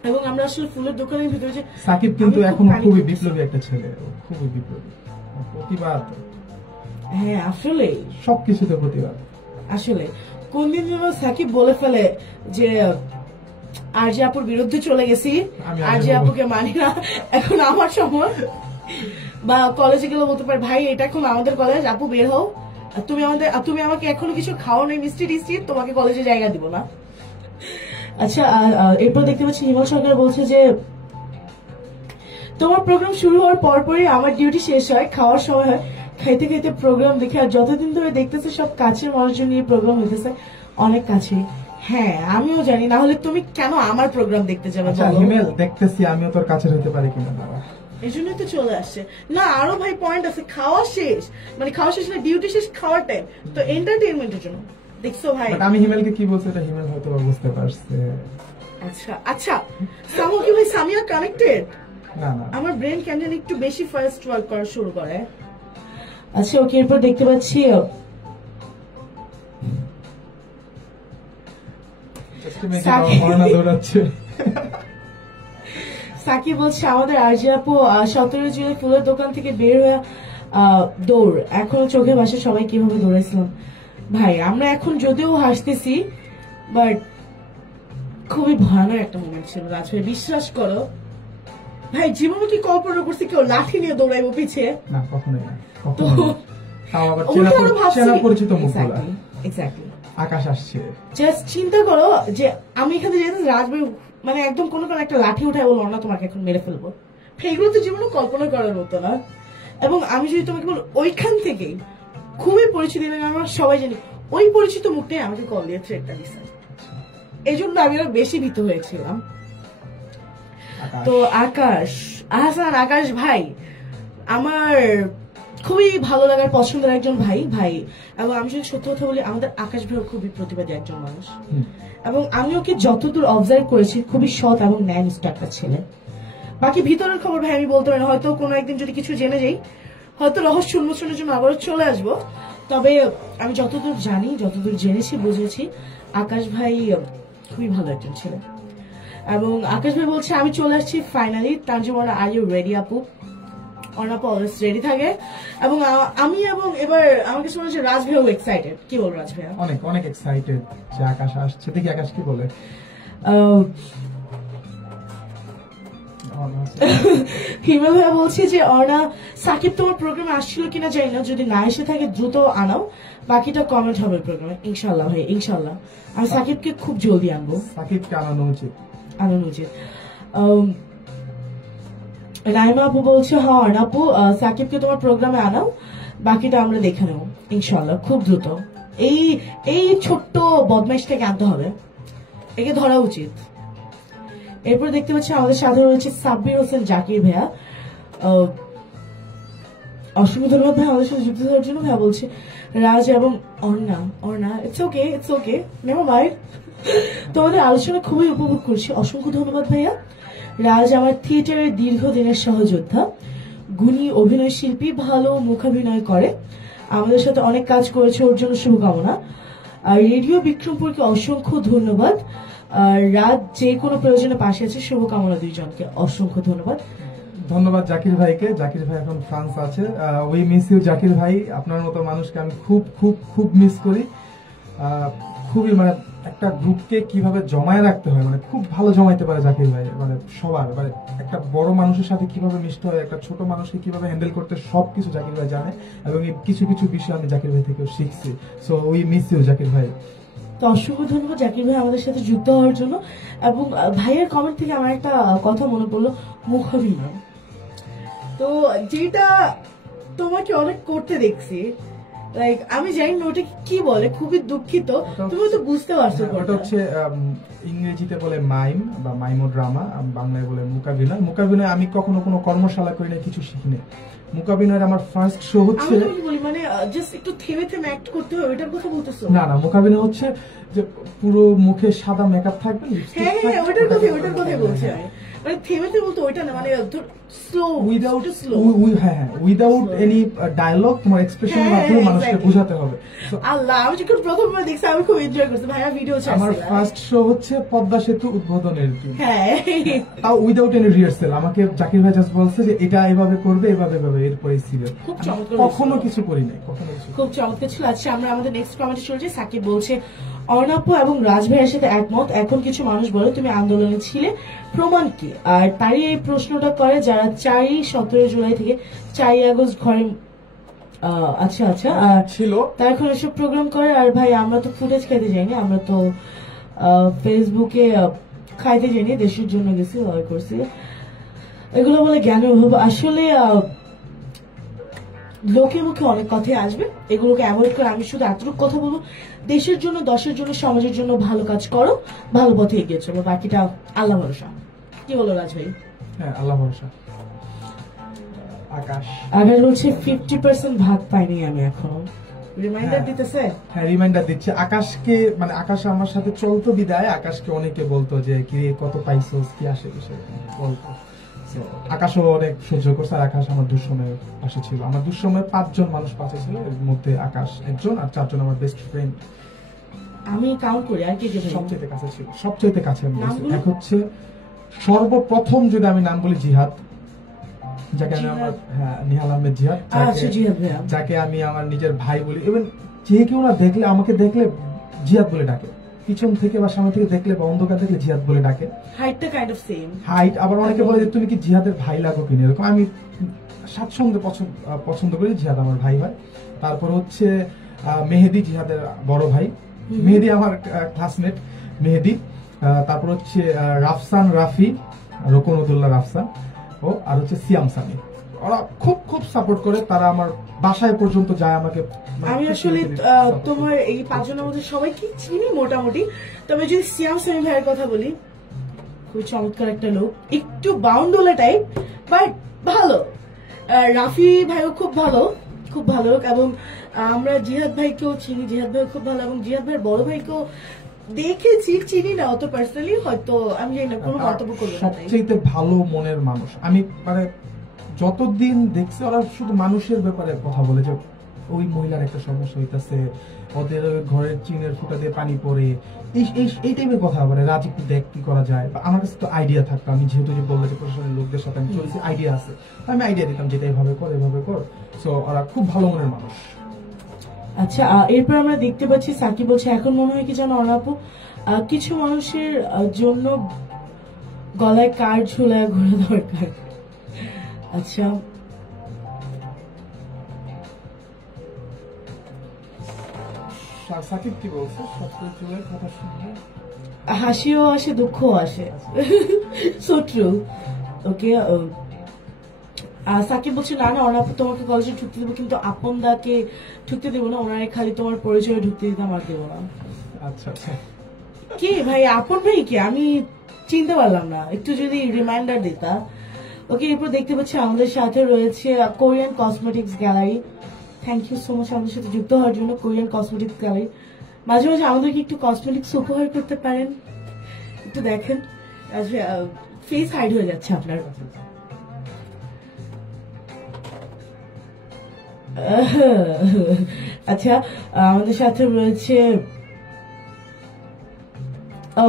এবং আমরা আসলে ফুলের দোকানের ভিতরে যে সাকিব কিন্তু এখন খুবই বিপ্লবী একটা ছেলে, খুবই বিপ্লবী, প্রতিবাদ। হ্যাঁ আসলে সবকিছুতে প্রতিবাদ। আসলে কোনদিন যেন সাকিব বলে ফেলে যে আরজে আপুর বিরুদ্ধে চলে গেছি, আরজে আপুকে মানি না, এখন আমার সময়। বা কলেজে গেলে বলতে পারে ভাই এটা এখন আমাদের কলেজ, আপু বের হও, তুমি আমাকে এখনো কিছু খাওয়া নেই মিষ্টি টিষ্টি, তোমাকে কলেজে জায়গা দিব না। আচ্ছা এরপর দেখতে পাচ্ছি হিমাল সরকার বলছে যে তোমার প্রোগ্রাম শুরু হওয়ার পরপরই আমার ডিউটি শেষ হয়, খাওয়ার সময় হয়, খাইতে খাইতে প্রোগ্রাম দেখে, আর যতদিন ধরে দেখতেছে সব কাছের মানুষজন নিয়ে প্রোগ্রাম হইতেছে, অনেক কাছে। হ্যাঁ আমিও জানি, না হলে তুমি কেন আমার প্রোগ্রাম দেখতে যাবে? দেখতেছি আমিও তোর কাছে হইতে পারি কিনা। এই জন্যই তো চলে আসছে। না আরো ভাই পয়েন্ট আছে, খাওয়া শেষ মানে খাওয়া শেষ না, ডিউটি শেষ, খাওয়ার টাইম, তো এন্টারটেইনমেন্টের জন্য দেখছো ভাই। বাট আমি হিমেলকে কি বলছি এটা হিমেল হয়তো বুঝতে পারছে। আচ্ছা আচ্ছা, সামু কি ভাই সামিয়া কানেক্টেড? না না, আমার ব্রেন কেন জানি একটু বেশি ফার্স্ট ওয়ার্ক করা শুরু করে। আচ্ছা ওকে, এরপর দেখতে পাচ্ছি সাকিব বলছে আমাদের আরজি আপু 17 জুলাই ফুলের দোকান থেকে বের হয়ে দৌড়, এখনো চোখে ভাসে সবাই কিভাবে দৌড়াইছিলাম। ভাই আমরা এখন যদিও হাসতেছি, বাট খুবই ভয়ানক একটা মোমেন্ট ছিল রাজ ভাই, বিশ্বাস করো ভাই। জীবনে কি কল্পনা করছি কেউ লাঠি নিয়ে দৌড়াইবো পিছিয়ে? না কখনোই না, কখনোই। তাও আবার চেনা পরিচিত মুখগুলা। এক্স্যাক্টলি। আকাশ আসছে, জাস্ট চিন্তা করো যে আমি এখানে যেতে রাজ ভাই মানে একদম কোনো একটা লাঠি উঠায় বলবো না তোমাকে এখন মেরে ফেলবো, এগুলো তো জীবনে কল্পনা করার মতো না। এবং আমি যদি তোমাকে বল ওইখান থেকেই খুবই পরিচিত, আমরা সবাই জানি ওই পরিচিত মুখটাই আমাকে কল দিয়ে থ্রেটটা দিচ্ছে, এই জন্য আমি আরো বেশি ভীত হয়েছিলাম। তো আকাশ, আহসান আকাশ ভাই আমার খুবই ভালো লাগার পছন্দের একজন ভাই ভাই। এবং আমি যদি সত্যি কথা বলি, আমাদের আকাশ ভাই খুবই প্রতিবাদী একজন মানুষ, এবং আমি ওকে যতদূর অবজার্ভ করেছি খুবই সৎ এবং ন্যায়নিষ্ঠ একটা ছেলে। বাকি ভিতরের খবর ভাই আমি বলতে পারি, হয়তো কোনো একদিন যদি কিছু জেনে যাই, হয়তো রহস্য উন্মোচনের জন্য আবারও চলে আসবো। তবে আমি যতদূর জানি, যতদূর জেনেছি, বুঝেছি, আকাশ ভাই খুবই ভালো একজন ছেলে। এবং আকাশ ভাই বলছে আমি চলে আসছি finally, Tanzima are you ready আপু? অর্ণাপু অলওয়েজ রেডি থাকে। এবং আমি এবং এবার আমাকে শোনা যে রাজ ভাইও এক্সাইটেড। কি বল রাজ ভাইয়া? অনেক অনেক এক্সাইটেড যে আকাশ আসছে। দেখি আকাশ কি বলে। হিমেল ভাইয়া বলছে যে অর্ণা সাকিব তোমার প্রোগ্রামে আসছিল কিনা জানি না, যদি না এসে থাকে দ্রুত আনাও, বাকিটা কমেন্ট হবে প্রোগ্রামে ইনশাল্লাহ ভাই, ইনশাল্লাহ। আমি সাকিবকে খুব জলদি আনবো, সাকিবকে আনানো উচিত। রাইমা আপু বলছে হ্যাঁ অর্ণাপু সাকিবকে তোমার প্রোগ্রামে আনাও, বাকিটা আমরা দেখে নেব ইনশাল্লাহ খুব দ্রুত। এই ছোট্ট বদমাইশটাকে আনতে হবে, একে ধরা উচিত। এরপর দেখতে পাচ্ছি আমাদের সাথে রয়েছে সাব্বির হোসেন জাকির ভাইয়া। অসংখ্য ধন্যবাদ ভাই আমাদের সাথে যুক্ত হওয়ার জন্য। ভাইয়া বলছে রাজ এবং Arna it's okay never mind, তোমাদের আলোচনা খুবই উপভোগ করছি। অসংখ্য ধন্যবাদ ভাইয়া। রাজ আমার থিয়েটারের দীর্ঘদিনের সহযোদ্ধা, গুণী অভিনয় শিল্পী, ভালো মুখাভিনয় করে, আমাদের সাথে অনেক কাজ করেছে, ওর জন্য শুভকামনা। আর রেডিও বিক্রমপুরকে অসংখ্য ধন্যবাদ। রাত যে কোনো প্রয়োজনে পাশে আছে, শুভকামনা দুইজনকে, অসংখ্য ধন্যবাদ। ধন্যবাদ জাকির ভাইকে। জাকির ভাই এখন ফ্রান্স আছে। উই মিস ইউ জাকির ভাই, আপনার মতো মানুষকে আমি খুব খুব খুব মিস করি। খুবই মানে একটা গ্রুপকে কিভাবে জমায়ে রাখতে হয়, মানে খুব ভালো জমাইতে পারে জাকির ভাই। মানে সবার মানে একটা বড় মানুষের সাথে কিভাবে মিশতে হয়, একটা ছোট মানুষকে কিভাবে হ্যান্ডেল করতে, সবকিছু জাকির ভাই জানে। এবং এই কিছু কিছু বিষয় আমি জাকির ভাই থেকেও শিখছি। So we miss you Zakir ভাই। তো অসংখ্য ধন্যবাদ জাকির ভাই আমাদের সাথে যুক্ত হওয়ার জন্য। এবং ভাইয়ের কমেন্ট থেকে আমার একটা কথা মনে পড়লো, মুখাভিনয়, তো যেটা তোমাকে অনেক করতে দেখছি, লাইক আমি জানি না ওটা কি বলে, খুবই দুঃখিত, তুমি তো বুঝতে পারছো। ওটা হচ্ছে ইংরেজিতে বলে মাইম বা মাইমো ড্রামা, বাংলায় বলে মুকাভিনয়। মুকাভিনয় আমি কখনো কোনো কর্মশালা করি না, কিছু শিখিনি। মুকাভিনয়ের আমার ফার্স্ট শো হচ্ছে, মানে জাস্ট একটু থেমে থেমে অ্যাক্ট করতে হবে, ওটার কথা বলতেছো? না না, মুকাভিনয় হচ্ছে যে পুরো মুখে সাদা মেকআপ থাকবে, হ্যাঁ হ্যাঁ ওটার কথাই বলছি আমি, মানে থেমে থেমে বলতে ওইটা না, মানে স্লো, উইদাউট এনি ডায়লগ, তোমার এক্সপ্রেশন মাধ্যমে মানুষকে বোঝাতে হবে। আল্লাহ, আমি যখন প্রথমবার দেখছি আমি খুব এনজয় করছি ভাইয়া, ভিডিও ছাড়ছি। আমার ফার্স্ট শো হচ্ছে পদ্মা সেতু উদ্বোধনের দিন, হ্যাঁ, তাও উইদাউট এনি রিহার্সাল। আমাকে জাকির ভাই জাস্ট বলছে যে এটা এভাবে করবে, এভাবে এরপরে সিরিয়াল। খুব চমৎকার, কখনো কিছু করি নাই, কখনো কিছু। খুব চমৎকার ছিল। আচ্ছা আমরা আমাদের নেক্সট কমেন্টে চলছি। সাকিব বলছে অর্ণাপু এবং রাজ ভাইয়ের সাথে একমত, এখন কিছু মানুষ বলে তুমি আন্দোলনে ছিলে, প্রমাণ কি? আর তারই এই প্রশ্নটা করে যারা 17 জুলাই থেকে 4 আগস্ট ঘরে আচ্ছা ছিল, তারা এখন এসব প্রোগ্রাম করে। আর ভাই আমরা তো ফুটেজ খাইতে যাইনি, আমরা তো ফেসবুকে খাইতে যাইনি, দেশের জন্য গেছি, লড়াই করছি। এগুলো বলে জ্ঞানের অভাব। আসলে লোকে মুখে অনেক কথাই আসবে, এগুলোকে অ্যাভয়েড করে আমি শুধু এতটুকু কথা বলবো, দেশের জন্য, দশের জন্য, সমাজের জন্য ভালো কাজ করো, ভালো পথে এগিয়ে চলো, বাকিটা আল্লাহ ভরসা। কি বলো রাজ ভাই? হ্যাঁ, আল্লাহ ভরসা। আকাশ আকাশ বলছে 50% ভাগ পাইনি আমি এখনো, রিমাইন্ডার হ্যাঁ। দিতেছে। হ্যাঁ, রিমাইন্ডার দিচ্ছে। আকাশকে মানে আকাশ আমার সাথে চলতো বিদায় আকাশকে অনেকে বলতো যে কি রে কত পাইছোস কি আসে বিষয় বলতো। So, আকাশও অনেক সহ্য করছে। আর আকাশ আমার দুঃসময়ের পাশে ছিল। আমার দুঃসময়ে 5 জন মানুষ পাশে ছিল, এর মধ্যে আকাশ একজন আর 4 জন আমার বেস্ট ফ্রেন্ড। আমি কাউন্ট করি আর কে কে ভাই? সবচেয়ে কাছে ছিল, সবচেয়ে কাছে আমি বলছি। নামগুলো? এক হচ্ছে সর্বপ্রথম যদি আমি নাম বলি জিহাদ, যাকে আমি আমার নিহাল আহমেদ জিহাদ, আচ্ছা জিহাদ ভাইয়া, যাকে আমি আমার নিজের ভাই বলি। ইভেন যে কেউ না দেখলে আমাকে দেখলে জিহাদ বলে ডাকে, পিছন থেকে বা সামনে থেকে দেখলে বা অন্ধকার দেখলে জিহাদ বলে ডাকে। হাইটটা কাইন্ড অফ সেম হাইট। আবার অনেকে বলে যে তুমি কি জিহাদের ভাই লাগো কিনা, এরকম। আমি স্বাচ্ছন্দ্যে পছন্দ করি, জিহাদ আমার ভাই হয়। তারপর হচ্ছে মেহেদি, জিহাদের বড় ভাই। মেহেদি আমার ক্লাসমেট মেহেদি। তারপর হচ্ছে রাফসান রাফি, রোকনউদ্দৌলা রাফসান ও, আর হচ্ছে সিয়াম সামি। ওরা খুব খুব সাপোর্ট করে, তারা আমার বাসায় পর্যন্ত যায় আমাকে। আমি আসলে তোমার এই 5 জনের মধ্যে সবাইকে চিনি মোটামুটি, তবে যদি সিয়াম সামি ভাইয়ের কথা বলি, খুবই চমৎকার একটা লোক, একটু বাউন্ডোলা টাইপ বাট ভালো। রাফি ভাইও খুব ভালো, খুব ভালো লোক। এবং আমরা জিহাদ ভাইকেও চিনি, জিহাদ ভাই খুব ভালো। এবং জিহাদ ভাইয়ের বড় ভাইকেও দেখেছি, চিনি না অত পার্সোনালি, হয়তো আমি জানি না, কোনো মন্তব্য করবো না। সবচেয়ে ভালো মনের মানুষ আমি, মানে যতদিন দেখছি ওরা শুধু মানুষের ব্যাপারে কথা বলে, যে ওই মহিলার একটা সমস্যা হইতাছে, ওদের ঘরের চিনের ফুটা দিয়ে পানি পড়ে, এই টাইপের কথা বলে। রাজ একটু দেখ কি করা যায়। আমার কাছে তো আইডিয়া থাকতো, আমি যেহেতু যে বললাম যে প্রশাসনের লোকদের সাথে আমি চলছি, আইডিয়া আছে, আমি আইডিয়া দিতাম যেটা এভাবে কর এভাবে কর। সো ওরা খুব ভালো মনের মানুষ। আচ্ছা, এরপর আমরা দেখতে পাচ্ছি সাকিব বলছে এখন মনে হয় কি জানো অনাপু, কিছু মানুষের জন্য গলায় কার ঝুলায় ঘোরা দরকার। আচ্ছা, সাকিব কি বলছে? সবচেয়ে চুলের কথা শুনলে হাসিও আসে, দুঃখও আসে। So true. ওকে, সাকিব বলছে না না অনাপু তোমাকে কলেজে ঢুকতে দেবো, কিন্তু আপন দাকে ঢুকতে দেবো না, ওনারে খালি তোমার পরিচয়ে ঢুকতে দিতাম, আর দেবো না। আচ্ছা আচ্ছা, কে ভাই, আপন ভাই কে? আমি চিনতে পারলাম না, একটু যদি রিমাইন্ডার দিতা। ওকে, এরপর দেখতে পাচ্ছি আমাদের সাথে রয়েছে Korean cosmetics gallery. Thank you so much আমাদের সাথে যুক্ত হওয়ার জন্য, কোরিয়ান কসমেটিক্স গ্যালারি। মাঝে মাঝে আমাদেরকে একটু কসমেটিক্স উপহার করতে পারেন, একটু দেখেন। ফেস হাইড হয়ে যাচ্ছে আপনার। আচ্ছা, আমাদের সাথে রয়েছে ও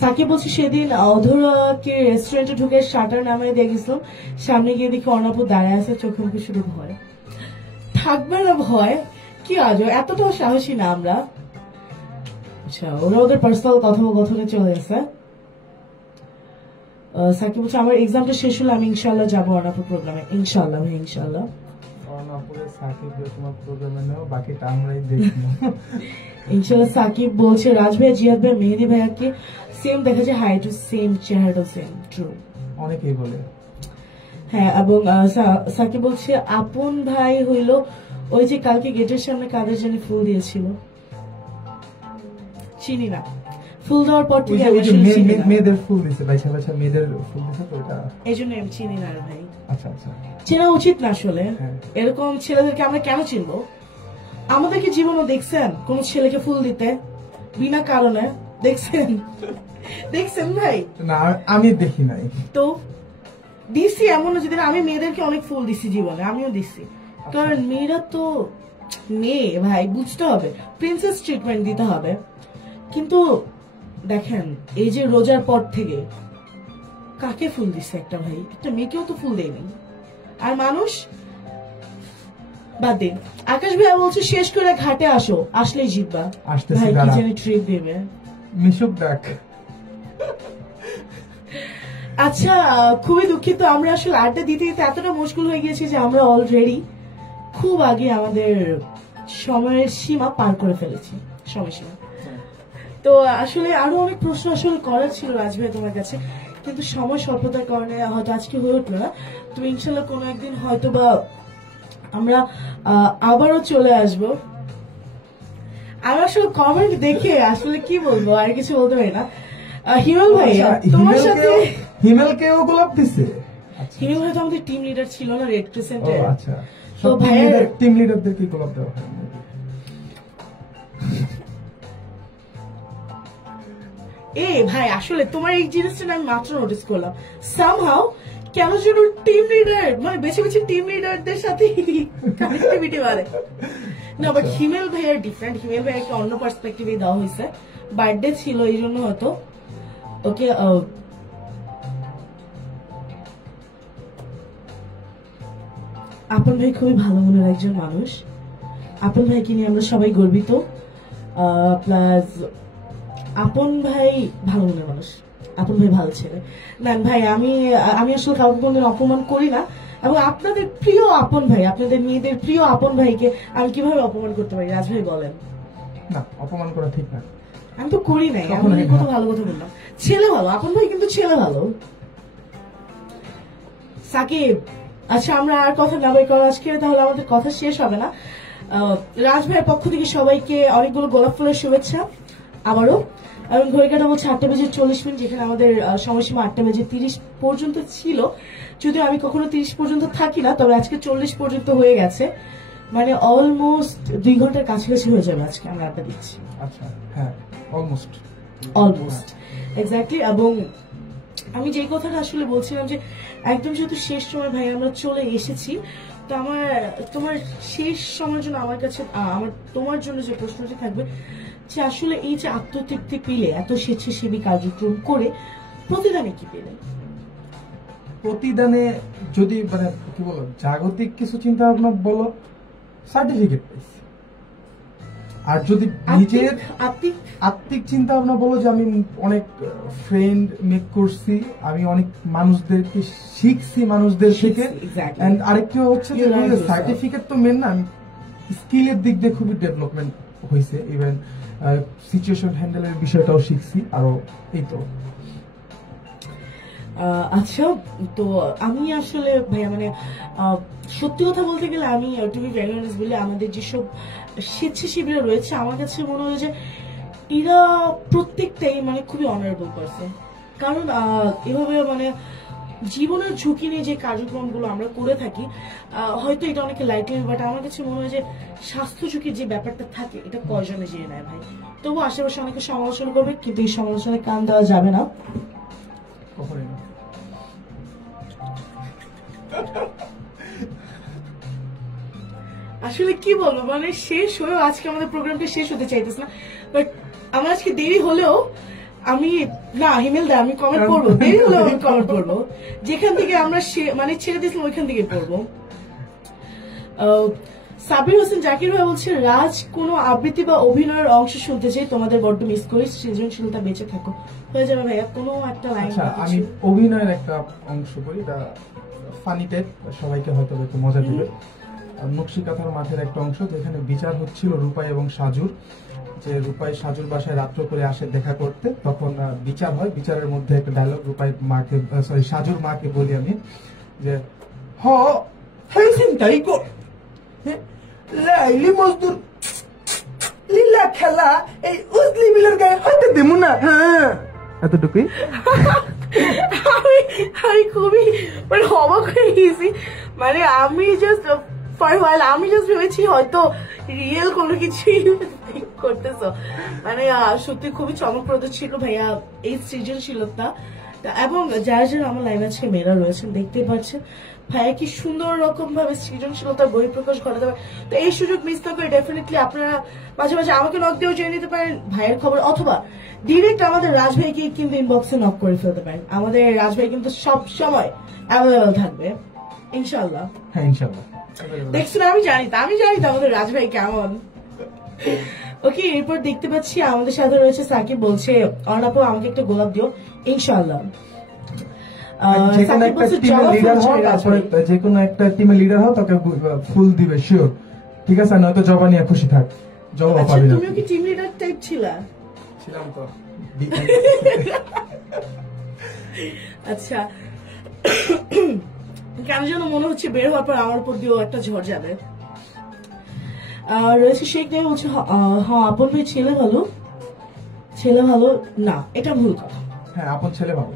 সাকিব বলছে সেদিন অধরাকে রেস্টুরেন্টে ঢুকে শাটার নামিয়ে দিয়ে গেছিলাম, সামনে গিয়ে দেখি অর্ণাপু দাঁড়ায় আছে, চোখে মুখে শুধু ভয়। থাকবে না ভয়, কি আজ এতটাও সাহসী না আমরা। আচ্ছা, ওরা ওদের পার্সোনাল কথোপকথনে চলে গেছে। সাকিব বলছে আমার এক্সামটা শেষ হলে আমি ইনশাল্লাহ যাবো অর্ণাপুর প্রোগ্রামে। ইনশাল্লাহ ভাই, ইনশাল্লাহ। ইনশাল্লাহ। সাকিব বলছে রাজ ভাই, জিয়াদ ভাই, মেহেদি ভাইয়াকে সেম দেখা যায়, হাইটও সেম, চেহারাটাও সেম। ট্রু, অনেকেই বলে। হ্যাঁ। এবং সাকিব বলছে আপন ভাই হইল ওই যে কালকে গেটের সামনে কাদের জানি ফুল দিয়েছিল, চিনি না। ফুল দেওয়ার পর থেকে মেয়েদের ফুল দিছে, বাইছা বাইছা মেয়েদের ফুল দিছে, তো এটা এই জন্য আমি চিনি না ভাই। আচ্ছা আচ্ছা, চেনা উচিত না আসলে। হ্যাঁ। এরকম ছেলেদেরকে আমরা কেন চিনবো? আমাদেরকে জীবনও দেখছেন কোন ছেলেকে ফুল দিতে বিনা কারণে? দেখছেন? দেখছেন ভাই? না, আমি দেখি নাই। তো দিছি এমন যেদিন আমি মেয়েদেরকে অনেক ফুল দিছি জীবনে, আমিও দিছি। কারণ মেয়েরা তো মেয়ে ভাই, বুঝতে হবে, প্রিন্সেস ট্রিটমেন্ট দিতে হবে। কিন্তু দেখেন এই যে রোজার পর থেকে কাকে ফুল দিচ্ছে একটা ভাই? একটা মেয়েকেও তো ফুল দেয়নি। আর মানুষ বাদ দিন। আকাশ ভাইয়া বলছে শেষ করে ঘাটে আসো, আসলেই জিতবা। ভাই কি জানি ট্রিট দেবে। মিশুক ডাক। আচ্ছা, খুবই দুঃখিত, আমরা আসলে আড্ডা দিতে দিতে এতটা মুশকিল হয়ে গিয়েছি যে আমরা অলরেডি খুব আগে আমাদের সময়ের সীমা পার করে ফেলেছি, সময়সীমা। তো আসলে আরো অনেক প্রশ্ন আসলে করার ছিল রাজ ভাই তোমার কাছে, কিন্তু সময় স্বল্পতার কারণে হয়তো আজকে হয়ে উঠলো না। তো ইনশাল্লাহ কোনো একদিন হয়তো বা আমরা আবারও চলে আসবো। আমি আসলে কমেন্ট দেখে আসলে কি বলবো, আর কিছু বলতে পারি না। হিমেল ভাই, তোমার সাথে হিমেলকেও গোলাপ দিছে। আচ্ছা। হিমেল ভাই তো আমাদের টিম লিডার ছিল না রেড ও ক্রিসেন্টে। আচ্ছা, তো সব ভাইয়ের- টিম লিডারদের কি গোলাপ দেওয়া হয় নাকি? ভাই আসলে তোমার এই জিনিসটা না আমি মাত্র নোটিস করলাম, সামহাউ কেন যেন টিম লিডার মানে বেছে বেছে টিম লিডারদের সাথে কানেক্টিভিটি বাড়ে। না বাট হিমেল ভাইয়ার ডিফারেন্ট, হিমেল ভাই একটা অন্য পার্সপেক্টিভে দেওয়া হয়েছে, বার্থডে ছিল এই জন্য হয়তো ওকে। আপন ভাই খুবই ভালো মনের একজন মানুষ, আপন ভাইকে নিয়ে আমরা সবাই গর্বিত। প্লাস আপন ভাই ভালো মনের মানুষ, আপন ভাই ভালো ছেলে। না ভাই আমি আমি আসলে কাউকে কোনদিন অপমান করি না, এবং আপনাদের প্রিয় আপন ভাই, আপনাদের মেয়েদের প্রিয় আপন ভাইকে আমি কিভাবে অপমান করতে পারি রাজ ভাই বলেন? না, অপমান করা ঠিক না। আমি তো করি নাই, আমি কখনোই না। কত ভালো কথা বললাম। ছেলে ভালো, আপন ভাই কিন্তু ছেলে ভালো। সাকিব, আচ্ছা আমরা আর কথা না বই করা আজকে, তাহলে আমাদের কথা শেষ হবে না। রাজ ভাইয়ের পক্ষ থেকে সবাইকে অনেকগুলো গোলাপ ফুলের শুভেচ্ছা আবারও। এবং ঘড়ি কাটা বলছে 8:40, যেখানে আমাদের সময়সীমা 8:30 পর্যন্ত ছিল, যদিও আমি কখনো 30 পর্যন্ত থাকি না, তবে আজকে 40 পর্যন্ত হয়ে গেছে, মানে অলমোস্ট 2 ঘন্টার কাছাকাছি হয়ে যাবে আজকে আমরা আড্ডা দিচ্ছি। আচ্ছা, হ্যাঁ, অলমোস্ট এক্স্যাক্টলি। এবং আমি যে কথাটা আসলে বলছিলাম যে একদম যেহেতু শেষ সময় ভাই আমরা চলে এসেছি, তো আমার তোমার শেষ সময়ের জন্য আমার কাছে আমার তোমার জন্য যে প্রশ্নটি থাকবে যে আসলে এই যে আত্মতৃপ্তি পেলে এত স্বেচ্ছাসেবী কার্যক্রম করে প্রতিদানে কি পেলে? প্রতিদানে যদি মানে কি বলো জাগতিক কিছু চিন্তা ভাবনা বলো, সার্টিফিকেট পাইছি। আর যদি নিজের আত্মিক চিন্তা ভাবনা বলো যে আমি অনেক ফ্রেন্ড মেক করছি, আমি অনেক মানুষদেরকে শিখছি মানুষদের থেকে। এন্ড আরেকটি হচ্ছে যে সার্টিফিকেট তো মেন না, স্কিলের দিক দিয়ে খুবই ডেভেলপমেন্ট হয়েছে, ইভেন সিচুয়েশন হ্যান্ডেলের বিষয়টাও শিখছি আরো, এই তো। আচ্ছা, তো আমি আসলে ভাইয়া মানে সত্যি কথা বলতে গেলে আমি টু বি ভেরি অনেস্ট বলি, আমাদের যেসব স্বেচ্ছাসেবীরা রয়েছে আমার কাছে মনে হয় যে এরা প্রত্যেকটাই মানে খুবই অনারেবল পারসন। কারণ এভাবে মানে জীবনের ঝুঁকি নিয়ে যে কার্যক্রমগুলো আমরা করে থাকি, হয়তো এটা অনেকে লাইটলি, বাট আমার কাছে মনে হয় যে স্বাস্থ্য ঝুঁকির যে ব্যাপারটা থাকে এটা কয়জনে জেনে নেয় ভাই। তবু আশেপাশে অনেকে সমালোচনা করবে, কিন্তু এই সমালোচনায় কান দেওয়া যাবে না। আসলে কি বলবো, মানে শেষ হয়েও আজকে আমাদের প্রোগ্রামটা শেষ হতে চাইতেছে না, বাট আমার আজকে দেরি হলেও আমি না হিমেল দা আমি কমেন্ট করবো, দেরি হলেও আমি কমেন্ট করবো, যেখান থেকে আমরা মানে ছেড়ে দিয়েছিলাম ওইখান থেকে পড়বো। সাবির হোসেন জাকির ভাই বলছে রাজ কোনো আবৃত্তি বা অভিনয়ের অংশ শুনতে চাই, তোমাদের বড্ড মিস করি, সৃজনশীলতা বেঁচে থাকো। হয়ে যাবে ভাইয়া, কোনো একটা লাইন। আমি অভিনয়ের একটা অংশ করি, এটা ফানি টাইপ, সবাইকে হয়তো একটু মজা দিবে। নকশিকাথার মাঠের একটা অংশ, যেখানে বিচার হচ্ছিল রূপাই এবং সাজুর, যে রূপাই সাজুর বাসায় রাত্র করে আসে দেখা করতে, তখন বিচার হয়। বিচারের মধ্যে একটা ডায়লগ রূপাই মাকে সরি সাজুর মাকে বলি আমি যে চিন্তাই কর লাইলি মজদুর লীলা খেলা এই উজলি মিলের গায়ে হয়তো দেবো না। হ্যাঁ, এতটুকুই। আমি খুবই মানে অবাক হয়ে গেছি, মানে আমি জাস্ট আমি জাস্ট ভেবেছি হয়তো রিয়েল কোনো কিছুই করতেছো, মানে সত্যি খুবই চমকপ্রদ ছিল ভাইয়া এই সৃজনশীলতা। এবং যারা যারা আমার লাইভ আছে মেয়েরা রয়েছেন দেখতে পাচ্ছেন ভাইয়া কি সুন্দর রকম ভাবে সৃজনশীলতার বহিঃপ্রকাশ ঘটাতে পারে। তো এই সুযোগ মিস না করে ডেফিনেটলি আপনারা মাঝে মাঝে আমাকে নক দিয়েও জেনে নিতে পারেন ভাইয়ের খবর, অথবা ডিরেক্ট আমাদের রাজ ভাইকে কিন্তু ইনবক্সে নক করে ফেলতে পারেন। আমাদের রাজ ভাই কিন্তু সব সময় অ্যাভেলেবল থাকবে ইনশাল্লাহ। হ্যাঁ ইনশাল্লাহ, দেখছেন আমি জানি তো আমাদের রাজ ভাই কেমন। ওকে, এরপর দেখতে পাচ্ছি আমাদের সাথে রয়েছে সাকিব, বলছে অর্ণাপু আমাকে একটা গোলাপ দিও ইনশাল্লাহ। যেকোনো একটা টিমের লিডার হও, তারপরে যেকোনো একটা টিমের লিডার হও, তাকে ফুল দিবে শিওর, ঠিক আছে? নয়তো জবা নিয়ে খুশি থাক, জবা পাবি না। তুমিও কি টিম লিডার টাইপ ছিলা? ছিলাম তো। আচ্ছা, কেন যেন মনে হচ্ছে বের হওয়ার পর আমার উপর দিয়েও একটা ঝড় যাবে। রয়েছে শেখ দেয় বলছে হ্যাঁ আপন ভাই ছেলে ভালো না, এটা ভুল কথা। হ্যাঁ, আপন ছেলে ভালো।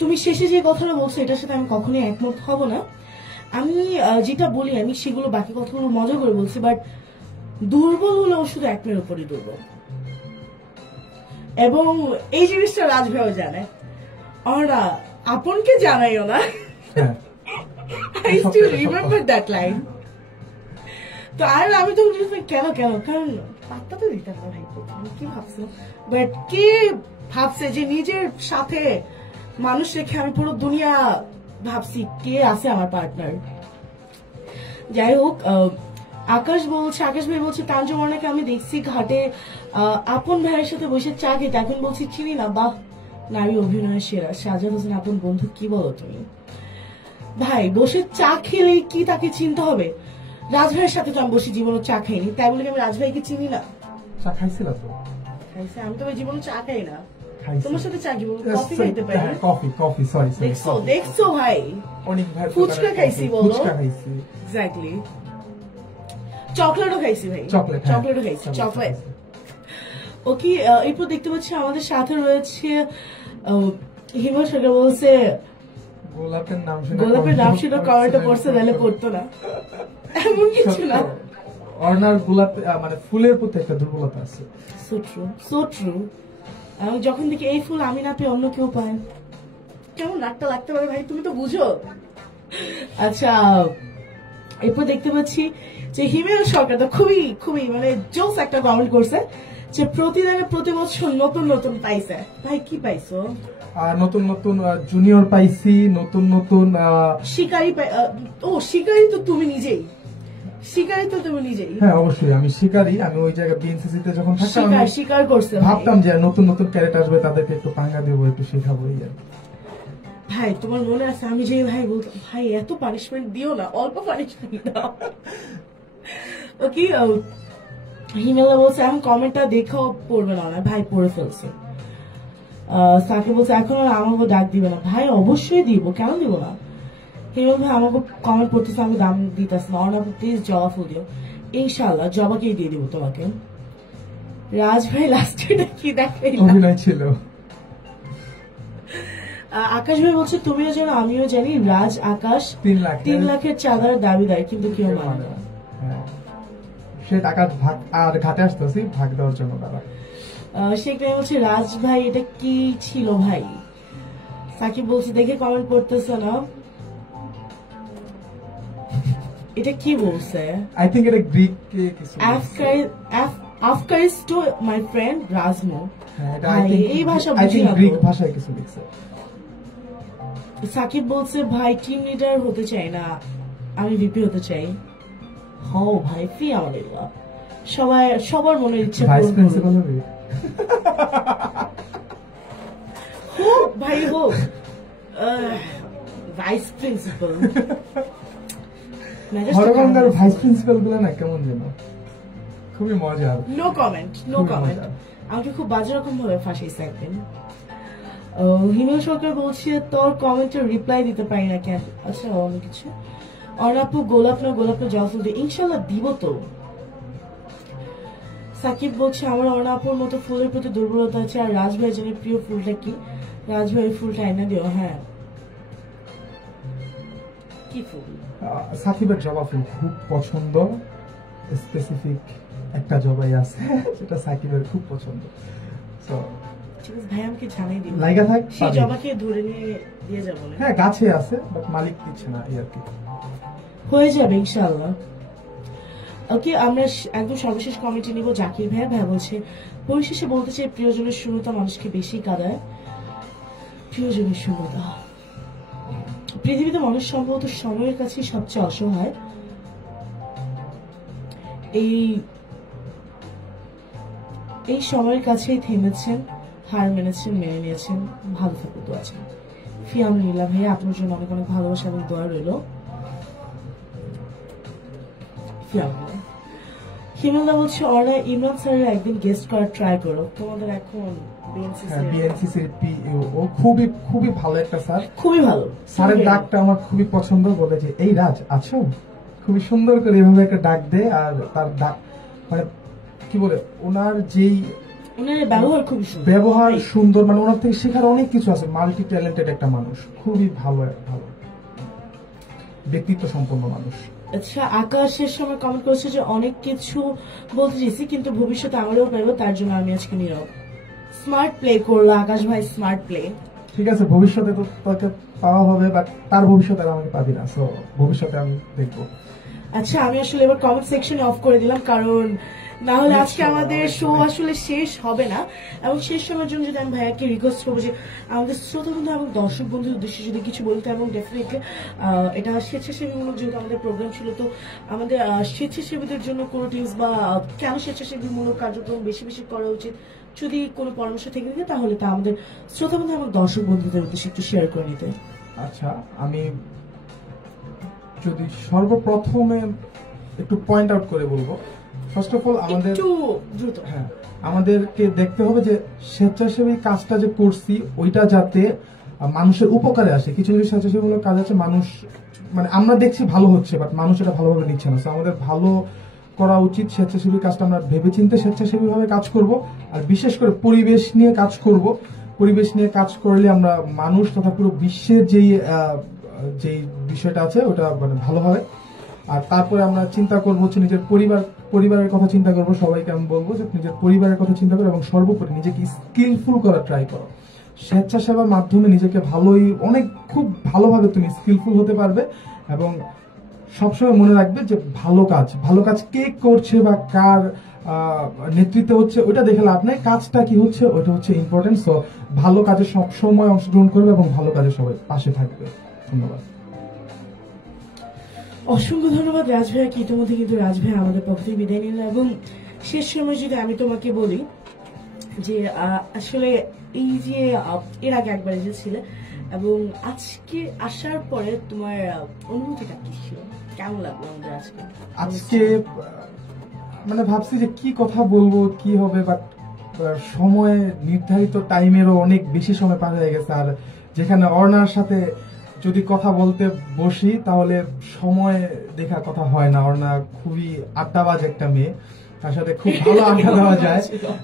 তুমি শেষে যে কথাটা বলছো এটার সাথে আমি কখনোই একমত হব না। আমি যেটা বলি আমি সেগুলো বাকি কথাগুলো মজা করে বলছি, বাট দুর্বল হলেও শুধু এক মেয়ের উপরই দুর্বল, এবং এই জিনিসটা রাজভাইও জানে। ওরা আপনকে জানাইও না। হ্যাঁ, I still remember that line. তো আর আমি তো কেন কারণ পাত্তা তো দিতাম না ভাই, আমি কি ভাবছো, বাট কে ভাবছে যে নিজের সাথে মানুষ রেখে আমি পুরো দুনিয়া ভাবছি কে আছে আমার পার্টনার। যাই হোক, আকাশ ভাই বলছে তানজুম অর্ণাকে আমি দেখছি ঘাটে আপন ভাইয়ের সাথে বসে চা খেতে, এখন বলছি চিনি না। বাহ, নারী অভিনয়ের সেরা সাজাদ হোসেন আপন বন্ধু, কি বলো তুমি ভাই? বসে চা খেলে কি তাকে চিনতে হবে? রাজভাইয়ের সাথে তো আমি বসে জীবনে চা খাইনি, তাই বলে আমি রাজভাইকে চিনি না? চা খাইছিল তো? খাইছে, আমি তো ভাই জীবনে চা খাই না। খাইছে। তোমার সাথে চা জীবন কফি খাইতে পারি। Coffee sorry. দেখছো ভাই, অনেক ভাই ফুচকা খাইছি বলো। ফুচকা খাইছি, এক্স্যাক্টলি। চকলেটও খাইছি ভাই, চকলেটও খাইছি, চকলেট। ওকে, এরপর দেখতে পাচ্ছি আমাদের সাথে রয়েছে হিমা সরকার। বলছে গোলাপের নাম শুনে কমেন্টে পড়ছে, তাহলে পড়তো না, এমন কিছু না। অর্ণার গোলাপ মানে ফুলের প্রতি একটা দুর্বলতা আছে। So true. যখন দেখি এই ফুল আমি না পেয়ে অন্য কেউ পায়, কেমন রাগটা লাগতে পারে ভাই, তুমি তো বুঝো। আচ্ছা, এরপর দেখতে পাচ্ছি যে হিমেল সরকার তো খুবই মানে জোস একটা কমেন্ট করছে যে প্রতিদিনে প্রতি বছর নতুন পাইছে। ভাই কি পাইছো? নতুন জুনিয়র পাইছি, নতুন শিকারি। শিকারি তো তুমি নিজেই। হ্যাঁ অবশ্যই আমি শিকারি। আমি ওই জায়গায় বিএনসিসি তে যখন থাকতাম শিকার করছে, ভাবতাম যে নতুন ক্যারেক্টার আসবে, তাদেরকে একটু পাঙ্গা দেবো, একটু শেখাবো। ভাই তোমার মনে আছে আমি যে ভাই বলতাম ভাই এত পানিশমেন্ট দিও না, অল্প পানিশমেন্ট দাও। ওকে, হিমেলা বলছে এখন কমেন্টটা দেখেও পড়বে না, ভাই পড়ে ফেলছে। সাকিব বলছে এখন আর আমাকে ডাক দিবে না। ভাই অবশ্যই দিব, কেন দিব না? হিমেল ভাই আমাকে কমেন্ট করতেছে, আমাকে দাম দিতেছে না। অর্ণা প্লিজ জবা ফুল দিও, ইনশাল্লাহ জবাকেই দিয়ে দিব তোমাকে। রাজ ভাই লাস্টে কি দেখাই অভিনয় ছিল। আকাশ ভাই বলছে তুমিও জানো আমিও জানি রাজ আকাশ 3 লাখের চাঁদার দাবিদার, কিন্তু কেউ মানে না। সে টাকা ভাগ আর ঘাটে আসতেছি ভাগ দেওয়ার জন্য তারা। সেখানে বলছে রাজ ভাই এটা কি ছিল ভাই? সাকিব বলছে দেখে কমেন্ট করতেছে না, এটা কি বলছে? আই থিংক এটা গ্রিক কিছু। আফকারিস টু মাই ফ্রেন্ড রাজমো। এই ভাষা আই থিংক গ্রিক ভাষায় কিছু লিখছে। সাকিব বলছে ভাই টিম লিডার হতে চাই না, আমি ভিপি হতে চাই। হও ভাই, ফি আমাদের সবার মনের ইচ্ছা ভাইস প্রিন্সিপাল হবে। হোক ভাই হোক, ভাইস প্রিন্সিপাল। হরগঙ্গার ভাইস প্রিন্সিপাল গুলো না কেমন যেন খুবই মজার। No comment. আমাকে খুব বাজে রকম ভাবে ফাঁসিয়েছে একদিন। হিমেল সরকার বলছে তোর কমেন্টের রিপ্লাই দিতে পারি না কেন? আচ্ছা অনেক কিছু। অর্ণাপু গোলাপ না জবা ফুল দিয়ে, ইনশাল্লাহ দিব তো। সাকিব বলছে আমার অর্ণাপুর মতো ফুলের প্রতি দুর্বলতা আছে, আর রাজভাই জানের প্রিয় ফুলটা কি? রাজভাই ফুলটা এনে দিও। হ্যাঁ, কি ফুল? সাকিবের জবা ফুল খুব পছন্দ, স্পেসিফিক একটা জবাই আছে যেটা সাকিবের খুব পছন্দ। ভাই আমাকে জানাই দিন, লাইগা থাক সেই জবাকে ধরে নিয়ে দিয়ে যাবো। হ্যাঁ গাছে আছে, বাট মালিক দিচ্ছে না, এই আর কি। হয়ে যাবে ইনশাআল্লাহ। ওকে, আমরা একদম সর্বশেষ কমেন্টে নিব জাকির ভাই। ভাই বলছে পরিশেষে বলতে চাই প্রিয়জনের শূন্যতা মানুষকে বেশি কাঁদায়। প্রিয়জনের শূন্যতা, পৃথিবীতে মানুষ সম্ভবত সময়ের কাছে সবচেয়ে অসহায়। এই সময়ের কাছেই থেমেছেন, হার মেনেছেন, মেনে নিয়েছেন। ভালো থাকুন, দোয়া চাই। ফিয়ামুল্লাহ ভাইয়া আপনার জন্য অনেক অনেক ভালোবাসা এবং দোয়া রইল। হিমেলদা বলছে অর্ণা ইমরান স্যারের একদিন গেস্ট করার ট্রাই করো, তোমাদের এখন বিএনসিসির পিইও। ও খুবই ভালো একটা স্যার, খুবই ভালো। স্যারের ডাকটা আমার খুবই পছন্দ। বলেছে এই রাজ আছো, খুবই সুন্দর করে এভাবে একটা ডাক দেয়। আর তার ডাক মানে কি বলে, ওনার যেই ওনার ব্যবহার খুবই সুন্দর। ব্যবহার সুন্দর, মানে ওনার থেকে শেখার অনেক কিছু আছে। মাল্টি ট্যালেন্টেড একটা মানুষ, খুবই ভালো ভালো ব্যক্তিত্ব সম্পন্ন মানুষ। আচ্ছা, আকাশের সময় কমেন্ট করেছে যে অনেক কিছু বলতে চেয়েছি কিন্তু ভবিষ্যতে আমরাও পাইবো, তার জন্য আমি আজকে নীরব। স্মার্ট প্লে করলো আকাশ ভাই, স্মার্ট প্লে। ঠিক আছে, ভবিষ্যতে তো তাকে পাওয়া হবে, বাট তার ভবিষ্যতে আর আমাকে পাবি না, সো ভবিষ্যতে আমি দেখবো। আচ্ছা, আমি আসলে এবার কমেন্ট সেকশনে অফ করে দিলাম, কারণ না হলে আজকে আমাদের শো আসলে শেষ হবে না। এবং শেষ সময়ের জন্য যদি আমি ভাইয়াকে রিকোয়েস্ট করবো যে আমাদের শ্রোতা বন্ধু এবং দর্শক বন্ধুর উদ্দেশ্যে যদি কিছু বলতে, এবং ডেফিনেটলি এটা স্বেচ্ছাসেবীমূলক যেহেতু আমাদের প্রোগ্রাম ছিল, তো আমাদের স্বেচ্ছাসেবীদের জন্য কোনো টিপস বা কেন স্বেচ্ছাসেবীমূলক কার্যক্রম বেশি বেশি করা উচিত, যদি কোনো পরামর্শ থেকে দিতে তাহলে তা আমাদের শ্রোতা বন্ধু এবং দর্শক বন্ধুদের উদ্দেশ্যে একটু শেয়ার করে নিতে। আচ্ছা, আমি যদি সর্বপ্রথমে একটু পয়েন্ট আউট করে বলবো, ফার্স্ট অফ অল আমাদের একটু দ্রুত, হ্যাঁ, আমাদেরকে দেখতে হবে যে স্বেচ্ছাসেবী কাজটা যে করছি ওইটা যাতে মানুষের উপকারে আসে। কিছু কিছু স্বেচ্ছাসেবীমূলক কাজ আছে মানুষ, মানে আমরা দেখছি ভালো হচ্ছে, বাট মানুষ এটা ভালোভাবে নিচ্ছে না। আমাদের ভালো করা উচিত। স্বেচ্ছাসেবী কাজটা আমরা ভেবেচিন্তে স্বেচ্ছাসেবী ভাবে কাজ করব, আর বিশেষ করে পরিবেশ নিয়ে কাজ করব। পরিবেশ নিয়ে কাজ করলে আমরা মানুষ তথা পুরো বিশ্বের যেই বিষয়টা আছে ওটা মানে ভালো হয়। আর তারপরে আমরা চিন্তা করবো হচ্ছে নিজের পরিবারের কথা চিন্তা করবো। সবাইকে আমি বলবো যে নিজের পরিবারের কথা চিন্তা করো এবং সর্বোপরি নিজেকে স্কিলফুল করার ট্রাই করো। স্বেচ্ছাসেবার মাধ্যমে নিজেকে অনেক খুব ভালোভাবে তুমি স্কিলফুল হতে পারবে। এবং সবসময় মনে রাখবে যে ভালো কাজ কে করছে বা কার নেতৃত্বে হচ্ছে ওইটা দেখে লাভ নেই, কাজটা কি হচ্ছে ওইটা হচ্ছে ইম্পর্টেন্ট। সো ভালো কাজে সবসময় অংশগ্রহণ করবে এবং ভালো কাজে সবাই পাশে থাকবে। ধন্যবাদ। অসংখ্য ধন্যবাদ রাজ ভাইয়াকে। ইতিমধ্যে কিন্তু রাজ ভাইয়া আমাদের পক্ষ থেকে বিদায় নিল। এবং শেষ সময় যদি আমি তোমাকে বলি যে আসলে এই যে এর আগে একবার এসেছিলে এবং আজকে আসার পরে তোমার অনুভূতিটা কি ছিল, কেমন লাগলো আমাদের আজকে? মানে ভাবছি যে কি কথা বলবো, কি হবে, বাট সময় নির্ধারিত টাইমেরও অনেক বেশি সময় পার হয়ে গেছে। আর যেখানে অর্ণার সাথে যদি কথা বলতে বসি তাহলে সময় দেখা কথা হয় না। অর্ণা খুবই আড্ডাবাজ একটা মেয়ে, তার সাথে খুব ভালো আড্ডা দেওয়া যায়।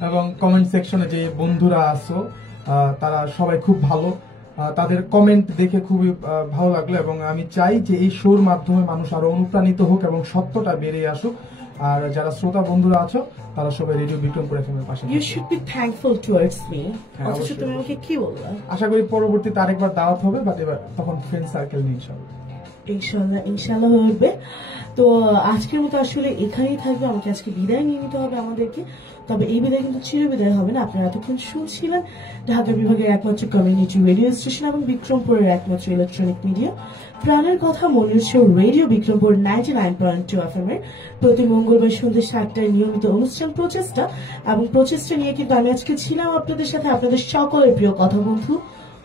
এবং কমেন্ট সেকশনে যে বন্ধুরা আছো তারা সবাই খুব ভালো, তাদের কমেন্ট দেখে খুবই ভালো লাগলো। এবং আমি চাই যে এই শোর মাধ্যমে মানুষ আরো অনুপ্রাণিত হোক এবং সত্যটা বেরিয়ে আসুক। আর যারা শ্রোতা বন্ধুরা আছো তারা সবাই রেডিও বিক্রমপুর এফএম-এর পাশে। You should be thankful towards me. অথচ তুমি আমাকে কি বললা? আশা করি পরবর্তীতে আরেকবার দাওয়াত হবে, বাট এবার তখন ফ্রেন্ড সার্কেল নিয়ে ইনশাআল্লাহ হবে। তো আজকের মতো আসলে এখানেই থাকবে। আমাকে আজকে বিদায় নিয়ে নিতে হবে আমাদেরকে। তবে এই বিদায় কিন্তু চির বিদায় হবে না। আপনারা এতক্ষণ শুনছিলেন ঢাকা বিভাগের একমাত্র কমিউনিটি রেডিও স্টেশন এবং বিক্রমপুরের একমাত্র ইলেকট্রনিক মিডিয়া প্রাণের কথা মনের শো রেডিও বিক্রমপুর 99.2 FM এর প্রতি মঙ্গলবার সন্ধ্যে 7টায় নিয়মিত অনুষ্ঠান প্রচেষ্টা। এবং প্রচেষ্টা নিয়ে কিন্তু আমি আজকে ছিলাম আপনাদের সাথে, আপনাদের সকলের প্রিয় কথা বন্ধু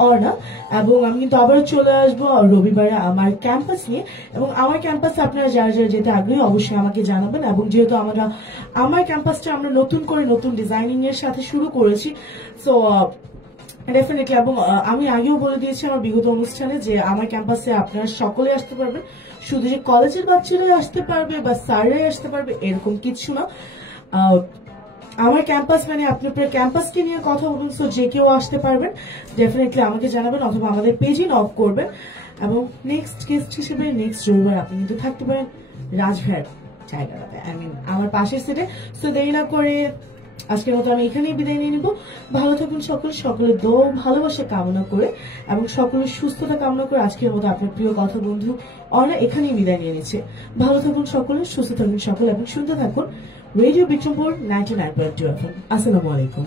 অর্ণা। এবং আমি কিন্তু আবারও চলে আসবো রবিবারে আমার ক্যাম্পাস নিয়ে। এবং আমার ক্যাম্পাসে আপনারা যারা যারা যেতে আগ্রহী অবশ্যই আমাকে জানাবেন। এবং যেহেতু আমার ক্যাম্পাসটা আমরা নতুন করে নতুন ডিজাইনিং এর সাথে শুরু করেছি, সো ডেফিনেটলি। এবং আমি আগেও বলে দিয়েছি আমার বিগত অনুষ্ঠানে যে আমার ক্যাম্পাসে আপনারা সকলে আসতে পারবেন, শুধু যে কলেজের বাচ্চারাই আসতে পারবে বা স্যাররাই আসতে পারবে এরকম কিছু না। আমার ক্যাম্পাস মানে আপনি আপনার ক্যাম্পাসকে নিয়ে কথা বলুন, সো যে কেউ আসতে পারবেন। ডেফিনেটলি আমাকে জানাবেন অথবা আমাদের পেজে নক করবেন। এবং নেক্সট গেস্ট হিসেবে নেক্সট রবিবার আপনি কিন্তু থাকতে পারেন রাজ ভাইয়ের জায়গাটাতে, আমার পাশের সিটে। সো দেরি না করে আজকের মতো আমি এখানেই বিদায় নিয়ে নিব। ভালো থাকুন সকলের ভালোবাসা কামনা করে এবং সকলের সুস্থতা কামনা করে আজকের মতো আপনার প্রিয় কথা বন্ধু অর্ণা এখানেই বিদায় নিয়ে নিচ্ছে। ভালো থাকুন সকলে, সুস্থ থাকুন সকলে এবং শুনতে থাকুন রেডিও বিক্রমপুর 99.2 FM। আসসালামু আলাইকুম।